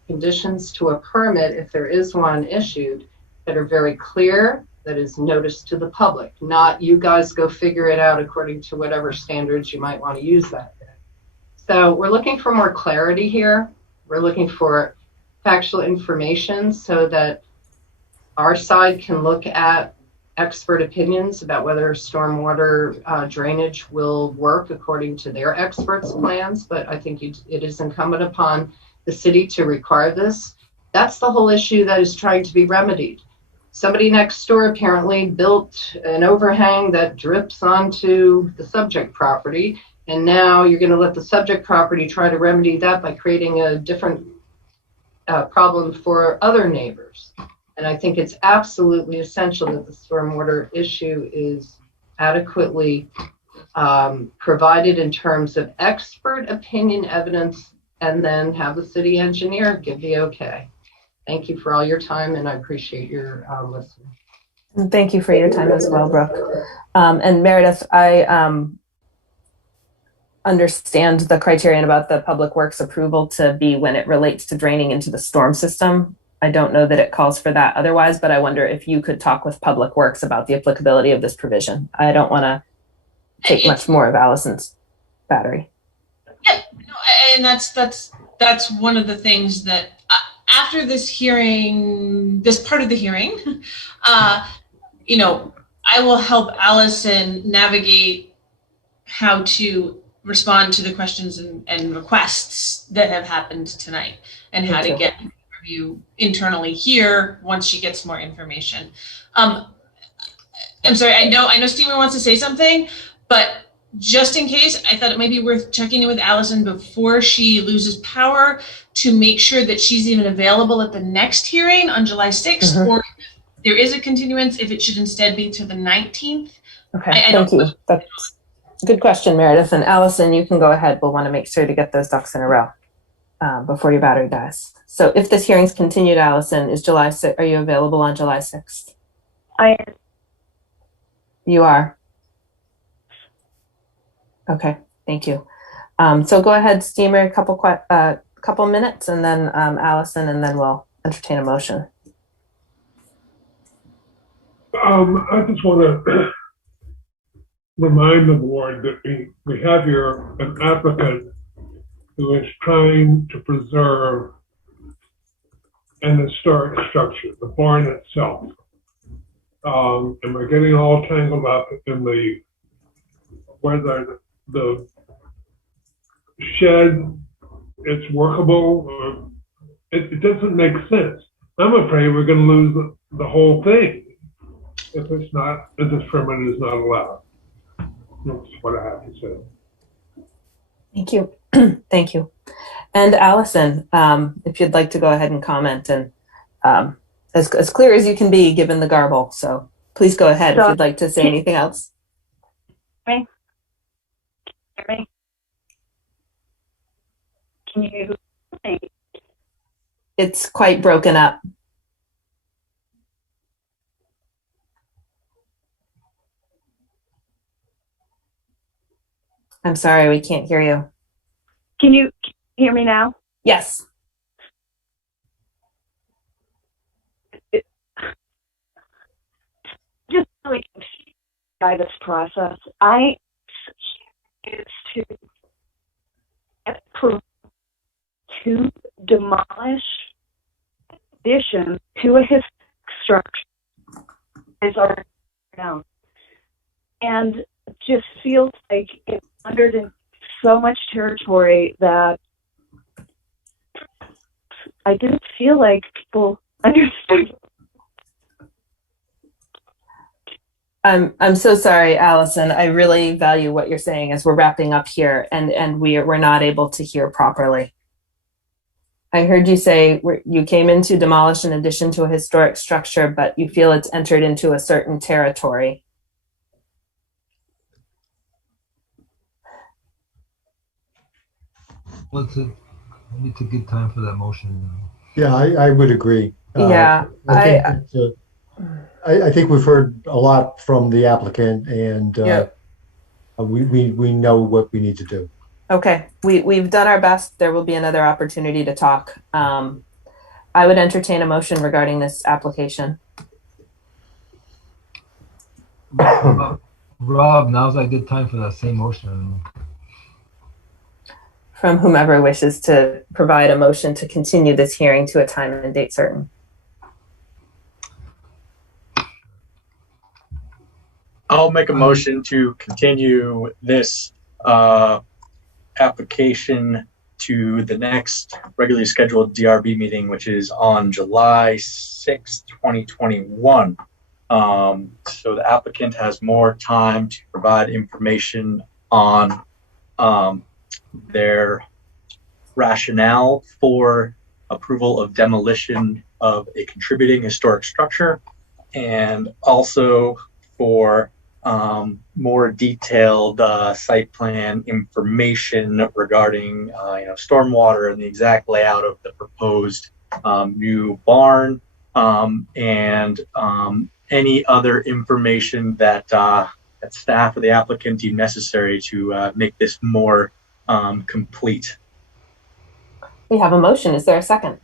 conditions to a permit, if there is one issued, that are very clear, that is noticed to the public, not you guys go figure it out according to whatever standards you might want to use that day. So we're looking for more clarity here. We're looking for factual information so that our side can look at expert opinions about whether stormwater drainage will work according to their experts' plans, but I think it is incumbent upon the city to require this. That's the whole issue that is trying to be remedied. Somebody next door apparently built an overhang that drips onto the subject property, and now you're going to let the subject property try to remedy that by creating a different problem for other neighbors. And I think it's absolutely essential that the stormwater issue is adequately provided in terms of expert opinion evidence, and then have the city engineer give the okay. Thank you for all your time, and I appreciate your listening. And thank you for your time as well, Brooke. And Meredith, I understand the criterion about the Public Works approval to be when it relates to draining into the storm system. I don't know that it calls for that otherwise, but I wonder if you could talk with Public Works about the applicability of this provision. I don't want to take much more of Allison's battery. Yeah, no, and that's one of the things that after this hearing, this part of the hearing, you know, I will help Allison navigate how to respond to the questions and requests that have happened tonight, and how to get review internally here once she gets more information. I'm sorry, I know Steamer wants to say something, but just in case, I thought it might be worth checking in with Allison before she loses power to make sure that she's even available at the next hearing on July 6th, or there is a continuance, if it should instead be to the 19th. Okay, thank you. That's a good question, Meredith. And Allison, you can go ahead. We'll want to make sure to get those ducks in a row before your battery dies. So if this hearing's continued, Allison, is July 6th, are you available on July 6th? I am. You are? Okay, thank you. So go ahead, Steamer, a couple minutes, and then Allison, and then we'll entertain a motion. I just want to remind the board that we have here an applicant who is trying to preserve an historic structure, the barn itself. And we're getting all tangled up in whether the shed is workable, or it doesn't make sense. I'm afraid we're going to lose the whole thing if this permit is not allowed. That's what I have to say. Thank you. Thank you. And Allison, if you'd like to go ahead and comment, and as clear as you can be given the garble. So please go ahead if you'd like to say anything else. Me? Hear me? Can you hear me? It's quite broken up. I'm sorry, we can't hear you. Can you hear me now? Yes. Just really confused by this process. I is to get approval to demolish addition to a historic structure is our ground, and it just feels like it's wandered in so much territory that I didn't feel like people understood. I'm so sorry, Allison. I really value what you're saying as we're wrapping up here, and we're not able to hear properly. I heard you say you came in to demolish an addition to a historic structure, but you feel it's entered into a certain territory. Well, it's a good time for that motion. Yeah, I would agree. Yeah, I think we've heard a lot from the applicant, and we know what we need to do. Okay, we've done our best. There will be another opportunity to talk. I would entertain a motion regarding this application. Rob, now's a good time for that same motion. From whomever wishes to provide a motion to continue this hearing to a time and date certain. I'll make a motion to continue this application to the next regularly scheduled DRB meeting, which is on July 6th, 2021. So the applicant has more time to provide information on their rationale for approval of demolition of a contributing historic structure, and also for more detailed site plan information regarding stormwater and the exact layout of the proposed new barn, and any other information that staff or the applicant deem necessary to make this more complete. We have a motion. Is there a second?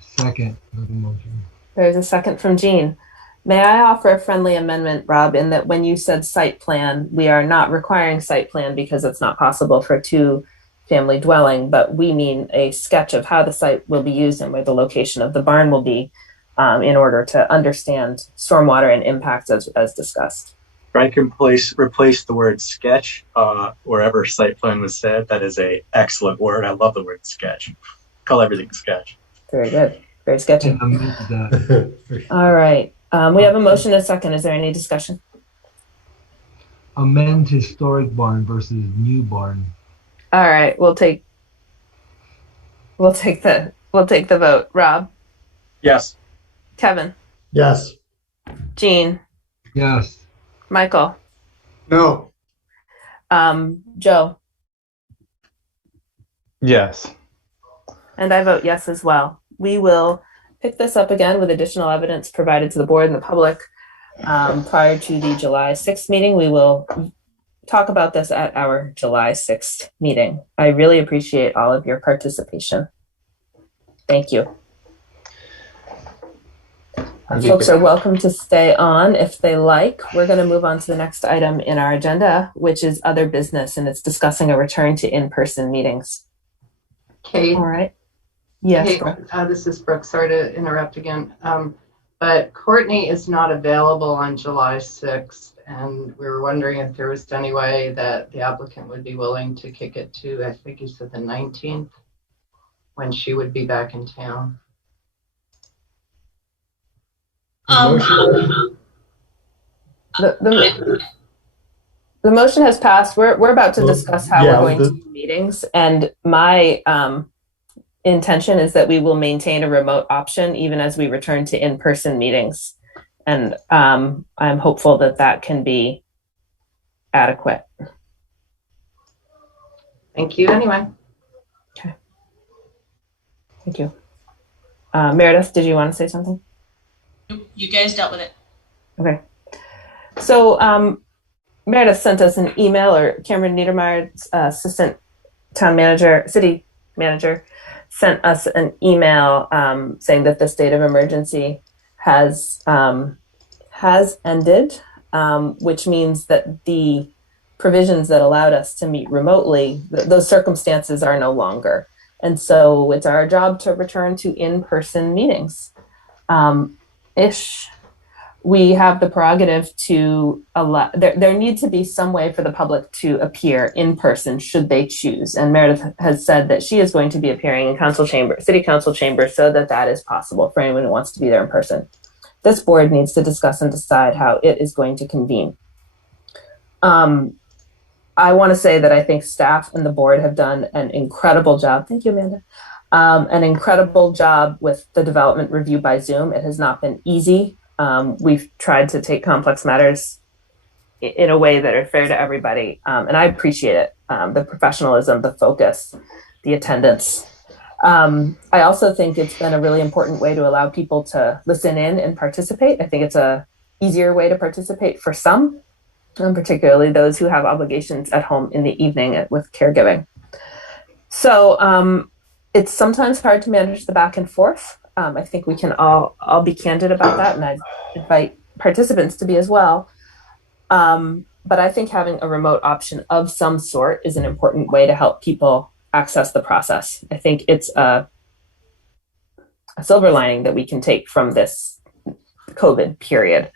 Second motion. There's a second from Jean. May I offer a friendly amendment, Rob, in that when you said site plan, we are not requiring site plan because it's not possible for a two-family dwelling, but we mean a sketch of how the site will be used and where the location of the barn will be in order to understand stormwater and impacts as discussed. I can replace the word sketch wherever site plan was said. That is an excellent word. I love the word sketch. Call everything sketch. Very good. Very sketchy. All right. We have a motion and a second. Is there any discussion? Amend historic barn versus new barn. All right. We'll take the vote. Rob? Yes. Kevin? Yes. Jean? Yes. Michael? No. Joe? Yes. And I vote yes as well. We will pick this up again with additional evidence provided to the board and the public prior to the July 6th meeting. We will talk about this at our July 6th meeting. I really appreciate all of your participation. Thank you. Folks are welcome to stay on if they like. We're going to move on to the next item in our agenda, which is other business, and it's discussing a return to in-person meetings. Kate. All right. Yes. Kate, this is Brooke. Sorry to interrupt again. But Courtney is not available on July 6th, and we were wondering if there was any way that the applicant would be willing to kick it to, I think you said the 19th, when she would be back in town. The motion has passed. We're about to discuss how we're going to do meetings, and my intention is that we will maintain a remote option even as we return to in-person meetings, and I'm hopeful that that can be adequate. Thank you anyway. Okay. Thank you. Meredith, did you want to say something? You guys dealt with it. Okay. So Meredith sent us an email, or Cameron Niedermeyer, assistant city manager, sent us an email saying that the state of emergency has ended, which means that the provisions that allowed us to meet remotely, those circumstances are no longer. And so it's our job to return to in-person meetings. We have the prerogative to allow, there needs to be some way for the public to appear in person should they choose. And Meredith has said that she is going to be appearing in city council chambers so that that is possible for anyone who wants to be there in person. This board needs to discuss and decide how it is going to convene. I want to say that I think staff and the board have done an incredible job. Thank you, Amanda. An incredible job with the development review by Zoom. It has not been easy. We've tried to take complex matters in a way that are fair to everybody. And I appreciate it. The professionalism, the focus, the attendance. I also think it's been a really important way to allow people to listen in and participate. I think it's a easier way to participate for some, particularly those who have obligations at home in the evening with caregiving. So it's sometimes hard to manage the back and forth. I think we can all be candid about that, and I invite participants to be as well. But I think having a remote option of some sort is an important way to help people access the process. I think it's a silver lining that we can take from this COVID period.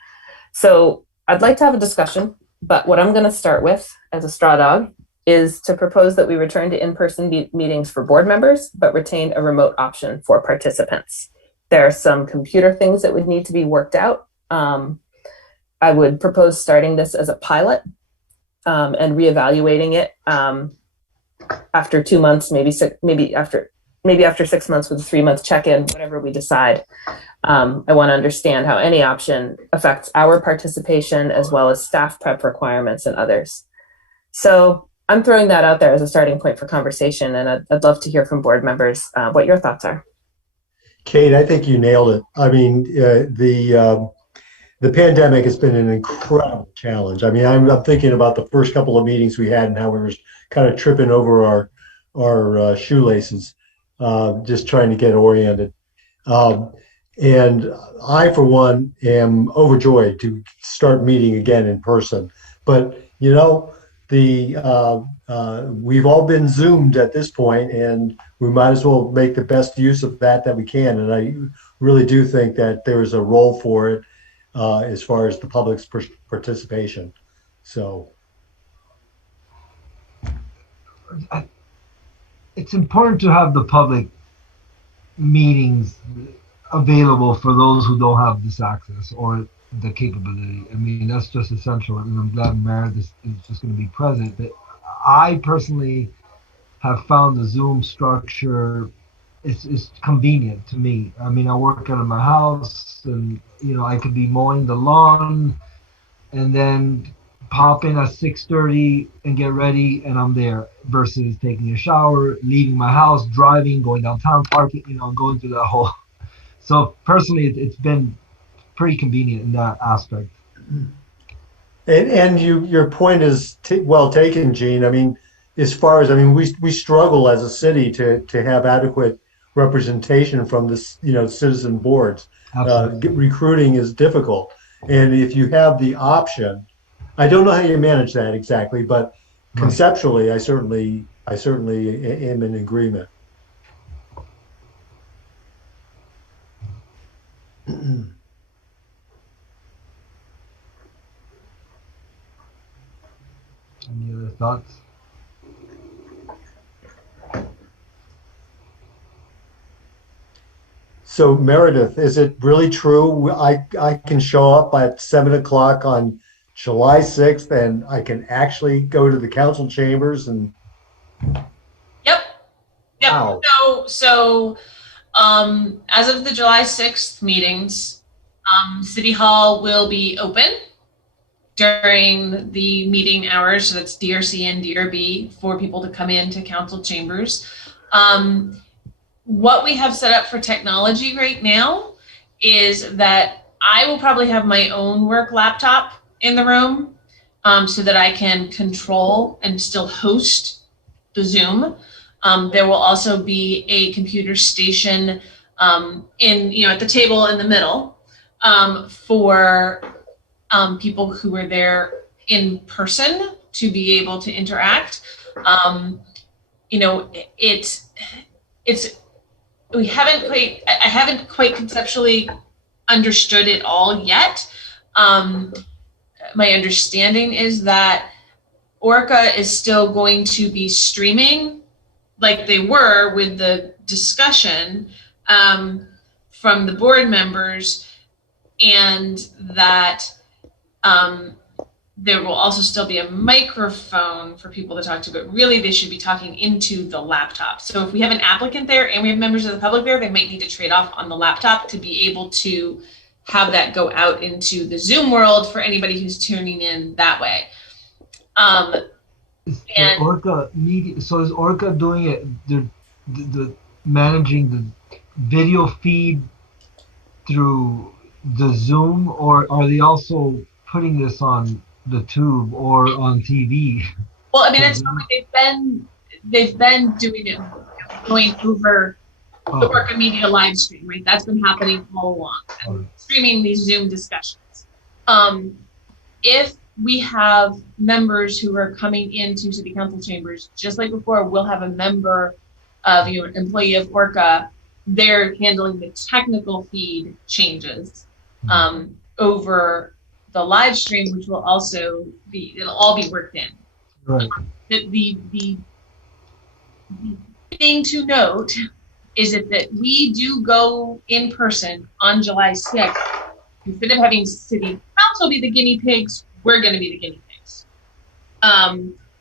So I'd like to have a discussion, but what I'm going to start with as a straw dog is to propose that we return to in-person meetings for board members, but retain a remote option for participants. There are some computer things that would need to be worked out. I would propose starting this as a pilot and reevaluating it after 2 months, maybe after 6 months with a 3-month check-in, whatever we decide. I want to understand how any option affects our participation as well as staff prep requirements and others. So I'm throwing that out there as a starting point for conversation, and I'd love to hear from board members what your thoughts are. Kate, I think you nailed it. I mean, the pandemic has been an incredible challenge. I mean, I'm thinking about the first couple of meetings we had and how we were kind of tripping over our shoelaces, just trying to get oriented. And I, for one, am overjoyed to start meeting again in person. But, you know, we've all been Zoomed at this point, and we might as well make the best use of that we can. And I really do think that there's a role for it as far as the public's participation. So it's important to have the public meetings available for those who don't have this access or the capability. I mean, that's just essential, and I'm glad Meredith is just going to be present. But I personally have found the Zoom structure is convenient to me. I mean, I work out of my house, and you know, I could be mowing the lawn, and then pop in at 6:30 and get ready, and I'm there. Versus taking a shower, leaving my house, driving, going downtown, parking, you know, going through that whole. So personally, it's been pretty convenient in that aspect. And your point is well taken, Gene. I mean, as far as, I mean, we struggle as a city to have adequate representation from this, you know, citizen boards. Recruiting is difficult, and if you have the option, I don't know how you manage that exactly, but conceptually, I certainly am in agreement. Any other thoughts? So Meredith, is it really true I can show up at 7 o'clock on July 6th and I can actually go to the council chambers and? Yep. Wow. So as of the July 6th meetings, City Hall will be open during the meeting hours. So that's DRC and DRB for people to come into council chambers. What we have set up for technology right now is that I will probably have my own work laptop in the room. so that I can control and still host the Zoom. There will also be a computer station at the table in the middle for people who are there in person to be able to interact. I haven't quite conceptually understood it all yet. My understanding is that ORCA is still going to be streaming like they were with the discussion from the board members, and that there will also still be a microphone for people to talk to, but really they should be talking into the laptop. So if we have an applicant there and we have members of the public there, they might need to trade off on the laptop to be able to have that go out into the Zoom world for anybody who's tuning in that way. And ORCA media, so is ORCA doing it? The managing the video feed through the Zoom, or are they also putting this on the tube or on TV? Well, I mean, it's not like they've been doing it, going over the ORCA media live stream, right? That's been happening all along, streaming these Zoom discussions. If we have members who are coming into city council chambers, just like before, we'll have a member of, an employee of ORCA, they're handling the technical feed changes over the live stream, which will also it'll all be worked in. Right. The thing to note is that we do go in person on July 6th. Instead of having city council be the guinea pigs, we're going to be the guinea pigs.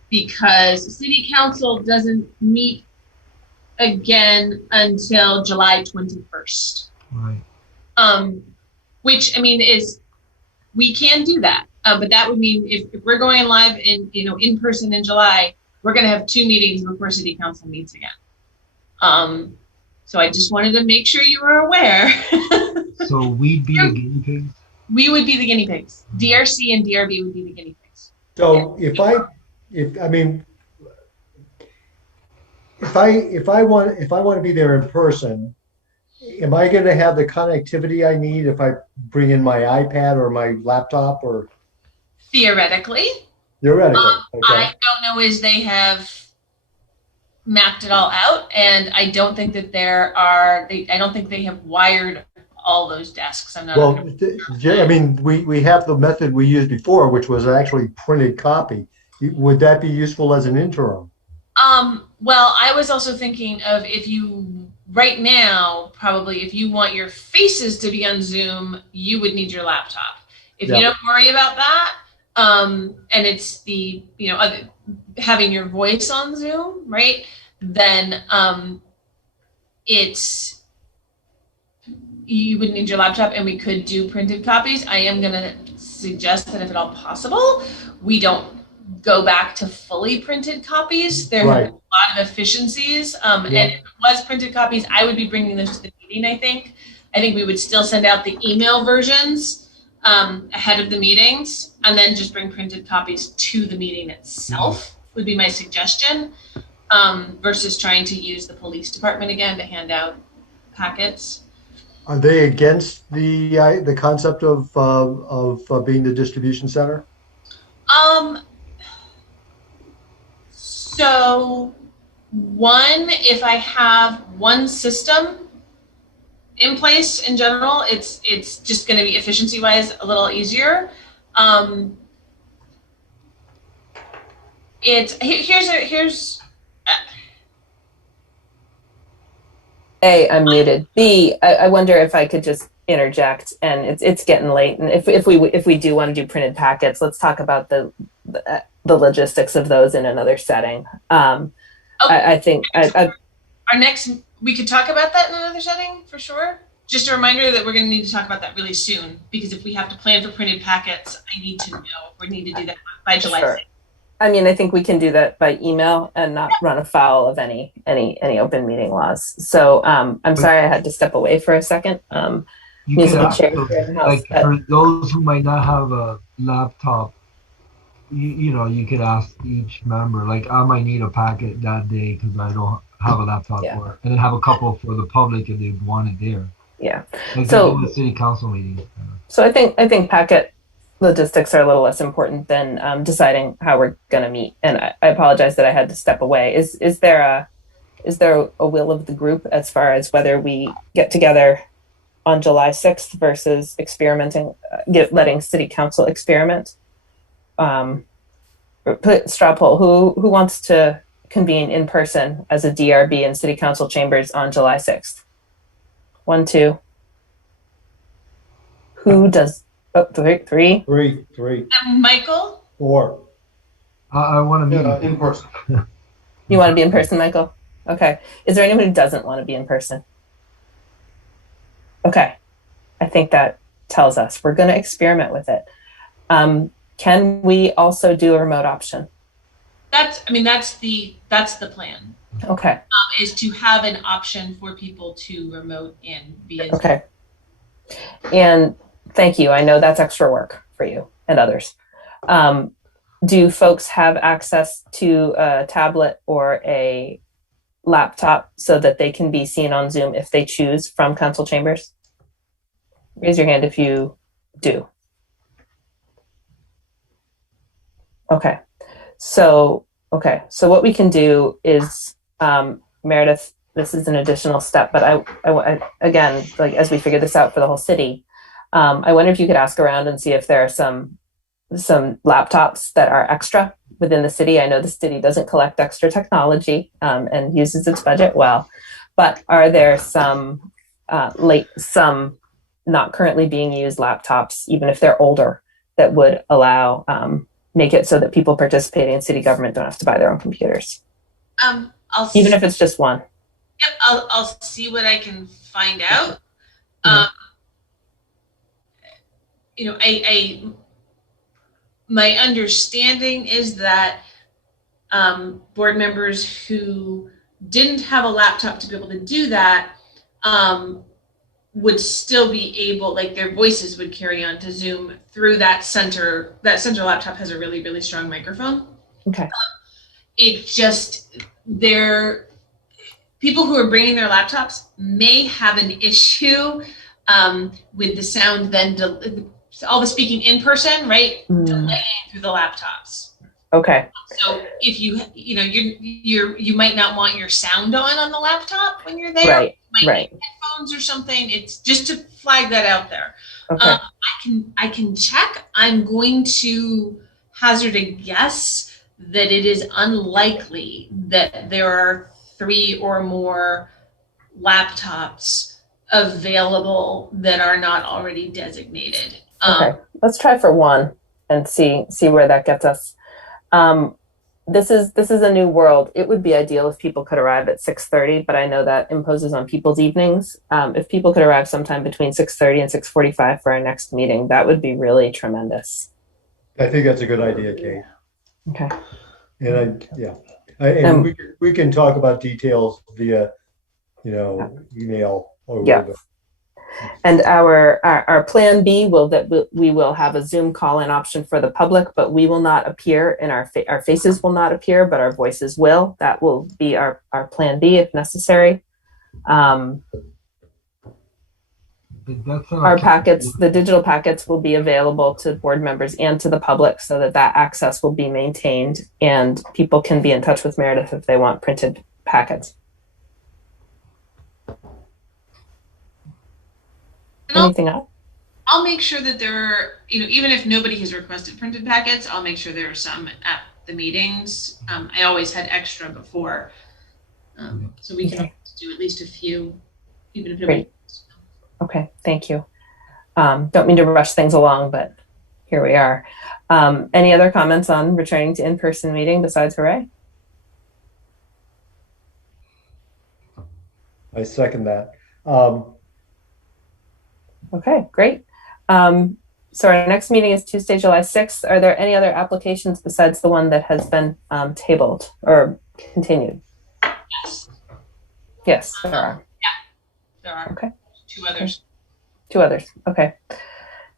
Because city council doesn't meet again until July 21st. Right. Which, I mean, we can do that. But that would mean if we're going live in person in July, we're going to have 2 meetings before city council meets again. So I just wanted to make sure you were aware. So we'd be the guinea pigs? We would be the guinea pigs. DRC and DRB would be the guinea pigs. So if I want to be there in person, am I going to have the connectivity I need if I bring in my iPad or my laptop? Or theoretically, okay. I don't know as they have mapped it all out, and I don't think that I don't think they have wired all those desks. I'm not. Well, I mean, we have the method we used before, which was actually printed copy. Would that be useful as an interim? Well, I was also thinking of right now, probably if you want your faces to be on Zoom, you would need your laptop. If you don't worry about that, and it's the, having your voice on Zoom, right? Then you would need your laptop, and we could do printed copies. I am going to suggest that if at all possible, we don't go back to fully printed copies. There have been a lot of efficiencies. And if it was printed copies, I would be bringing those to the meeting, I think. I think we would still send out the email versions ahead of the meetings, and then just bring printed copies to the meeting itself, would be my suggestion, versus trying to use the police department again to hand out packets. Are they against the concept of being the distribution center? So if I have one system in place in general, it's just going to be efficiency wise a little easier. Here's A, I'm muted. B, I wonder if I could just interject, and it's getting late, and if we do want to do printed packets, let's talk about the logistics of those in another setting. I think our next, we could talk about that in another setting for sure. Just a reminder that we're going to need to talk about that really soon, because if we have to plan for printed packets, I need to know if we need to do that by July 6th. I mean, I think we can do that by email and not run afoul of any open meeting laws. So I'm sorry I had to step away for a second. You can ask, like, for those who might not have a laptop, you could ask each member, like, I might need a packet that day because I don't have a laptop Yeah. for it, and then have a couple for the public if they want it there. Yeah. Like So- they do with city council meetings. So I think packet logistics are a little less important than deciding how we're going to meet. And I apologize that I had to step away. Is there a will of the group as far as whether we get together on July 6th versus experimenting, letting city council experiment? Put straw poll. Who wants to convene in person as a DRB in city council chambers on July 6th? 1, 2. Who does? Oh, three. Three. Michael? 4. I want to meet in person. You want to be in person, Michael? Okay. Is there anyone who doesn't want to be in person? Okay. I think that tells us we're going to experiment with it. Can we also do a remote option? That's the plan. Okay. Is to have an option for people to remote in via Zoom. Okay. And thank you. I know that's extra work for you and others. Do folks have access to a tablet or a laptop so that they can be seen on Zoom if they choose from council chambers? Raise your hand if you do. Okay. So what we can do is, Meredith, this is an additional step, but I again, like, as we figure this out for the whole city, I wonder if you could ask around and see if there are some laptops that are extra within the city. I know the city doesn't collect extra technology and uses its budget well, but are there some not currently being used laptops, even if they're older, that would allow make it so that people participating in city government don't have to buy their own computers? Even if it's just one. Yep, I'll see what I can find out. My understanding is that board members who didn't have a laptop to be able to do that would still be able, like, their voices would carry on to Zoom through that center. That center laptop has a really, really strong microphone. Okay. It just, people who are bringing their laptops may have an issue with the sound, then all the speaking in person, right? Delaying through the laptops. Okay. So if you might not want your sound on the laptop when you're there. Right. You might need headphones or something. It's just to flag that out there. Okay. I can check. I'm going to hazard a guess that it is unlikely that there are 3 or more laptops available that are not already designated. Okay. Let's try for 1 and see where that gets us. This is a new world. It would be ideal if people could arrive at 6:30, but I know that imposes on people's evenings. If people could arrive sometime between 6:30 and 6:45 for our next meeting, that would be really tremendous. I think that's a good idea, Kate. Okay. And we can talk about details via, email or whatever. And our plan B we will have a Zoom call-in option for the public, but we will not appear, and our faces will not appear, but our voices will. That will be our plan B if necessary. Our packets, the digital packets, will be available to board members and to the public so that access will be maintained, and people can be in touch with Meredith if they want printed packets. Anything else? I'll make sure that there are, even if nobody has requested printed packets, I'll make sure there are some at the meetings. I always had extra before, so we can do at least a few, even if nobody. Okay, thank you. Don't mean to rush things along, but here we are. Any other comments on returning to in-person meeting besides hooray? I second that. Okay, great. So our next meeting is Tuesday, July 6th. Are there any other applications besides the one that has been tabled or continued? Yes. Yes, there are. Yeah, there are. Okay. 2 others. 2 others. Okay.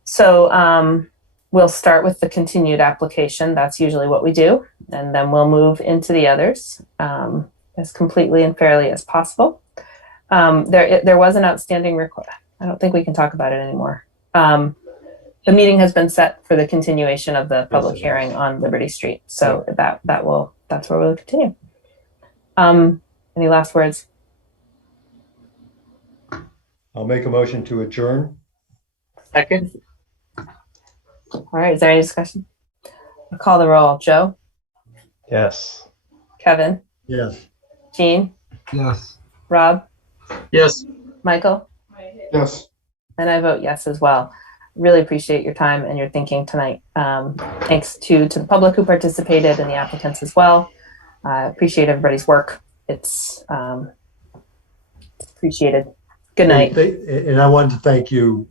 So we'll start with the continued application. That's usually what we do. And then we'll move into the others as completely and fairly as possible. There was an outstanding request. I don't think we can talk about it anymore. The meeting has been set for the continuation of the public hearing on Liberty Street. So that's where we'll continue. Any last words? I'll make a motion to adjourn. Second. All right, is there any discussion? I'll call the roll. Joe? Yes. Kevin? Yes. Jean? Yes. Rob? Yes. Michael? Yes. And I vote yes as well. Really appreciate your time and your thinking tonight. Thanks to the public who participated and the applicants as well. Appreciate everybody's work. It's appreciated. Good night. And I wanted to thank you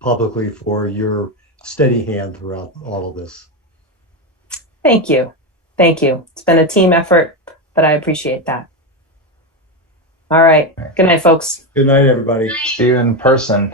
publicly for your steady hand throughout all of this. Thank you. Thank you. It's been a team effort, but I appreciate that. All right. Good night, folks. Good night, everybody. See you in person.